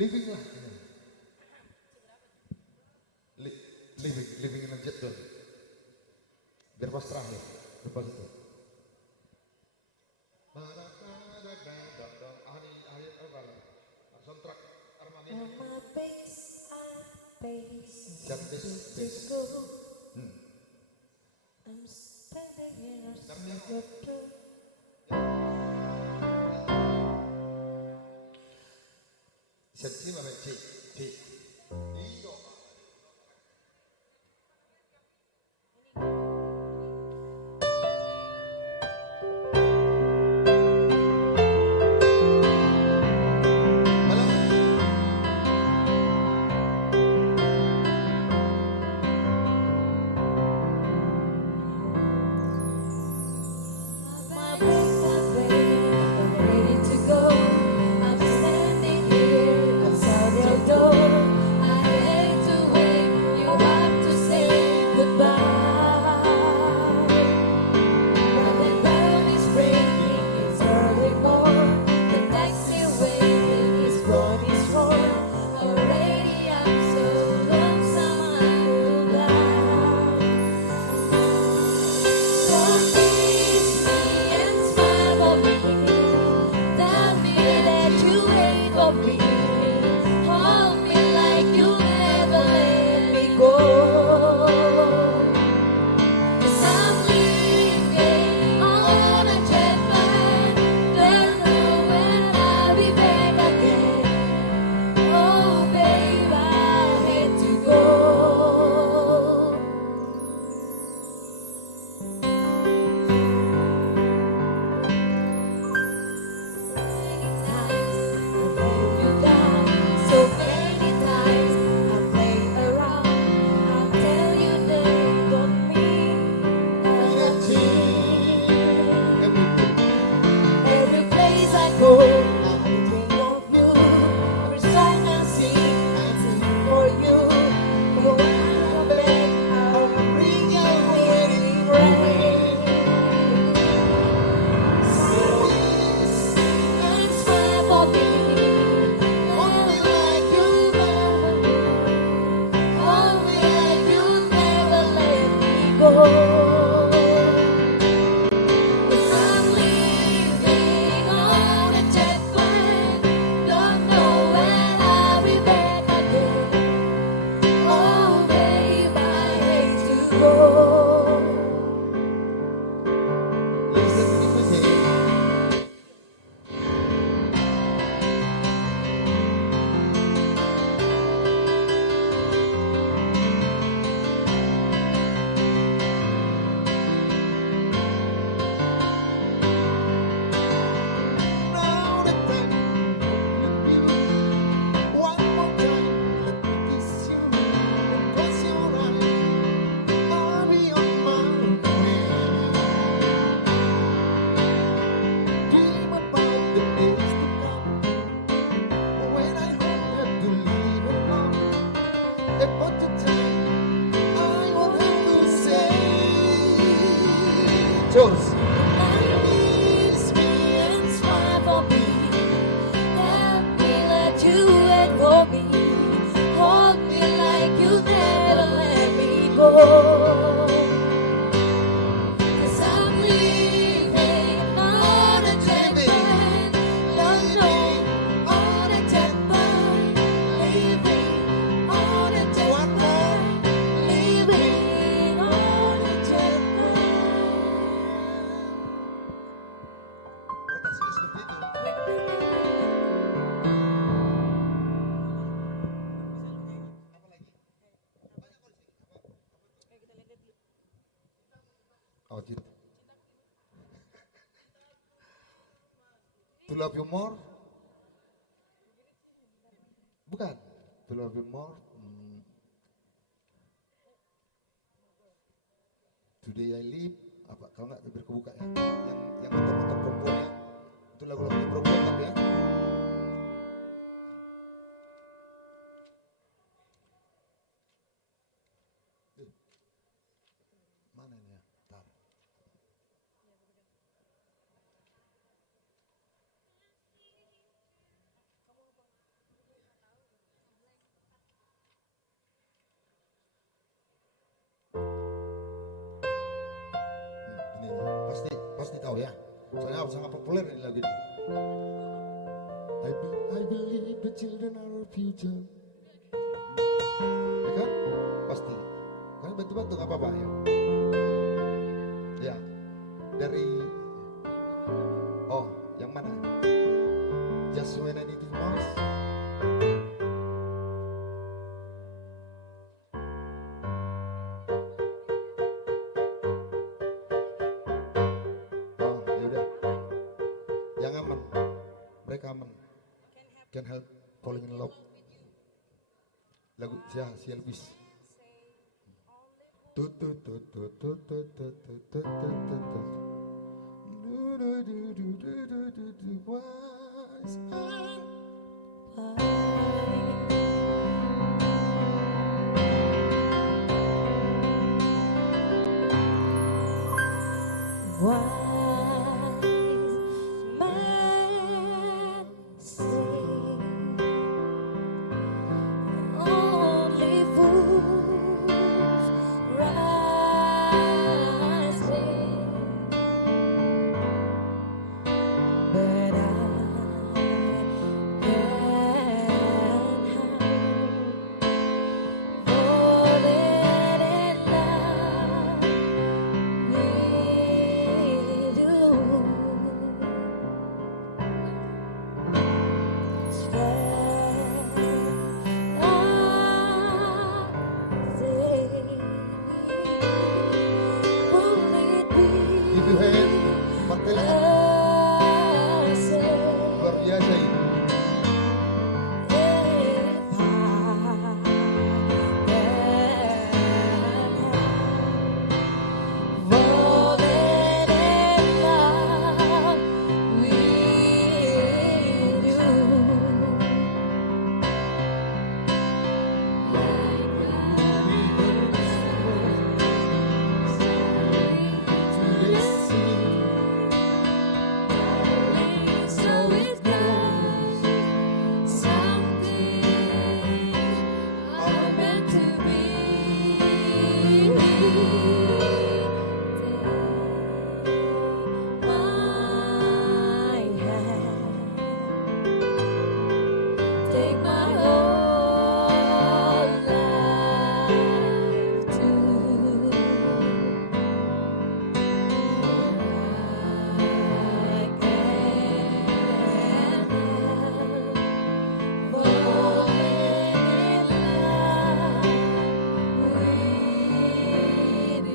living lah. Living in a jet tuh. Biar pas terakhir, lepas itu. Soundtrack Armani. I'm standing here outside your door. Sensi mana cik? Ready to go. I'm standing here outside your door. 'Cause I'm living on a jet plane, living on a jet plane, living on a jet plane, living on a jet Oh, cinta. To love you more? Bukan. To love you more. Today I live. Apa? Kalau nggak biar kebuka ya. Yang motor-motor perempuan ya. Itu lagu-lagunya perempuan tapi ya. Mana ini ya? Bentar. Ini pasti tahu ya. Soalnya sangat populer ini lagu ini. I believe the children are our future. Ya kan? Pasti. Kalian bantu-bantu nggak apa-apa ya. Ya. Dari yang mana? Just when I need it most. Yang aman, mereka aman. Can't help falling in love. Lagu si Elvis. Only fools rise, but I Luar biasa ini. Take my whole life too. I can't help falling in love with you.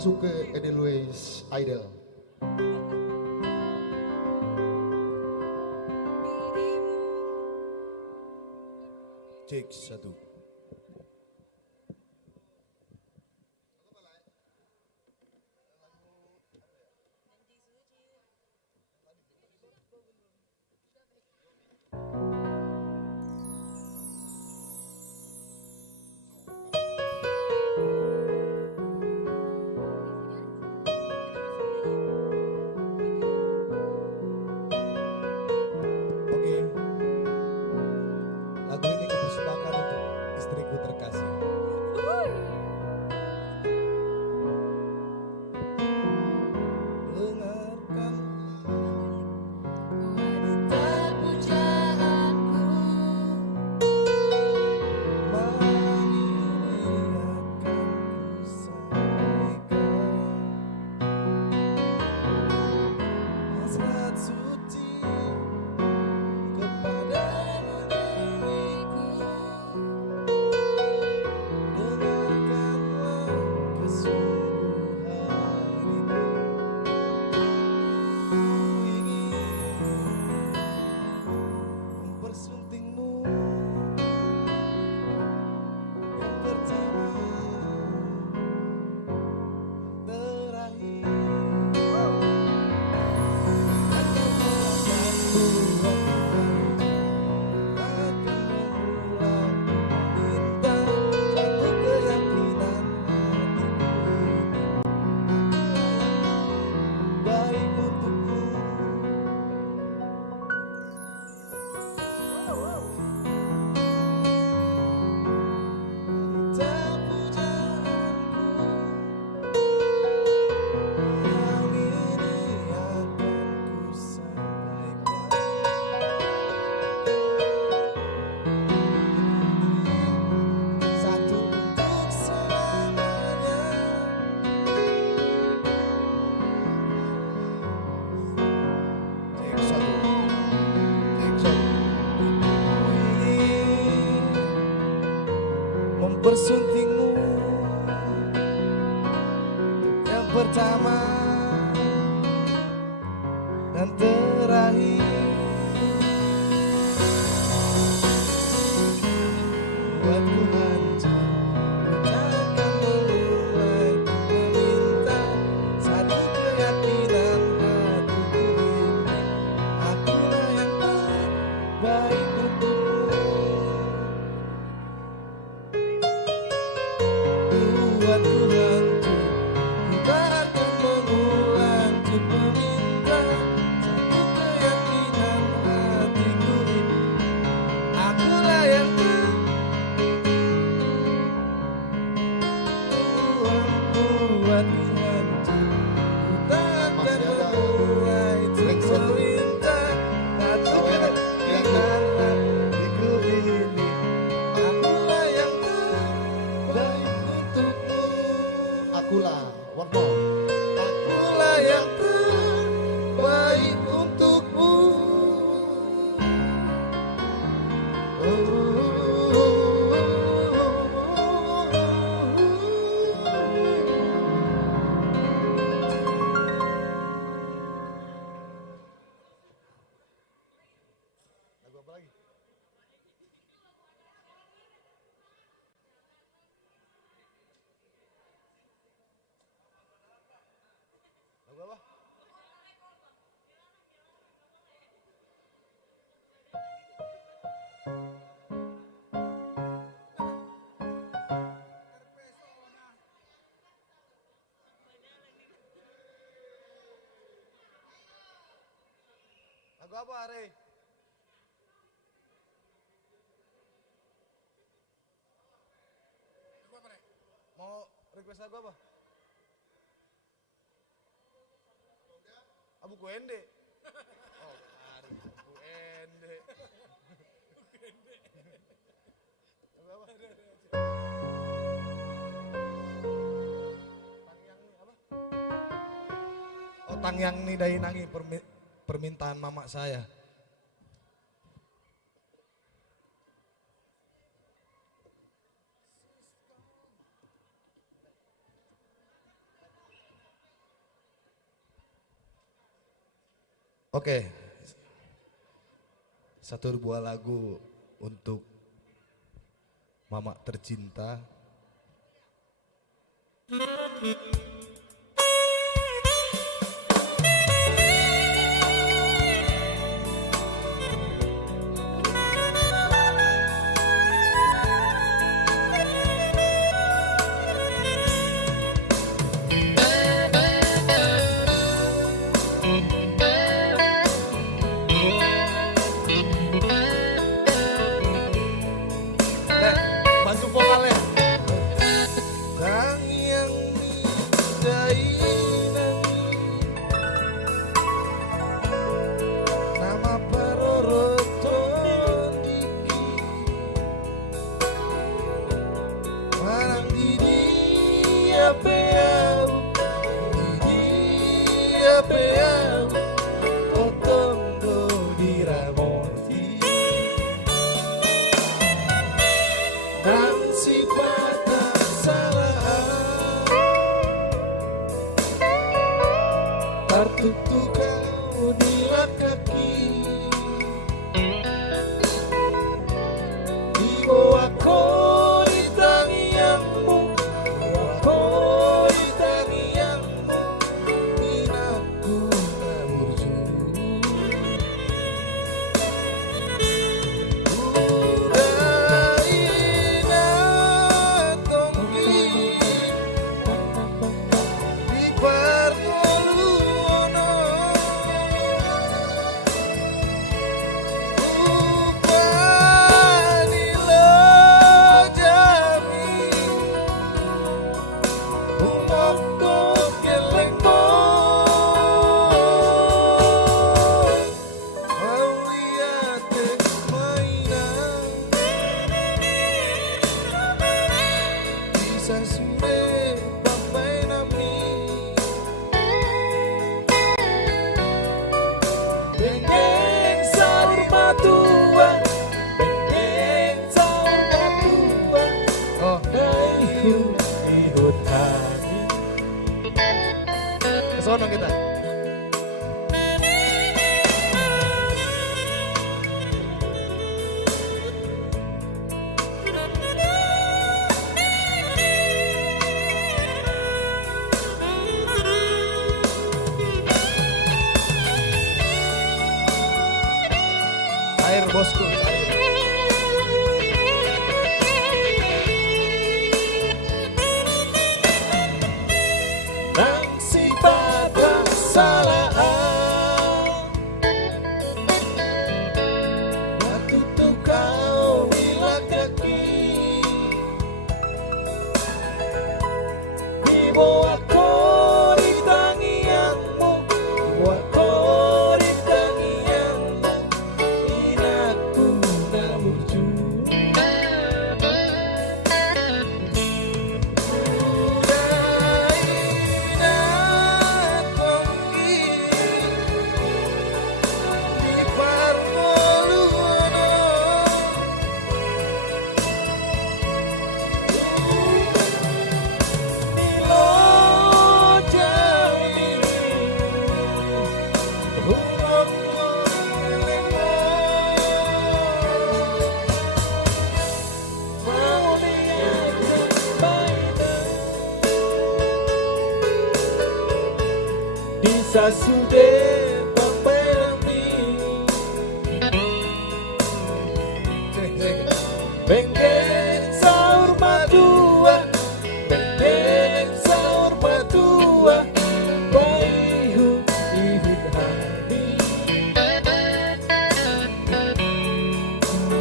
masuk ke Edelweiss Idol. Cek satu. Oke. Lagu ini kupersembahkan untuk istriku terkasih. Dengarkan Wanita pujaanku, mari akan ku sampaikan hasrat suci kepadamu diriku. Dengarkanlah kesungguhan hariku. Ku ingin mempersuntingmu yang pertama terakhir. Baik untukmu. Wanita pujaanku, yang ini akan ku sampaikan. Satu untuk selamanya. Cek satu. Cek satu. Ingin mempersuntingmu untuk yang pertama dan terakhir. Buatku hancur, ku takkan memulai meminta satu keyakinan hatiku ini. Akulah yang terbaik untukmu. Buatku hancur, ku takkan mengulang untuk meminta satu keyakinan hatiku ini. Akulah yang buatku hancur, ku takkan memulai untuk meminta satu keyakinan hatiku ini. Akulah yang terbaik untukmu. Akulah, one more. Akulah yang terbaik untukmu. Lagu apa lagi? Lagu apa? Lagu apa, Ari? Mau request lagu apa? Abu Kuende. Oh, Ari Kuende. Lagu apa? Tang yang ni dari nangi permintaan mama saya. Oke. Satu buah lagu untuk Mama tercinta. Bantu vokalnya. Kang yang nama paroroton diki marang di dia peau di dia peau otong do diramoti dan si patah salah tertutup kau di kaki di bawah kau di tangianmu kau di tangianmu minatku namurju Kesono kita. Air bosku, air. Nang si patah salah batu tuh kau bila kaki di bawah kau di tangianmu bawah kau di tangianmu inaku namurju Sasude paperami Bengkeng saur madua Bengkeng saur madua Baihu ihut hati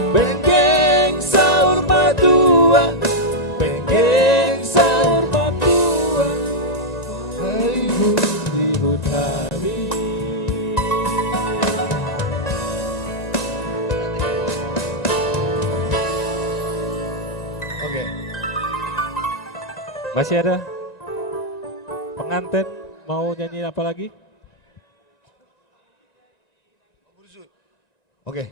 Bengkeng saur madua Bengkeng saur madua Baihu ihut hati. Oke. Masih ada pengantin mau nyanyi apa lagi? Oke.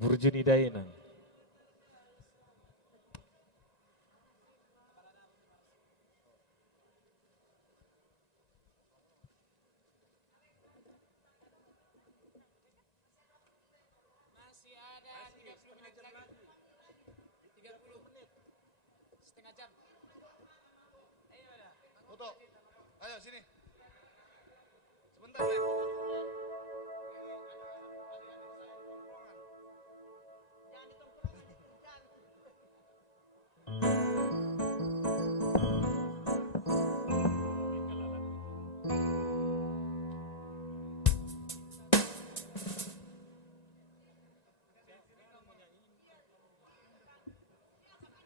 Burjuni Dainang. Foto. Ayo sini. Sebentar, Lek.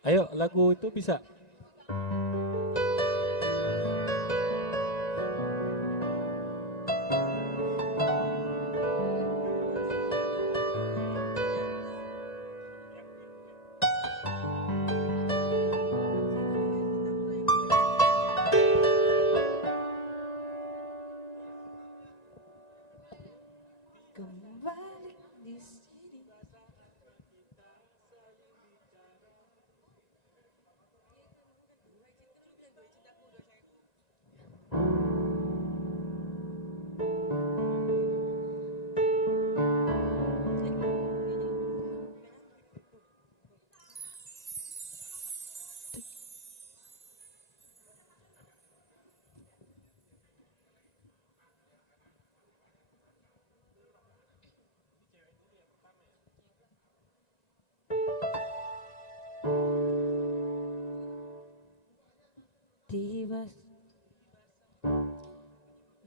Ayo lagu itu bisa. Kembali di sini.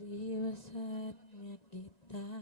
Tiba saatnya kita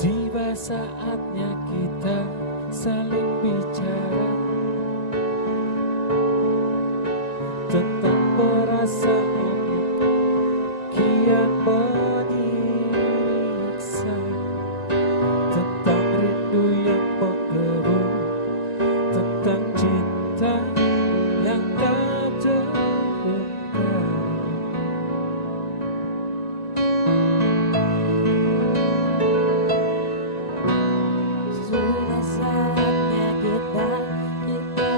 Tiba saatnya kita saling bicara tentang perasaan kian menyiksa, tentang rindu yang menggebu, tentang cinta yang tak terungkap. sudah saatnya kita berpihak,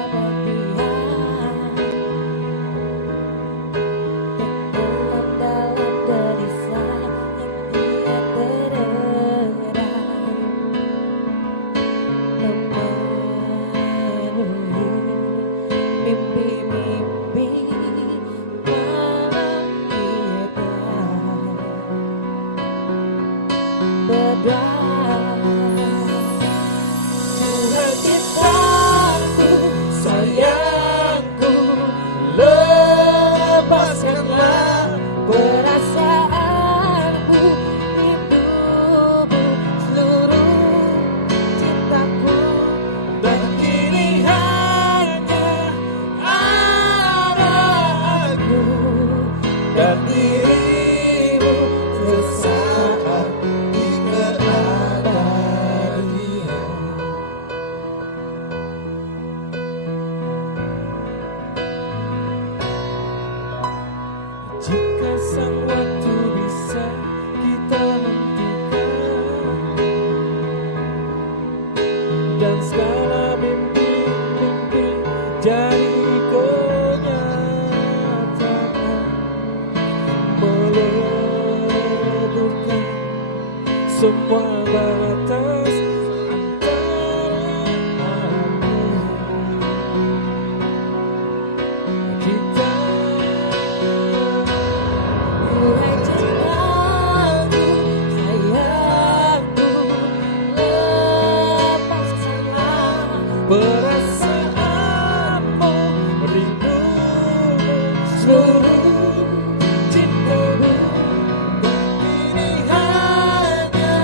tenggelam dalam gelisah yang tiada terendam, memenuhi mimpi-mimpi malam kita berdua. Tuhan cintaku, sayangku, lepaskanlah Perasaanku, rindumu, seluruh cintaku, dan kini hanya ada aku dan dirimu sesaat di keabadian. Jika sang waktu bisa kita hentikan dan segala mimpi-mimpi jadi kenyataan, meleburkan semua batas antara kita. Tuhan cintaku, sayangku, lepaskanlah Perasaanmu, rindumu, seluruh cintamu, dan kini hanya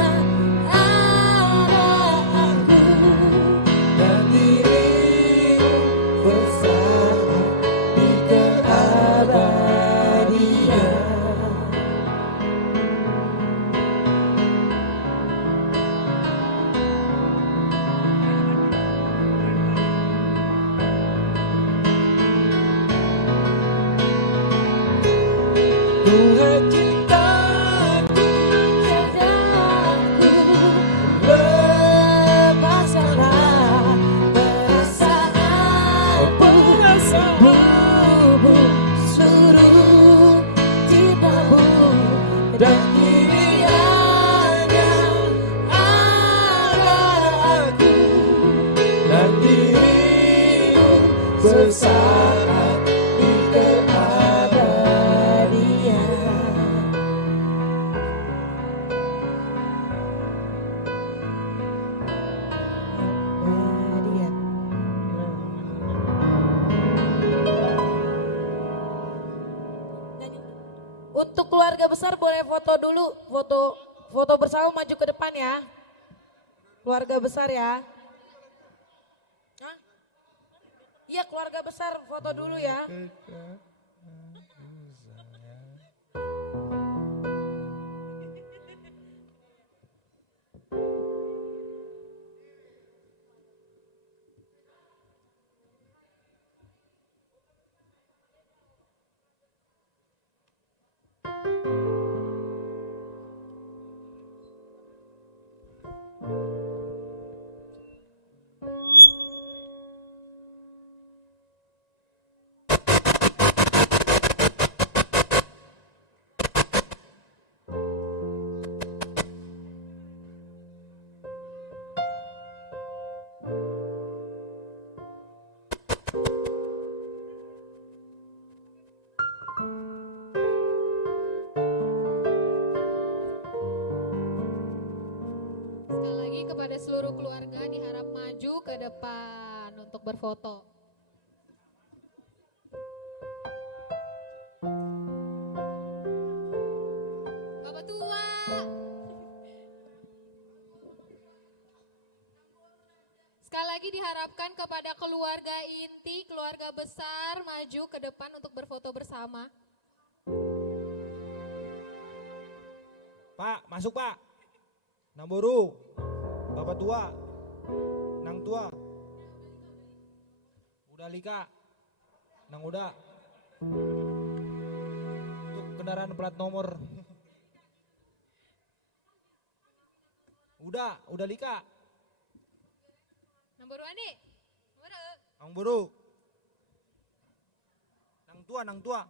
Tuhan cintaku, cintaku, lepaskanlah perasaanmu, seluruh cintamu dan kini hanya ada aku dan dirimu sesaat di keabadian. Untuk keluarga besar boleh foto dulu, foto bersama maju ke depan ya. Keluarga besar ya. Hah? Iya keluarga besar foto dulu ya. Sekali lagi kepada seluruh keluarga diharap maju ke depan untuk berfoto. Bapak tua. Sekali lagi diharapkan kepada keluarga inti, keluarga besar maju ke depan untuk berfoto bersama. Pak, masuk Pak. Namboru, Bapak tua, Nang tua, udah Lika, Nang udah. Untuk kendaraan plat nomor. Udah Lika. Namboru Ani. Nang buru. Nang tua.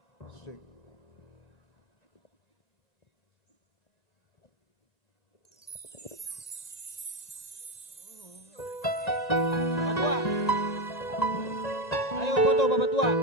Ayo foto Bapak tua.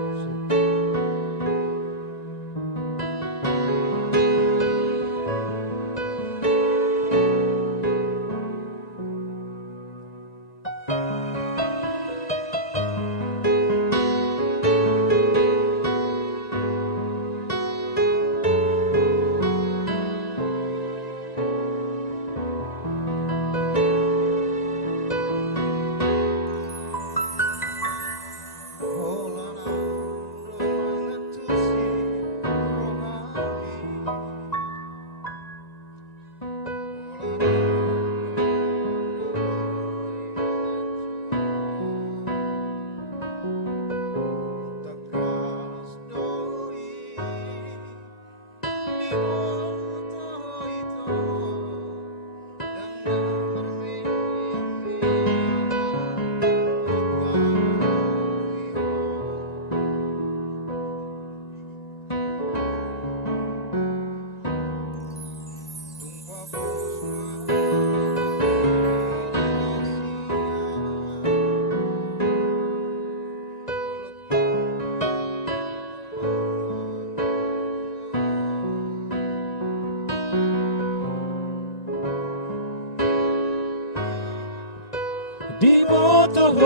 Di botol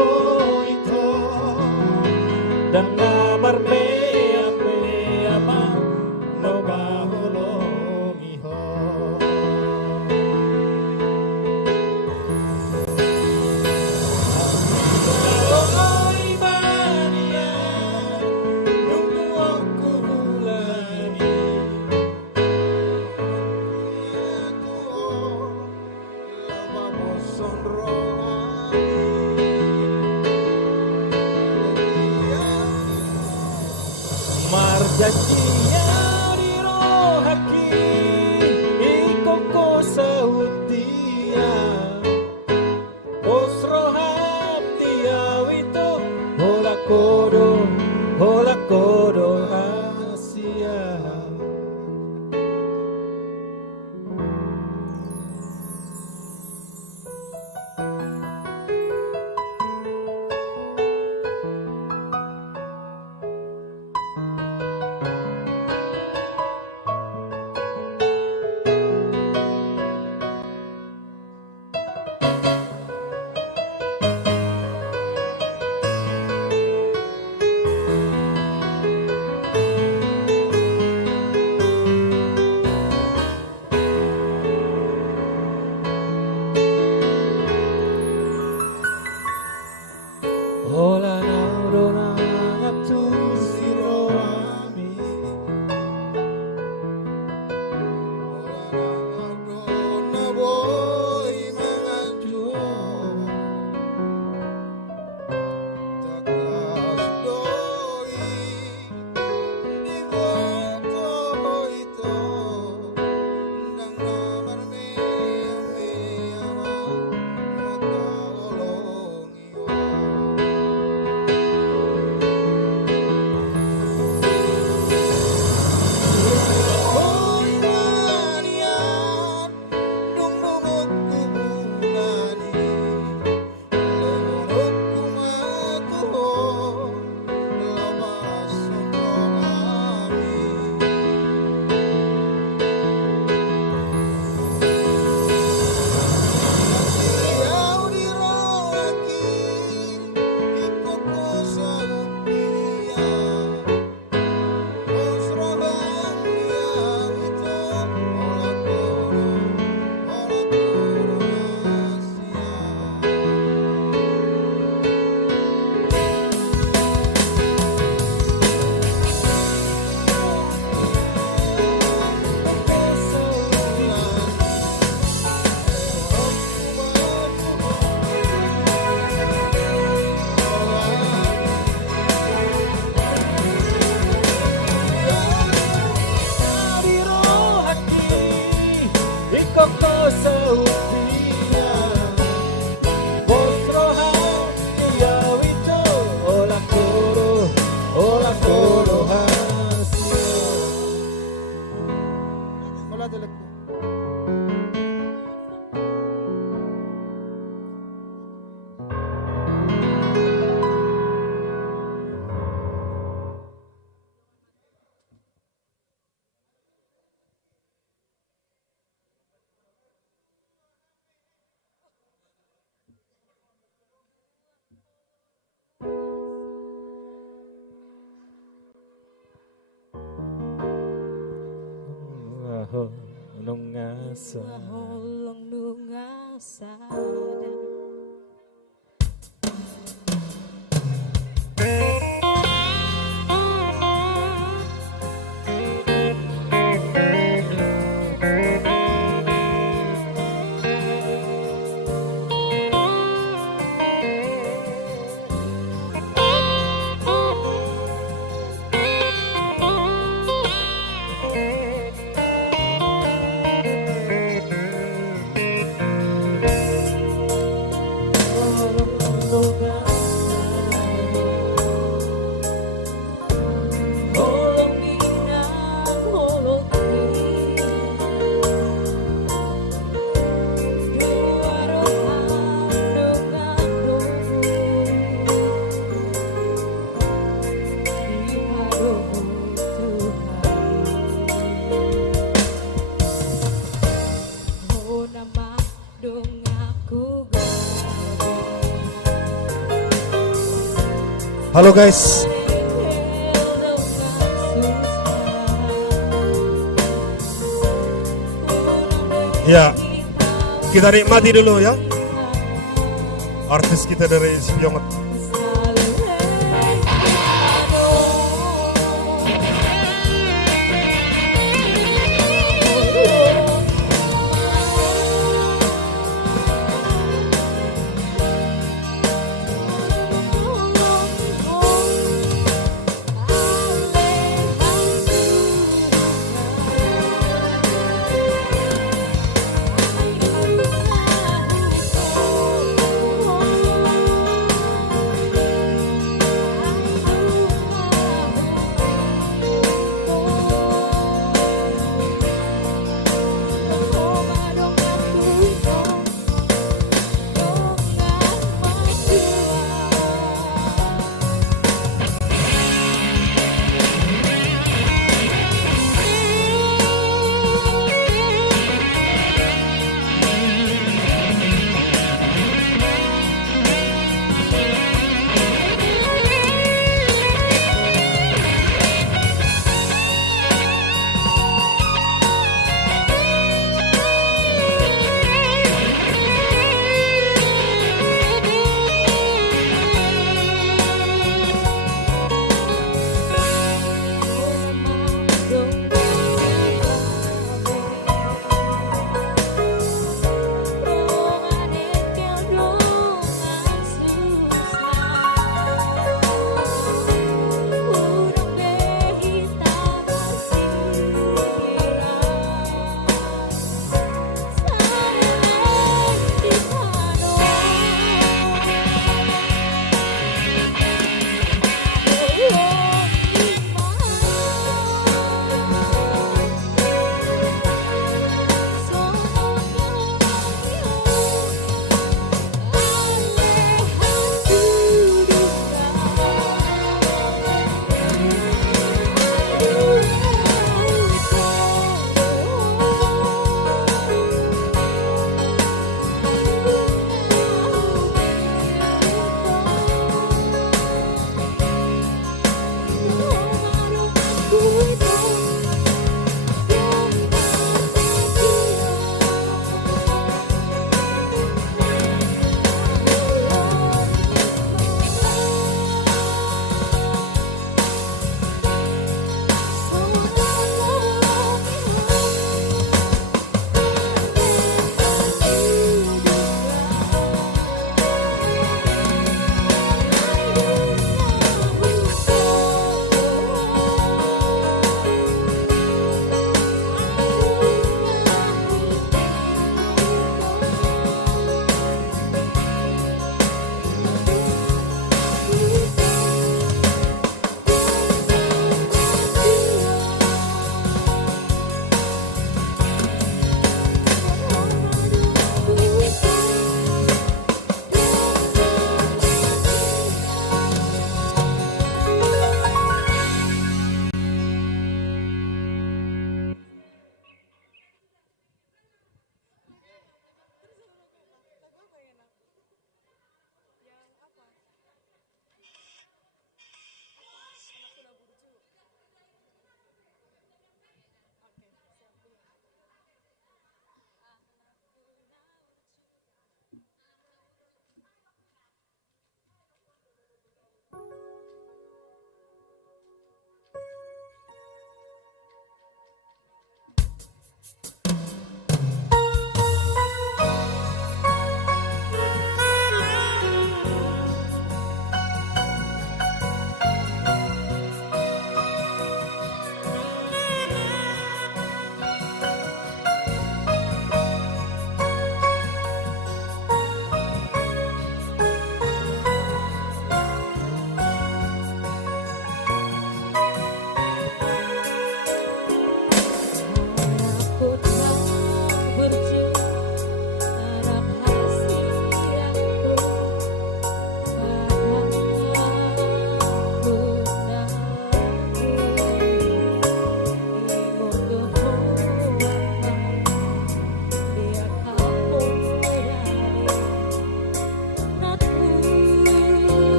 itu dan namar mea ma no bahulongi ho. Kalau ibania nunggu aku lagi. Marjanjinya di holong ngasa. Holong nungasa. Halo guys. Ya, kita nikmati dulu ya. Artis kita dari Spionget.